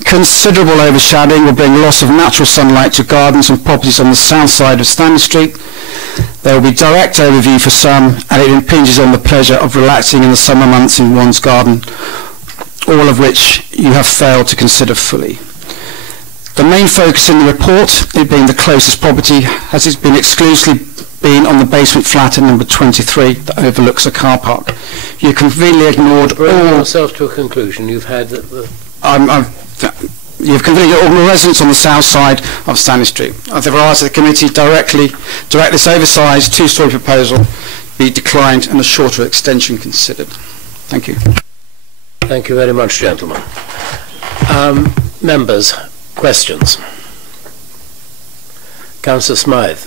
Considerable overshadowing will bring loss of natural sunlight to gardens and properties on the south side of Stanley Street. There will be direct overview for some, and it impinges on the pleasure of relaxing in the summer months in one's garden, all of which you have failed to consider fully. The main focus in the report, it being the closest property, has been exclusively been on the basement flat at number 23 that overlooks a car park. You conveniently ignored all... Bring yourself to a conclusion. You've had... You've completely all the residents on the south side of Stanley Street. I've asked the committee direct this oversized two-storey proposal be declined and a shorter extension considered. Thank you. Thank you very much, gentlemen. Members, questions? Councillor Smythe.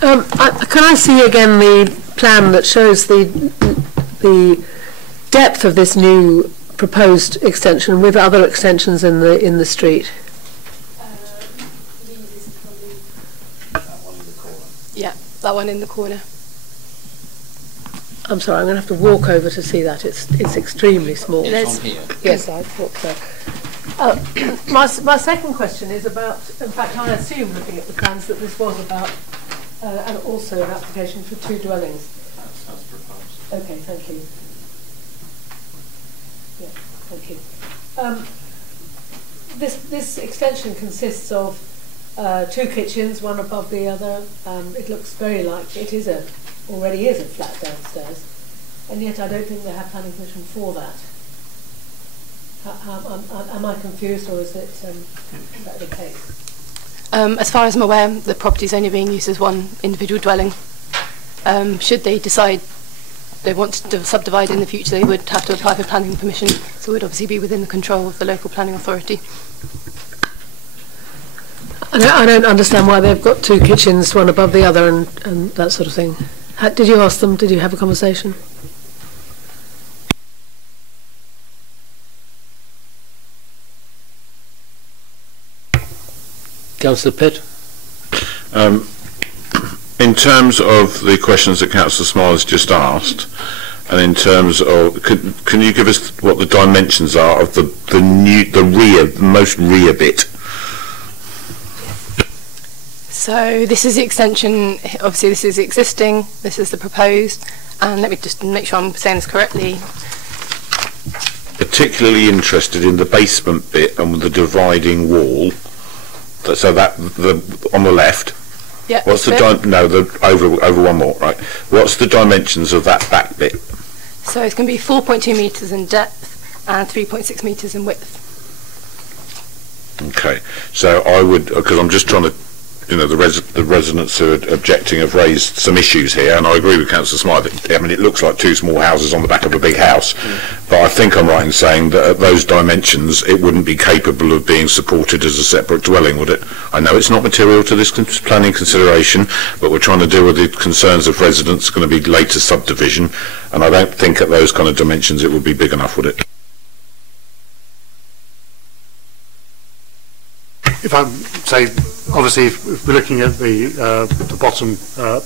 Can I see again the plan that shows the depth of this new proposed extension with other extensions in the street? Yeah, that one in the corner. I'm sorry, I'm going to have to walk over to see that. It's extremely small. It's on here. Yes, I thought so. My second question is about, in fact, I assume, looking at the plans, that this was about, and also an application for two dwellings. That's proposed. Okay, thank you. Yeah, thank you. This extension consists of two kitchens, one above the other. It looks very like it already is a flat downstairs, and yet I don't think they have planning permission for that. Am I confused, or is that the case? As far as I'm aware, the property is only being used as one individual dwelling. Should they decide they want to subdivide in the future, they would have to apply for planning permission, so it would obviously be within the control of the local planning authority. I don't understand why they've got two kitchens, one above the other, and that sort of thing. Did you ask them? Did you have a conversation? Councillor Pitt. In terms of the questions that Councillor Smile has just asked, and in terms of, can you give us what the dimensions are of the most rear bit? So this is the extension. Obviously, this is existing. This is the proposed. And let me just make sure I'm saying this correctly. Particularly interested in the basement bit and the dividing wall. So that on the left. Yeah. What's the over one more, right? What's the dimensions of that back bit? So it's going to be 4.2 metres in depth and 3.6 metres in width. Okay. So I would, because I'm just trying to, the residents who are objecting have raised some issues here, and I agree with Councillor Smythe. I mean, it looks like two small houses on the back of a big house, but I think I'm right in saying that at those dimensions it wouldn't be capable of being supported as a separate dwelling, would it? I know it's not material to this planning consideration, but we're trying to deal with the concerns of residents going to be later subdivision, and I don't think at those kind of dimensions it would be big enough, would it? If I say, obviously, if we're looking at the bottom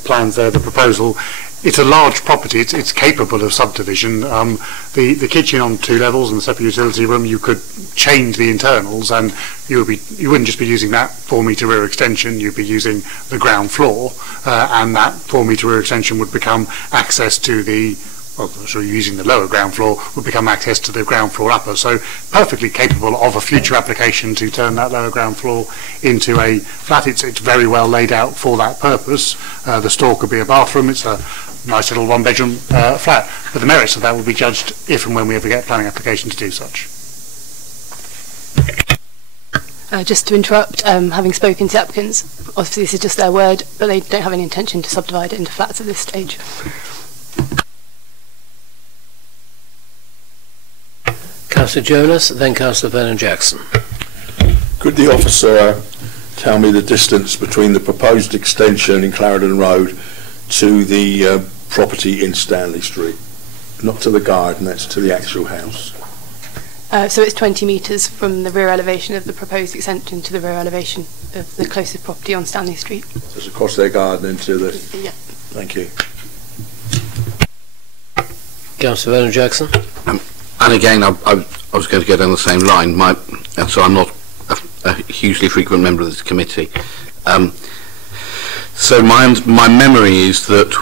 plans there, the proposal it's a large property. It's capable of subdivision. The kitchen on 2 levels and the separate utility room, you could change the internals, and you wouldn't just be using that 4-metre rear extension. You'd be using the ground floor, and that 4-metre rear extension would become access to the. Well, so using the lower ground floor would become access to the ground floor upper. So perfectly capable of a future application to turn that lower ground floor into a flat. It's very well laid out for that purpose. The store could be a bathroom. It's a nice little 1-bedroom flat. But the merits of that will be judged if and when we ever get a planning application to do such. Just to interrupt, having spoken to applicants, obviously this is just their word, but they don't have any intention to subdivide it into flats at this stage. Councillor Jonas, then Councillor Vernon-Jackson. Could the officer tell me the distance between the proposed extension in Clarendon Road to the property in Stanley Street? Not to the garden, that's to the actual house. So it's 20 metres from the rear elevation of the proposed extension to the rear elevation of the closest property on Stanley Street. So it's across their garden into the... Yeah. Thank you. Councillor Vernon-Jackson. And again, I was going to go down the same line. So I'm not a hugely frequent member of this committee. So my memory is that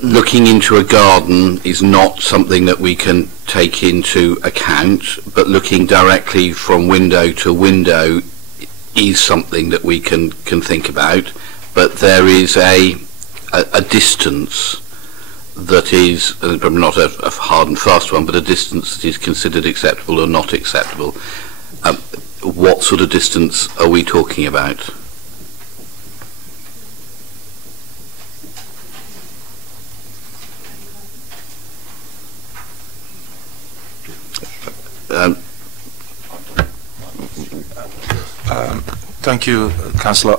looking into a garden is not something that we can take into account, but looking directly from window to window is something that we can think about. But there is a distance that is probably not a hard and fast one, but a distance that is considered acceptable or not acceptable. What sort of distance are we talking about? Thank you, Councillor.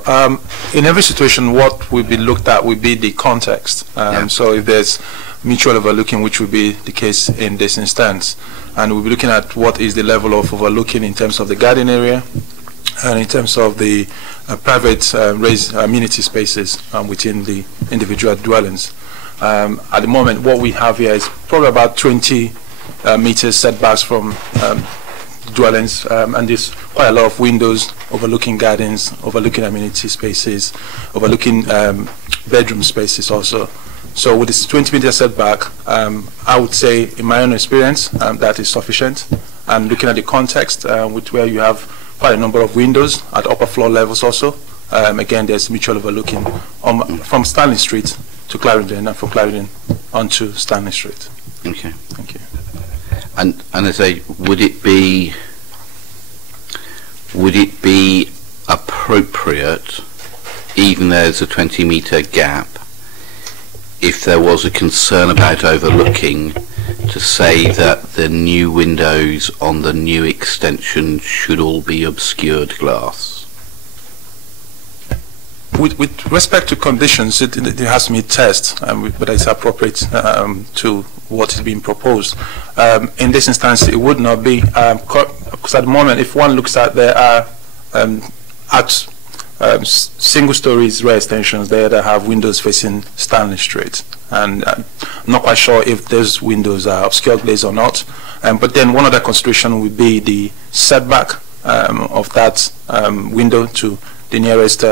In every situation, what will be looked at will be the context. So if there's mutual overlooking, which will be the case in this instance, and we'll be looking at what is the level of overlooking in terms of the garden area and in terms of the private raised amenity spaces within the individual dwellings. At the moment, what we have here is probably about 20 meters setbacks from dwellings, and there's quite a lot of windows overlooking gardens, overlooking amenity spaces, overlooking bedroom spaces also. So with this 20 meter setback, I would say in my own experience that is sufficient. And looking at the context with where you have quite a number of windows at upper floor levels also, again there's mutual overlooking from Stanley Street to Clarendon and from Clarendon onto Stanley Street. Okay. Thank you. And I say, would it be appropriate, even there's a 20 metre gap, if there was a concern about overlooking, to say that the new windows on the new extension should all be obscured glass? With respect to conditions, it has to meet tests, but it's appropriate to what is being proposed. In this instance, it would not be, because at the moment, if one looks at there are single stories rear extensions there that have windows facing Stanley Street, and I'm not quite sure if those windows are obscured glaze or not. But then one other consideration would be the setback of that window to the nearest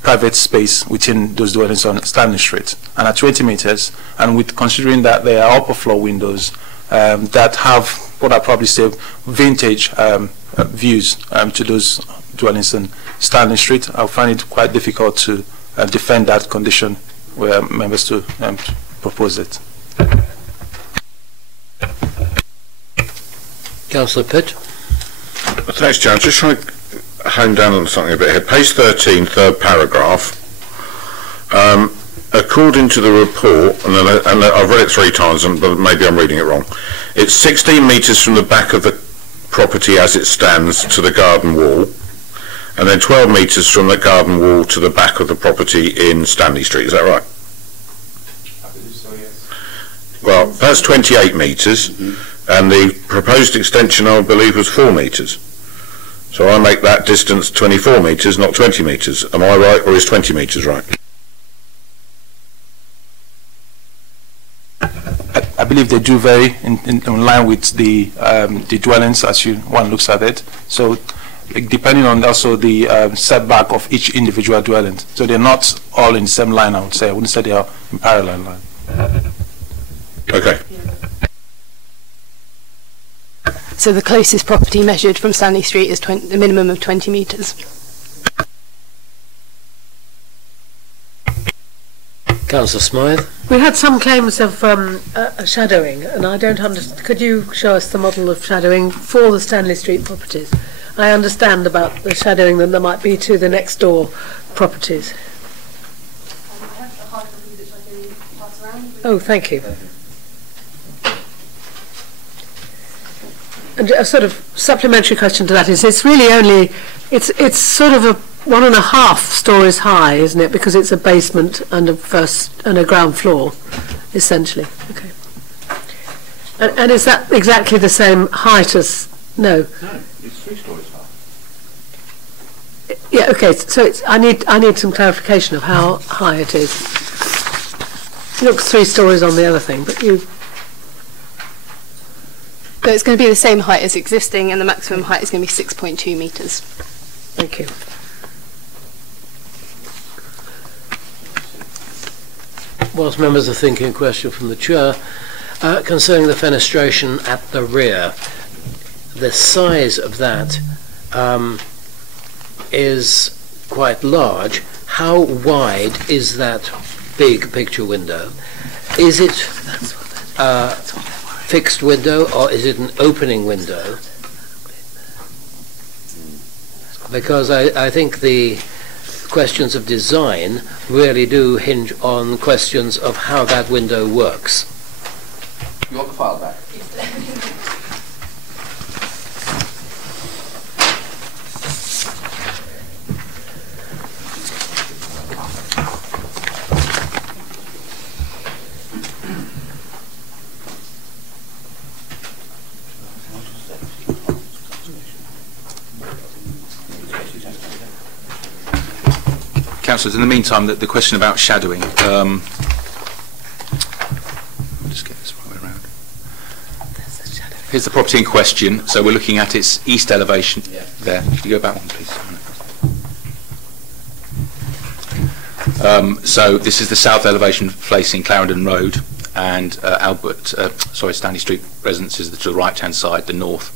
private space within those dwellings on Stanley Street, and at 20 meters, and with considering that there are upper floor windows that have what I probably say vintage views to those dwellings on Stanley Street, I'll find it quite difficult to defend that condition where members to propose it. Councillor Pitt. Thanks, Chair. I'm just trying to hone down on something a bit here. Page 13, third paragraph. According to the report, and I've read it 3 times, but maybe I'm reading it wrong, it's 16 metres from the back of the property as it stands to the garden wall, and then 12 metres from the garden wall to the back of the property in Stanley Street. Is that right? I believe so, yes. Well, that's 28 metres, and the proposed extension, I believe, was 4 metres. So I make that distance 24 metres, not 20 metres. Am I right, or is 20 metres right? believe they do vary in line with the dwellings as one looks at it. So depending on also the setback of each individual dwelling. So they're not all in the same line, I would say. I wouldn't say they are in parallel line. Okay. So the closest property measured from Stanley Street is a minimum of 20 metres. Councillor Smythe. We had some claims of shadowing, and I don't understand. Could you show us the model of shadowing for the Stanley Street properties? I understand about the shadowing that there might be to the next door properties. Oh, thank you. And a sort of supplementary question to that is, it's really only, it's sort of a 1.5 stories high, isn't it? Because it's a basement and a ground floor, essentially. Okay. And is that exactly the same height as? No. No, it's 3 stories high. Yeah. Okay. So it's, I need some clarification of how high it is. It looks 3 stories on the other thing, but you. So it's going to be the same height as existing, and the maximum height is going to be 6.2 metres. Thank you. Whilst members are thinking, a question from the chair concerning the fenestration at the rear. The size of that is quite large. How wide is that big picture window? Is it fixed window, or is it an opening window? Because I think the questions of design really do hinge on questions of how that window works. You want the file back? Councillors, in the meantime, the question about shadowing. I'll just get this right way around. Here's the property in question. So we're looking at its east elevation. Yeah. There. Could you go back one, please? So this is the south elevation facing Clarendon Road, and Stanley Street residences to the right-hand side, the north.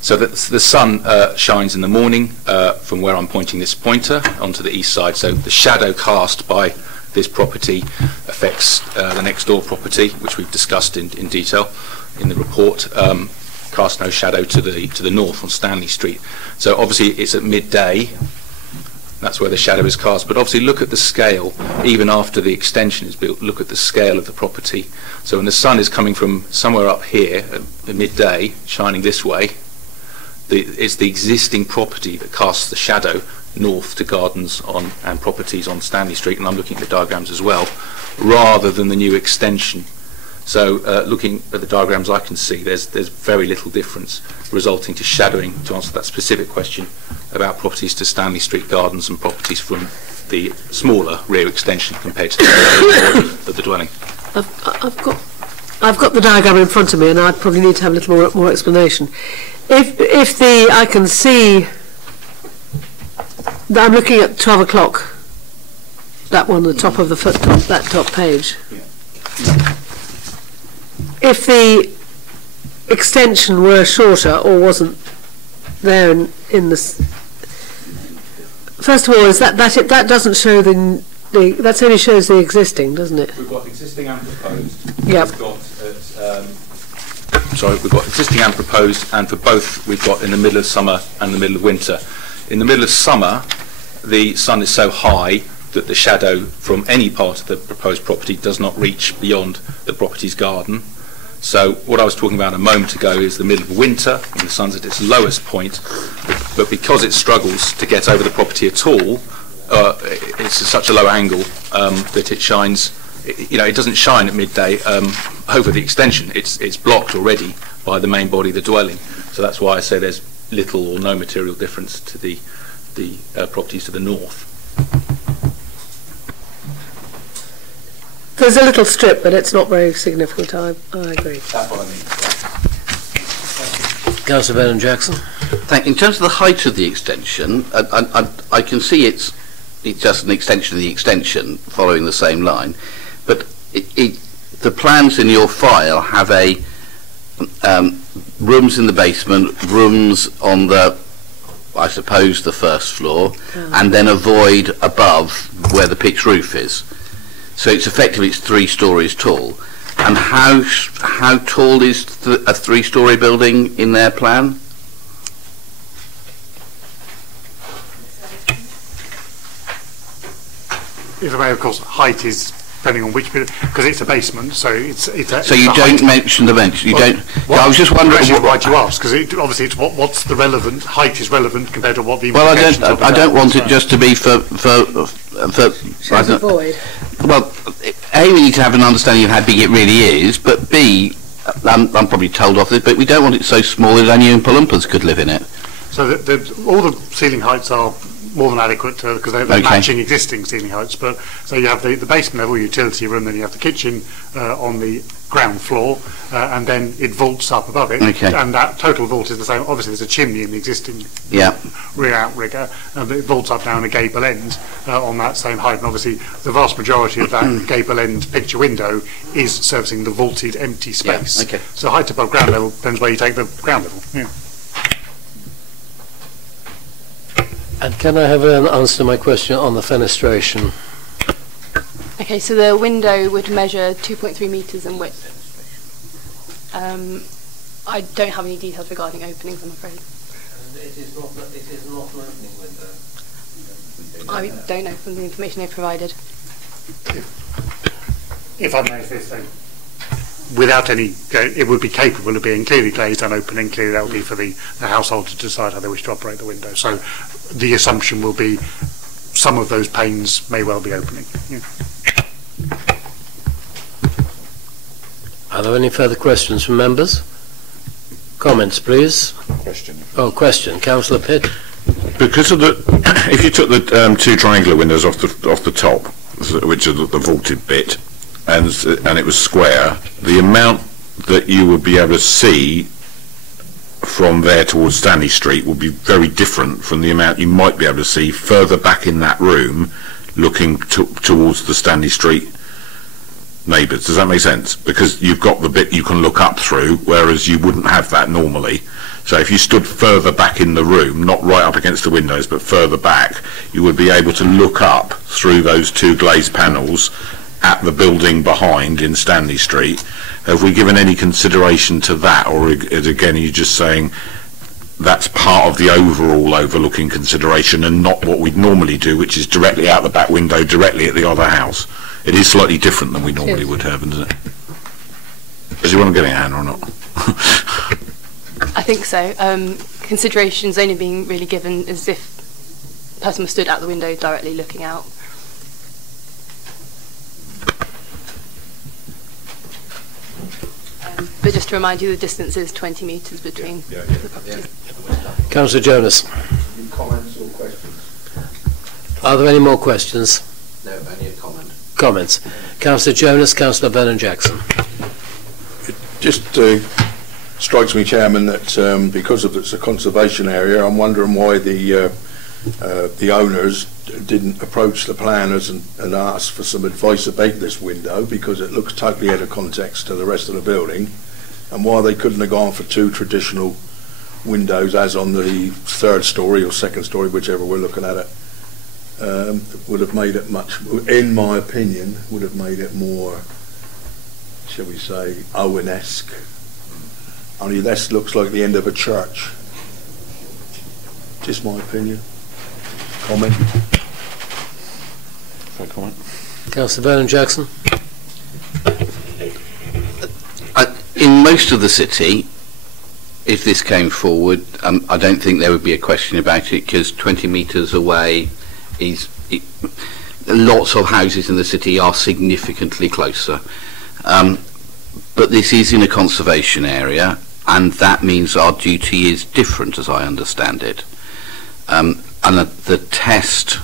So that the sun shines in the morning from where I'm pointing this pointer onto the east side. So the shadow cast by this property affects the next door property, which we've discussed in detail in the report. Cast no shadow to the north on Stanley Street. So obviously it's at midday. That's where the shadow is cast. But obviously look at the scale, even after the extension is built. Look at the scale of the property. So when the sun is coming from somewhere up here at midday, shining this way, it's the existing property that casts the shadow north to gardens and properties on Stanley Street, and I'm looking at the diagrams as well, rather than the new extension. So looking at the diagrams I can see, there's very little difference resulting to shadowing, to answer that specific question about properties to Stanley Street gardens and properties from the smaller rear extension compared to the body of the dwelling. I've got the diagram in front of me, and I probably need to have a little more explanation. If I can see that I'm looking at 12 o'clock, that one, the top of the that top page. If the extension were shorter or wasn't there in this, first of all, is that doesn't show that only shows the existing, doesn't it? We've got existing and proposed. Yep. We've got existing and proposed, and for both we've got in the middle of summer and the middle of winter. In the middle of summer, the sun is so high that the shadow from any part of the proposed property does not reach beyond the property's garden. So what I was talking about a moment ago is the middle of winter, when the sun's at its lowest point, but because it struggles to get over the property at all, it's at such a low angle that it shines. It doesn't shine at midday over the extension. It's blocked already by the main body of the dwelling. So that's why I say there's little or no material difference to the properties to the north. There's a little strip, but it's not very significant. I agree. That's what I mean. Councillor Vernon Jackson. In terms of the height of the extension, I can see it's just an extension of the extension following the same line, but the plans in your file have rooms in the basement, rooms on the, I suppose, the first floor, and then a void above where the pitched roof is. So it's effectively 3 stories tall. And how tall is a 3-story building in their plan? If I may, of course, height is depending on which bit, because it's a basement, so it's so you don't mention the bench. You don't. Well, I was just wondering. Why do you ask? Because obviously, it's what's the relevant height is relevant compared to what the. Well, I don't want it just to be for void. Well, A, we need to have an understanding of how big it really is, but B, I'm probably told off this, but we don't want it so small that only Oompa-Loompas could live in it. So all the ceiling heights are more than adequate because they're matching existing ceiling heights. But so you have the basement level utility room, then you have the kitchen on the ground floor, and then it vaults up above it. Okay. And that total vault is the same. Obviously, there's a chimney in the existing rear outrigger, and it vaults up down a gable end on that same height. And obviously, the vast majority of that gable end picture window is servicing the vaulted empty space. Yeah. Okay. So height above ground level depends where you take the ground level. Yeah. And can I have an answer to my question on the fenestration? Okay, so the window would measure 2.3 metres in width. I don't have any details regarding openings, I'm afraid. It is not an opening window. I don't know from the information they provided. If I may say, without any, it would be capable of being clearly glazed and opening. Clearly, that would be for the household to decide how they wish to operate the window. So, the assumption will be some of those panes may well be opening. Yeah. Are there any further questions from members? Comments, please. Question. Oh, question, Councillor Pitt. Because of the, if you took the 2 triangular windows off the top, which are the vaulted bit, and it was square, the amount that you would be able to see from there towards Stanley Street would be very different from the amount you might be able to see further back in that room, looking towards the Stanley Street neighbours. Does that make sense? Because you've got the bit you can look up through, whereas you wouldn't have that normally. So if you stood further back in the room, not right up against the windows, but further back, you would be able to look up through those 2 glazed panels at the building behind in Stanley Street. Have we given any consideration to that, or again are you just saying that's part of the overall overlooking consideration and not what we'd normally do, which is directly out the back window, directly at the other house? It is slightly different than we normally would have, isn't it? Does you want to get a hand or not? I think so. Considerations only being really given as if the person was stood at the window directly looking out. But just to remind you, the distance is 20 metres between the properties. Councillor Jonas. Any comments or questions? Are there any more questions? No, only a comment. Comments. Councillor Jonas, Councillor Vernon Jackson. It just strikes me, Chairman, that because it's a conservation area, I'm wondering why the owners didn't approach the planners and ask for some advice about this window, because it looks totally out of context to the rest of the building, and why they couldn't have gone for 2 traditional windows as on the 3rd story or 2nd story, whichever we're looking at it. Would have made it much, in my opinion, would have made it more, shall we say, Owen-esque. Only this looks like the end of a church. Just my opinion. Comment. Comment. Councillor Vernon Jackson. In most of the city, if this came forward, I don't think there would be a question about it, because 20 metres away lots of houses in the city are significantly closer. But this is in a conservation area, and that means our duty is different, as I understand it. And the test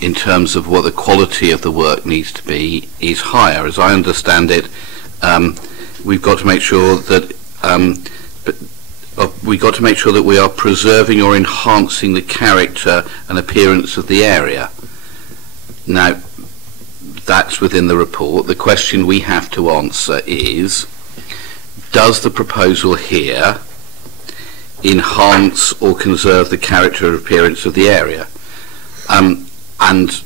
in terms of what the quality of the work needs to be is higher. As I understand it, we've got to make sure that we are preserving or enhancing the character and appearance of the area. Now, that's within the report. The question we have to answer is, does the proposal here enhance or conserve the character and appearance of the area? And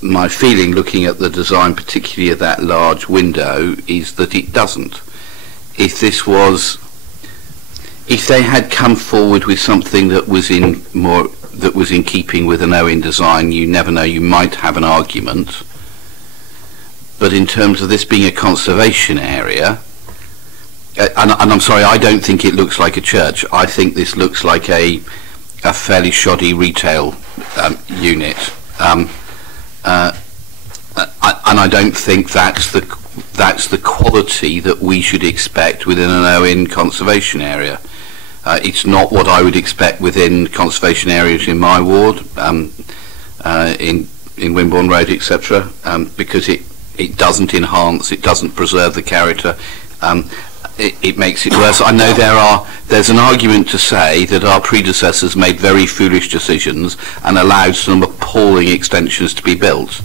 my feeling, looking at the design, particularly of that large window, is that it doesn't. If they had come forward with something that was in keeping with an Owen design, you never know, you might have an argument. But in terms of this being a conservation area, and I'm sorry, I don't think it looks like a church. I think this looks like a fairly shoddy retail unit, and I don't think that's the quality that we should expect within an Owen conservation area. It's not what I would expect within conservation areas in my ward, in Wimborne Road, etc., because it doesn't enhance, it doesn't preserve the character. It makes it worse. I know there's an argument to say that our predecessors made very foolish decisions and allowed some appalling extensions to be built.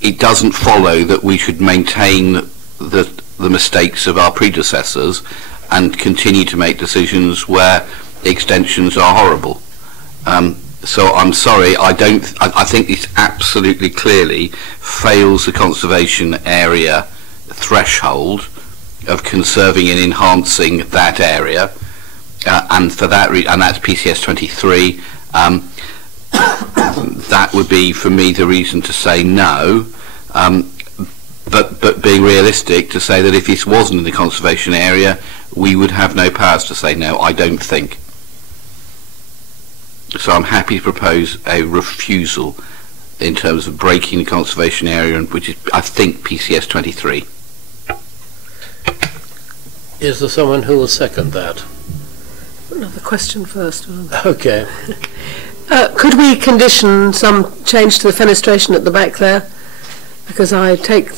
It doesn't follow that we should maintain the mistakes of our predecessors and continue to make decisions where extensions are horrible. So I'm sorry, I think this absolutely clearly fails the conservation area threshold of conserving and enhancing that area, and for that and that's PCS 23. That would be for me the reason to say no, but being realistic to say that if this wasn't in the conservation area, we would have no powers to say no, I don't think. So I'm happy to propose a refusal in terms of breaking the conservation area, which is, I think, PCS 23. Is there someone who will second that? Another question first. Okay. Could we condition some change to the fenestration at the back there? Because I take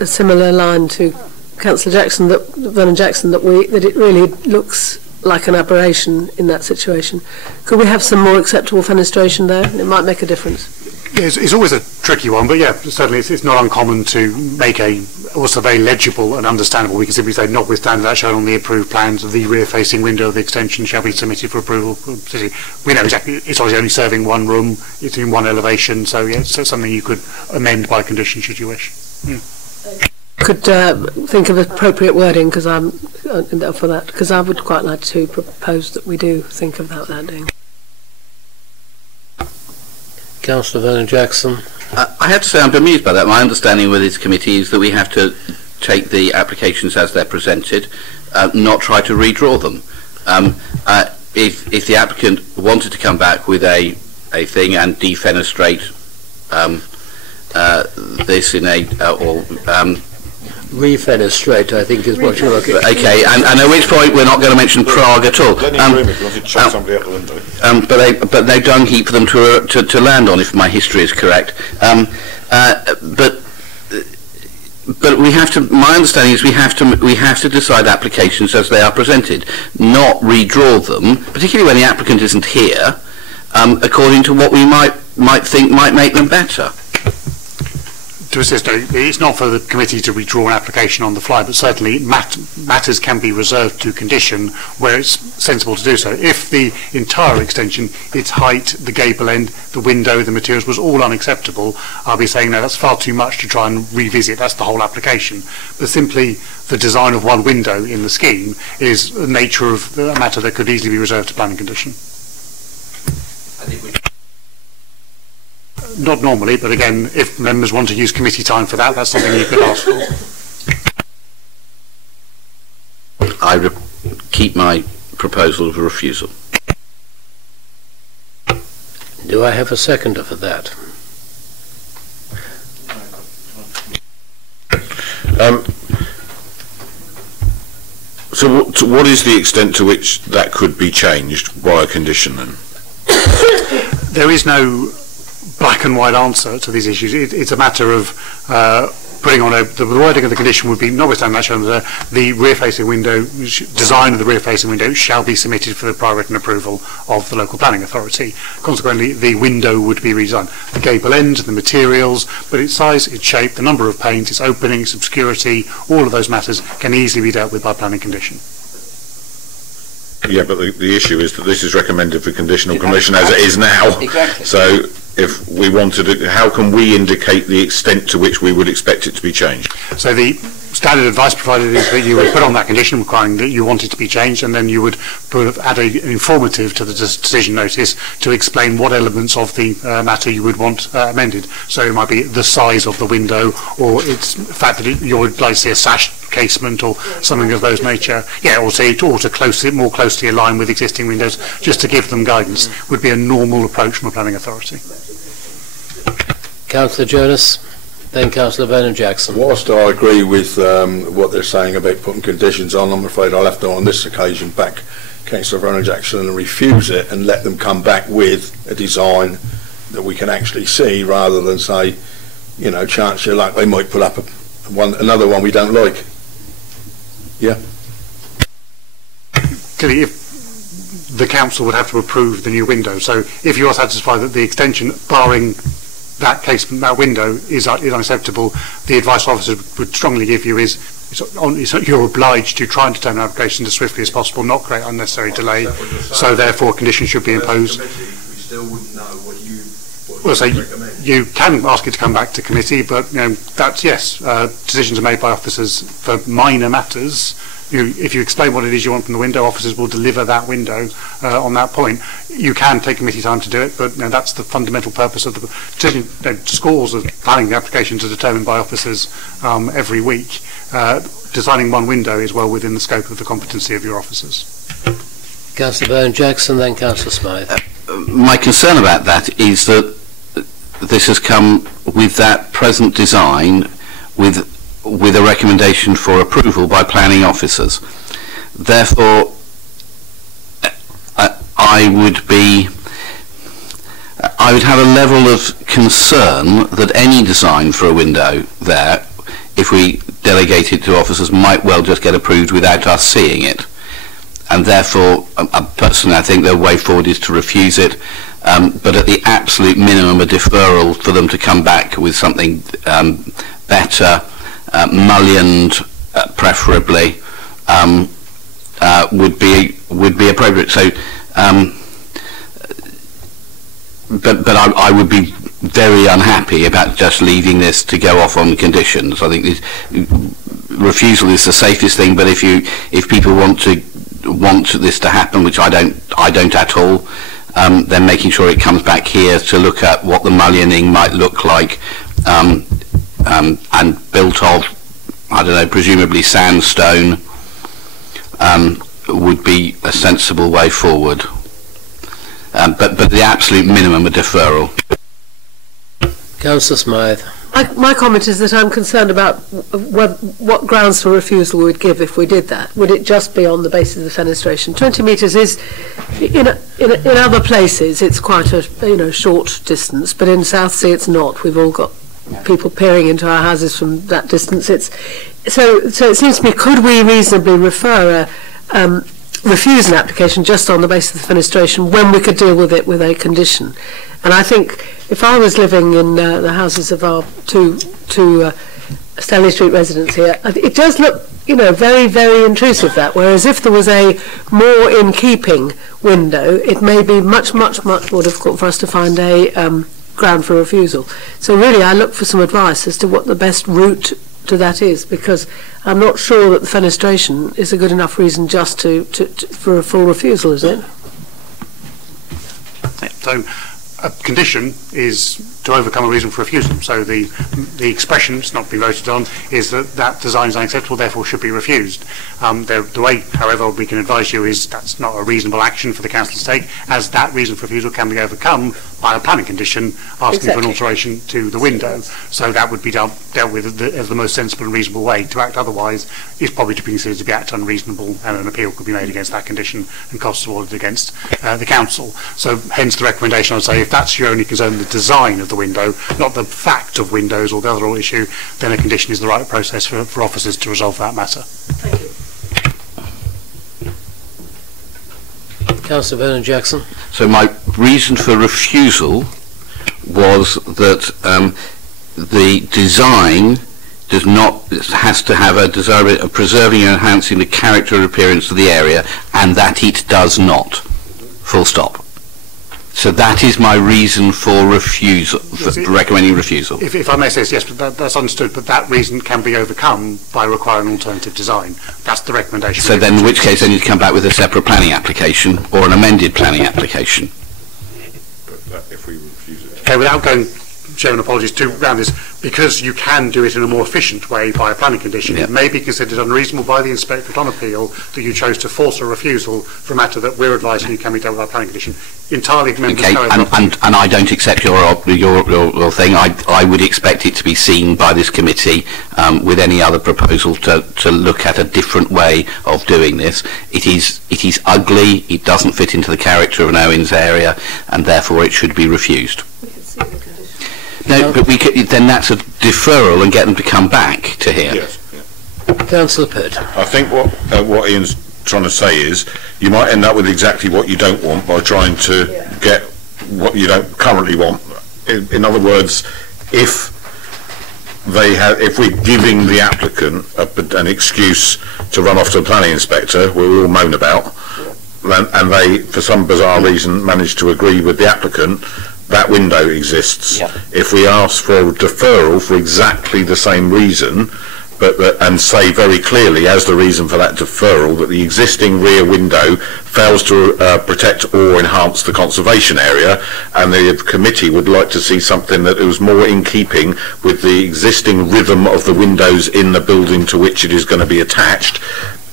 a similar line to Councillor Jackson, Vernon Jackson, that it really looks like an aberration in that situation. Could we have some more acceptable fenestration there? It might make a difference. It's always a tricky one, but yeah, certainly it's not uncommon to make also very legible and understandable. We can simply say, notwithstanding that shown on the approved plans, the rear-facing window of the extension shall be submitted for approval. We know exactly, it's obviously only serving one room, it's in one elevation, so yeah, it's something you could amend by condition should you wish. Yeah. Could think of appropriate wording, because I'm for that, because I would quite like to propose that we do think about that doing. Councillor Vernon Jackson. I have to say I'm bemused by that. My understanding with this committee is that we have to take the applications as they're presented, not try to redraw them. If the applicant wanted to come back with a thing and defenestrate this in a refenestrate, I think is what you're looking at. Okay, and at which point we're not going to mention Prague at all. But they dung heap for them to land on, if my history is correct. But we have to. My understanding is we have to decide applications as they are presented, not redraw them, particularly when the applicant isn't here, according to what we might think might make them better. To assist, it's not for the committee to redraw an application on the fly, but certainly matters can be reserved to condition where it's sensible to do so. If the entire extension, its height, the gable end, the window, the materials was all unacceptable, I'll be saying no, that's far too much to try and revisit, that's the whole application. But simply the design of one window in the scheme is the nature of a matter that could easily be reserved to planning condition. Not normally, but again, if members want to use committee time for that, that's something you could ask for. I keep my proposal of a refusal. Do I have a seconder for that? So what is the extent to which that could be changed by a condition then? There is no black and white answer to these issues. It's a matter of putting on the wording of the condition would be, notwithstanding that shown there, the rear-facing window, design of the rear-facing window shall be submitted for the prior written approval of the local planning authority. Consequently, the window would be redesigned. The gable end, the materials, but its size, its shape, the number of paint, its opening, its obscurity, all of those matters can easily be dealt with by planning condition. Yeah, but the issue is that this is recommended for conditional permission as it is now. Exactly. So if we wanted to, how can we indicate the extent to which we would expect it to be changed? So the standard advice provided is that you would put on that condition requiring that you want it to be changed, and then you would add an informative to the decision notice to explain what elements of the matter you would want amended. So it might be the size of the window, or it's the fact that you would like to see a sash casement or something of those nature. Yeah, or to more closely align with existing windows, just to give them guidance, would be a normal approach from a planning authority. Councillor Jonas, then Councillor Vernon-Jackson. Whilst I agree with what they're saying about putting conditions on, I'm afraid I'll have to, on this occasion, back Councillor Vernon-Jackson and refuse it and let them come back with a design that we can actually see, rather than say, you know, chance your luck, they might put up another one we don't like. Yeah. Clearly, if the council would have to approve the new window, so if you're satisfied that the extension, barring that casement, that window, is unacceptable, the advice officers would strongly give you is you're obliged to try and determine applications as swiftly as possible, not create unnecessary delay. So therefore, conditions should be imposed. We still wouldn't know what you Well, so you can ask it to come back to committee, but you know that's yes. Decisions are made by officers for minor matters. If you explain what it is you want from the window, officers will deliver that window on that point. You can take committee time to do it, but that's the fundamental purpose of the decision. Scores of planning applications are determined by officers every week. Designing one window is well within the scope of the competency of your officers. Councillor Vernon-Jackson, then Councillor Smythe. My concern about that is that this has come with that present design with a recommendation for approval by planning officers. Therefore, I would have a level of concern that any design for a window there, if we delegate it to officers, might well just get approved without us seeing it. And therefore, personally, I think the way forward is to refuse it, but at the absolute minimum, a deferral for them to come back with something better, mullioned, preferably, would be appropriate. So, but I would be very unhappy about just leaving this to go off on conditions. I think refusal is the safest thing. But if people want this to happen, which I don't at all, then making sure it comes back here to look at what the mullioning might look like, and built of, I don't know, presumably sandstone, would be a sensible way forward. But the absolute minimum, a deferral. Councillor Smythe. My comment is that I'm concerned about what grounds for refusal we would give if we did that. Would it just be on the basis of the fenestration? 20 metres is, in other places, it's quite a short distance, but in Southsea it's not. We've all got people peering into our houses from that distance. So it seems to me, could we reasonably refuse an application just on the basis of the fenestration when we could deal with it with a condition? And I think if I was living in the houses of our two Stanley Street residents here, it does look, very, very intrusive, that. Whereas if there was a more in-keeping window, it may be much, much, much more difficult for us to find a ground for refusal. So really, I look for some advice as to what the best route to that is, because I'm not sure that the fenestration is a good enough reason just for a full refusal, is it? So a condition is to overcome a reason for refusal. So the expression, it's not been voted on, is that design is unacceptable, therefore should be refused. The way, however, we can advise you is that's not a reasonable action for the council to take, as that reason for refusal can be overcome by a planning condition asking for an alteration to the window. So that would be dealt with as the most sensible and reasonable way. To act otherwise is probably to be considered to be act unreasonable, and an appeal could be made against that condition and costs awarded against the council. So hence the recommendation, I would say, if that's your only concern, the design of the window, not the fact of windows or the other issue, then a condition is the right process for officers to resolve that matter. Thank you. Councillor Vernon-Jackson. So my reason for refusal was that the design has to have a desire of preserving and enhancing the character and appearance of the area, and that it does not. Full stop. So that is my reason for refusal, recommending refusal. If I may say yes, but that's understood, but that reason can be overcome by requiring alternative design. That's the recommendation. So then in which case they need to come back with a separate planning application or an amended planning application. But if we refuse it... Okay, without going, Chairman, apologies, to round this, because you can do it in a more efficient way by a planning condition, it may be considered unreasonable by the Inspectorate on appeal that you chose to force a refusal for a matter that we're advising you can be dealt with by a planning condition. Entirely members okay, and I don't accept your thing. I would expect it to be seen by this committee with any other proposal to look at a different way of doing this. It is ugly, it doesn't fit into the character of an Owens area, and therefore it should be refused. No, but then that's a deferral and get them to come back to here. Yes. Councillor Pitt. I think what Ian's trying to say is you might end up with exactly what you don't want by trying to get what you don't currently want. In other words, if we're giving the applicant an excuse to run off to the planning inspector, we'll all moan about, and they, for some bizarre reason, manage to agree with the applicant, that window exists. If we ask for a deferral for exactly the same reason, and say very clearly as the reason for that deferral that the existing rear window fails to protect or enhance the conservation area, and the committee would like to see something that was more in keeping with the existing rhythm of the windows in the building to which it is going to be attached,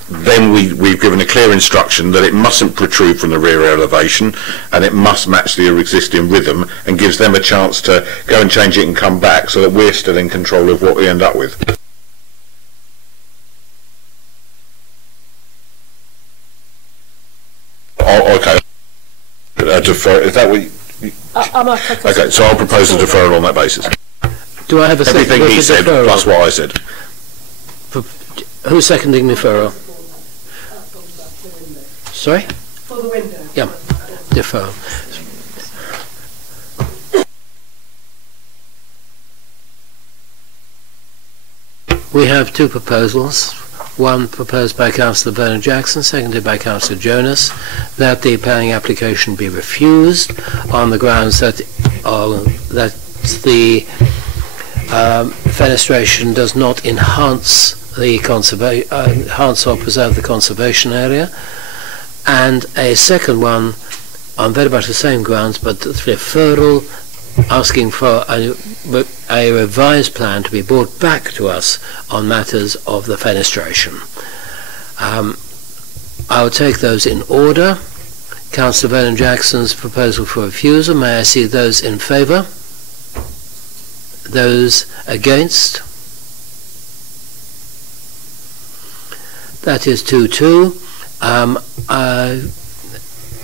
then we've given a clear instruction that it mustn't protrude from the rear elevation and it must match the existing rhythm, and gives them a chance to go and change it and come back so that we're still in control of what we end up with. Oh, okay. Is that what you... Okay, so I'll propose a deferral on that basis. Do I have a second? Everything he said plus what I said. Who's seconding deferral? Sorry? For the window. Yeah, deferral. We have two proposals. One proposed by Councillor Vernon-Jackson, seconded by Councillor Jonas, that the planning application be refused on the grounds that the fenestration does not enhance or preserve the conservation area, and a second one on very much the same grounds, but the referral, asking for a revised plan to be brought back to us on matters of the fenestration. I will take those in order. Councillor Vernon-Jackson's proposal for refusal. May I see those in favour? Those against? That is 2-2.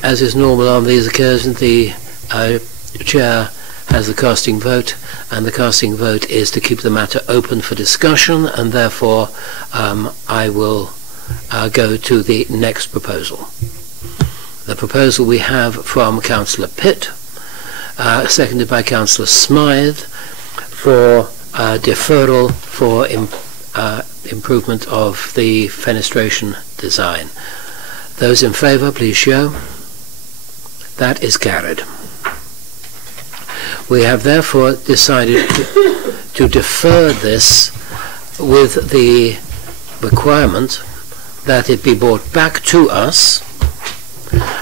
As is normal on these occasions, the Chair has the casting vote, and the casting vote is to keep the matter open for discussion, and therefore I will go to the next proposal. The proposal we have from Councillor Pitt, seconded by Councillor Smythe, for deferral for improvement of the fenestration design. Those in favour, please show. That is carried. We have therefore decided to defer this with the requirement that it be brought back to us,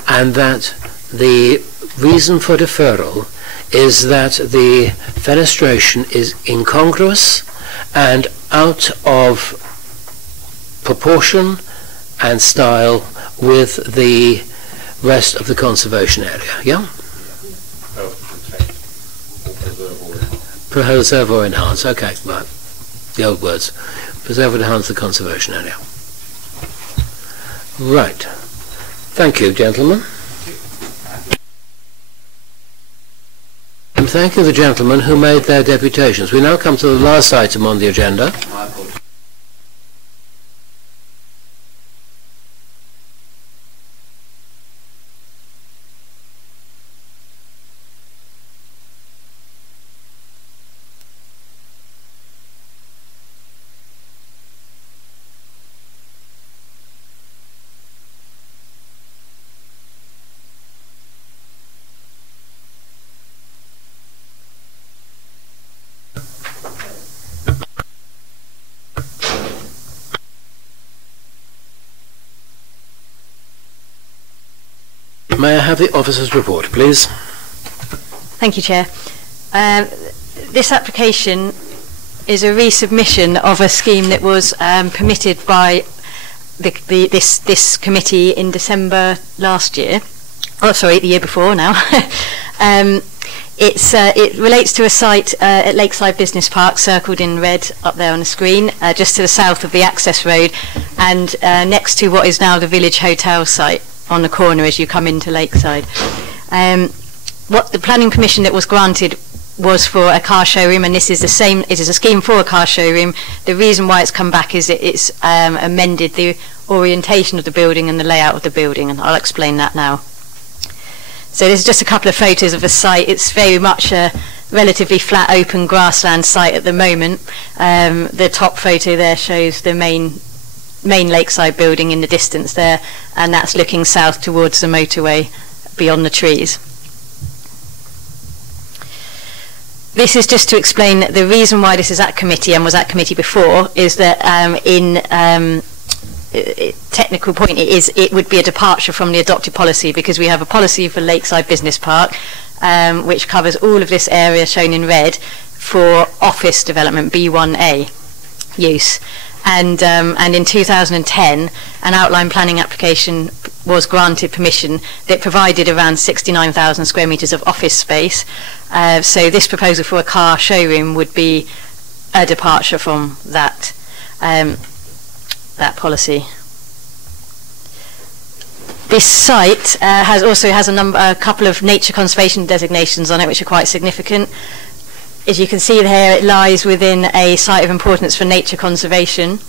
and that the reason for deferral is that the fenestration is incongruous and out of proportion and style with the rest of the conservation area. Yeah? Preserve or enhance. Okay, right. The old words. Preserve or enhance the conservation area. Right. Thank you, gentlemen. And thank you the gentlemen who made their deputations. We now come to the last item on the agenda. May I have the officer's report, please? Thank you, Chair. This application is a resubmission of a scheme that was permitted by this committee in December last year. Oh, sorry, the year before now. It relates to a site at Lakeside Business Park, circled in red up there on the screen, just to the south of the access road, and next to what is now the Village Hotel site on the corner as you come into Lakeside. What the planning permission that was granted was for a car showroom, and this is the same. It is a scheme for a car showroom. The reason why it's come back is it's amended the orientation of the building and the layout of the building, and I'll explain that now. So this is just a couple of photos of the site. It's very much a relatively flat open grassland site at the moment. The top photo there shows the main Lakeside building in the distance there, and that's looking south towards the motorway beyond the trees. This is just to explain that the reason why this is at committee and was at committee before is that technical point it would be a departure from the adopted policy, because we have a policy for Lakeside Business Park which covers all of this area shown in red for office development B1A use. And in 2010, an outline planning application was granted permission that provided around 69,000 square metres of office space. So this proposal for a car showroom would be a departure from that policy. This site also has a couple of nature conservation designations on it, which are quite significant. As you can see here, it lies within a site of importance for nature conservation,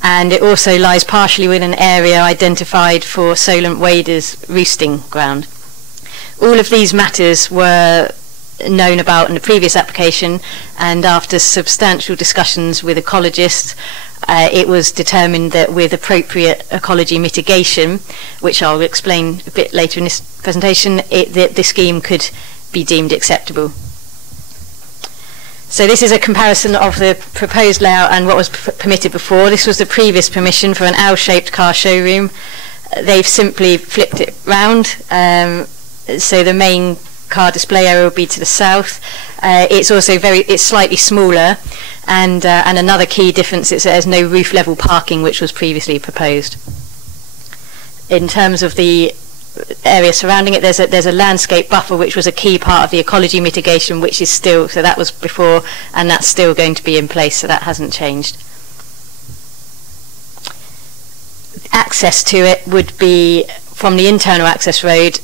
and it also lies partially within an area identified for Solent waders' roosting ground. All of these matters were known about in the previous application, and after substantial discussions with ecologists, it was determined that with appropriate ecology mitigation, which I'll explain a bit later in this presentation, the scheme could be deemed acceptable. So this is a comparison of the proposed layout and what was permitted before. This was the previous permission for an L-shaped car showroom. They've simply flipped it round, so the main car display area will be to the south. It's also it's slightly smaller, and another key difference is that there's no roof level parking, which was previously proposed. In terms of the area surrounding it, there's a landscape buffer, which was a key part of the ecology mitigation, which is still, so that was before, and that's still going to be in place, so that hasn't changed. Access to it would be from the internal access road,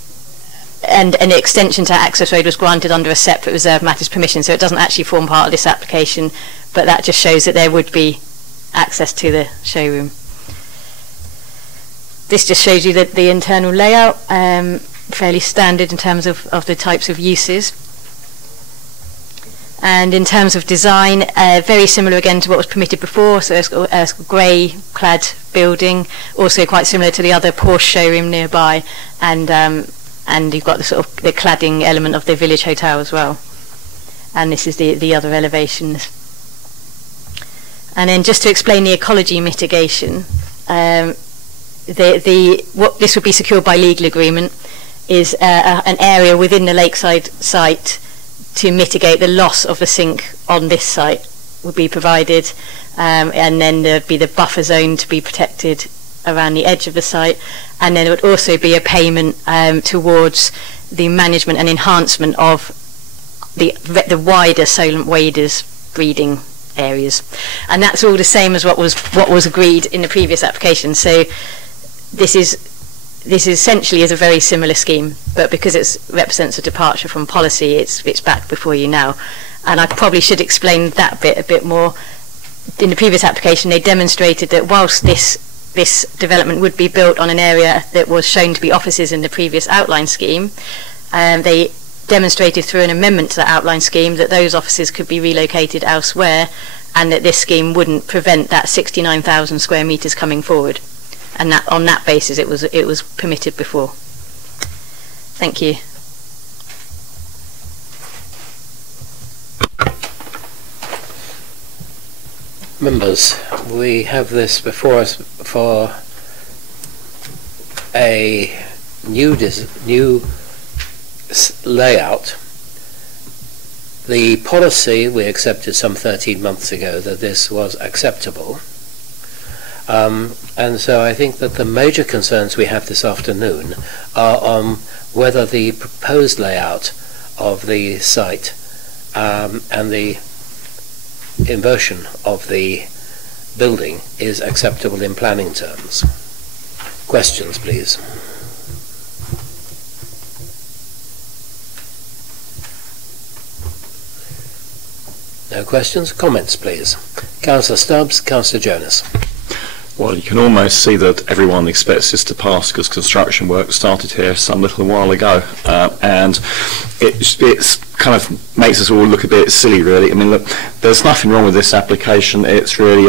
and an extension to access road was granted under a separate reserved matters permission, so it doesn't actually form part of this application, but that just shows that there would be access to the showroom. This just shows you the internal layout, fairly standard in terms of the types of uses. And in terms of design, very similar again to what was permitted before, so it's a grey clad building, also quite similar to the other Porsche showroom nearby, and you've got the sort of the cladding element of the Village Hotel as well. And this is the other elevations. And then just to explain the ecology mitigation, what this would be secured by legal agreement is an area within the Lakeside site to mitigate the loss of the sink on this site would be provided, and then there'd be the buffer zone to be protected around the edge of the site, and then there would also be a payment towards the management and enhancement of the wider Solent waders breeding areas, and that's all the same as what was agreed in the previous application. So this essentially is a very similar scheme, but because it represents a departure from policy, it's back before you now. And I probably should explain that bit a bit more. In the previous application, they demonstrated that whilst this development would be built on an area that was shown to be offices in the previous outline scheme, they demonstrated through an amendment to that outline scheme that those offices could be relocated elsewhere, and that this scheme wouldn't prevent that 69,000 square metres coming forward. And that on that basis it was permitted before. Thank you. Members, we have this before us for a new layout. The policy we accepted some 13 months ago that this was acceptable. And so I think that the major concerns we have this afternoon are on whether the proposed layout of the site and the inversion of the building is acceptable in planning terms. Questions, please. No questions? Comments, please. Councillor Stubbs, Councillor Jonas. Well, you can almost see that everyone expects this to pass because construction work started here some little while ago, and it's kind of makes us all look a bit silly, really. I mean, look, there's nothing wrong with this application. It's really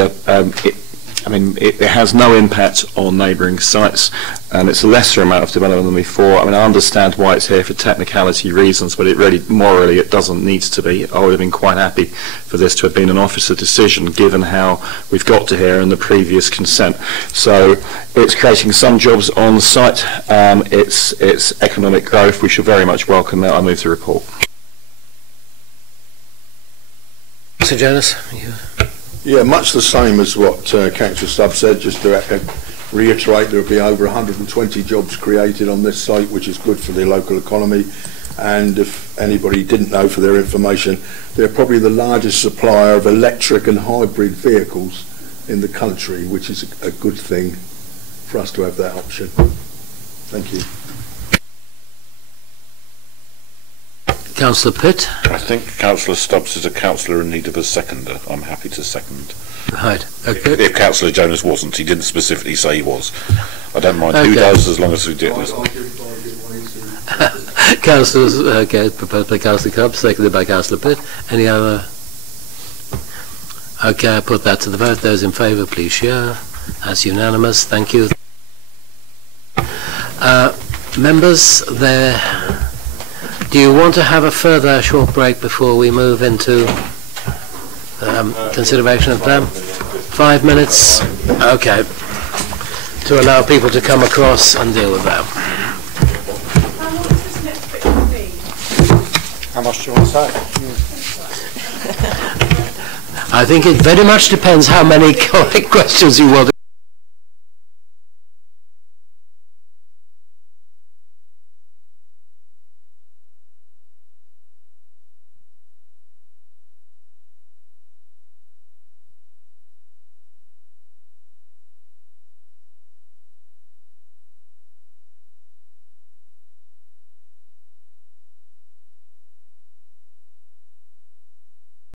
it has no impact on neighbouring sites, and it's a lesser amount of development than before. I mean, I understand why it's here for technicality reasons, but it really, morally, it doesn't need to be. I would have been quite happy for this to have been an officer decision, given how we've got to here and the previous consent. So it's creating some jobs on site. It's economic growth. We should very much welcome that. I move the report. Sir Jonas, Yeah, much the same as what Councillor Stubbs said. Just to reiterate, there will be over 120 jobs created on this site, which is good for the local economy. And if anybody didn't know, for their information, they're probably the largest supplier of electric and hybrid vehicles in the country, which is a good thing for us to have that option. Thank you. Councillor Pitt. I think Councillor Stubbs is a councillor in need of a seconder. I'm happy to second. Right. Okay. If Councillor Jonas wasn't, he didn't specifically say he was. I don't mind who does, as long as we do it. Councillors, okay, proposed by Councillor Cobb, seconded by Councillor Pitt. Any other? Okay, I put that to the vote. Those in favour, please share. That's unanimous. Thank you. Members, do you want to have a further short break before we move into consideration of plan? 5 minutes? Okay. To allow people to come across and deal with that. How much do you want to say? I think it very much depends how many questions you want.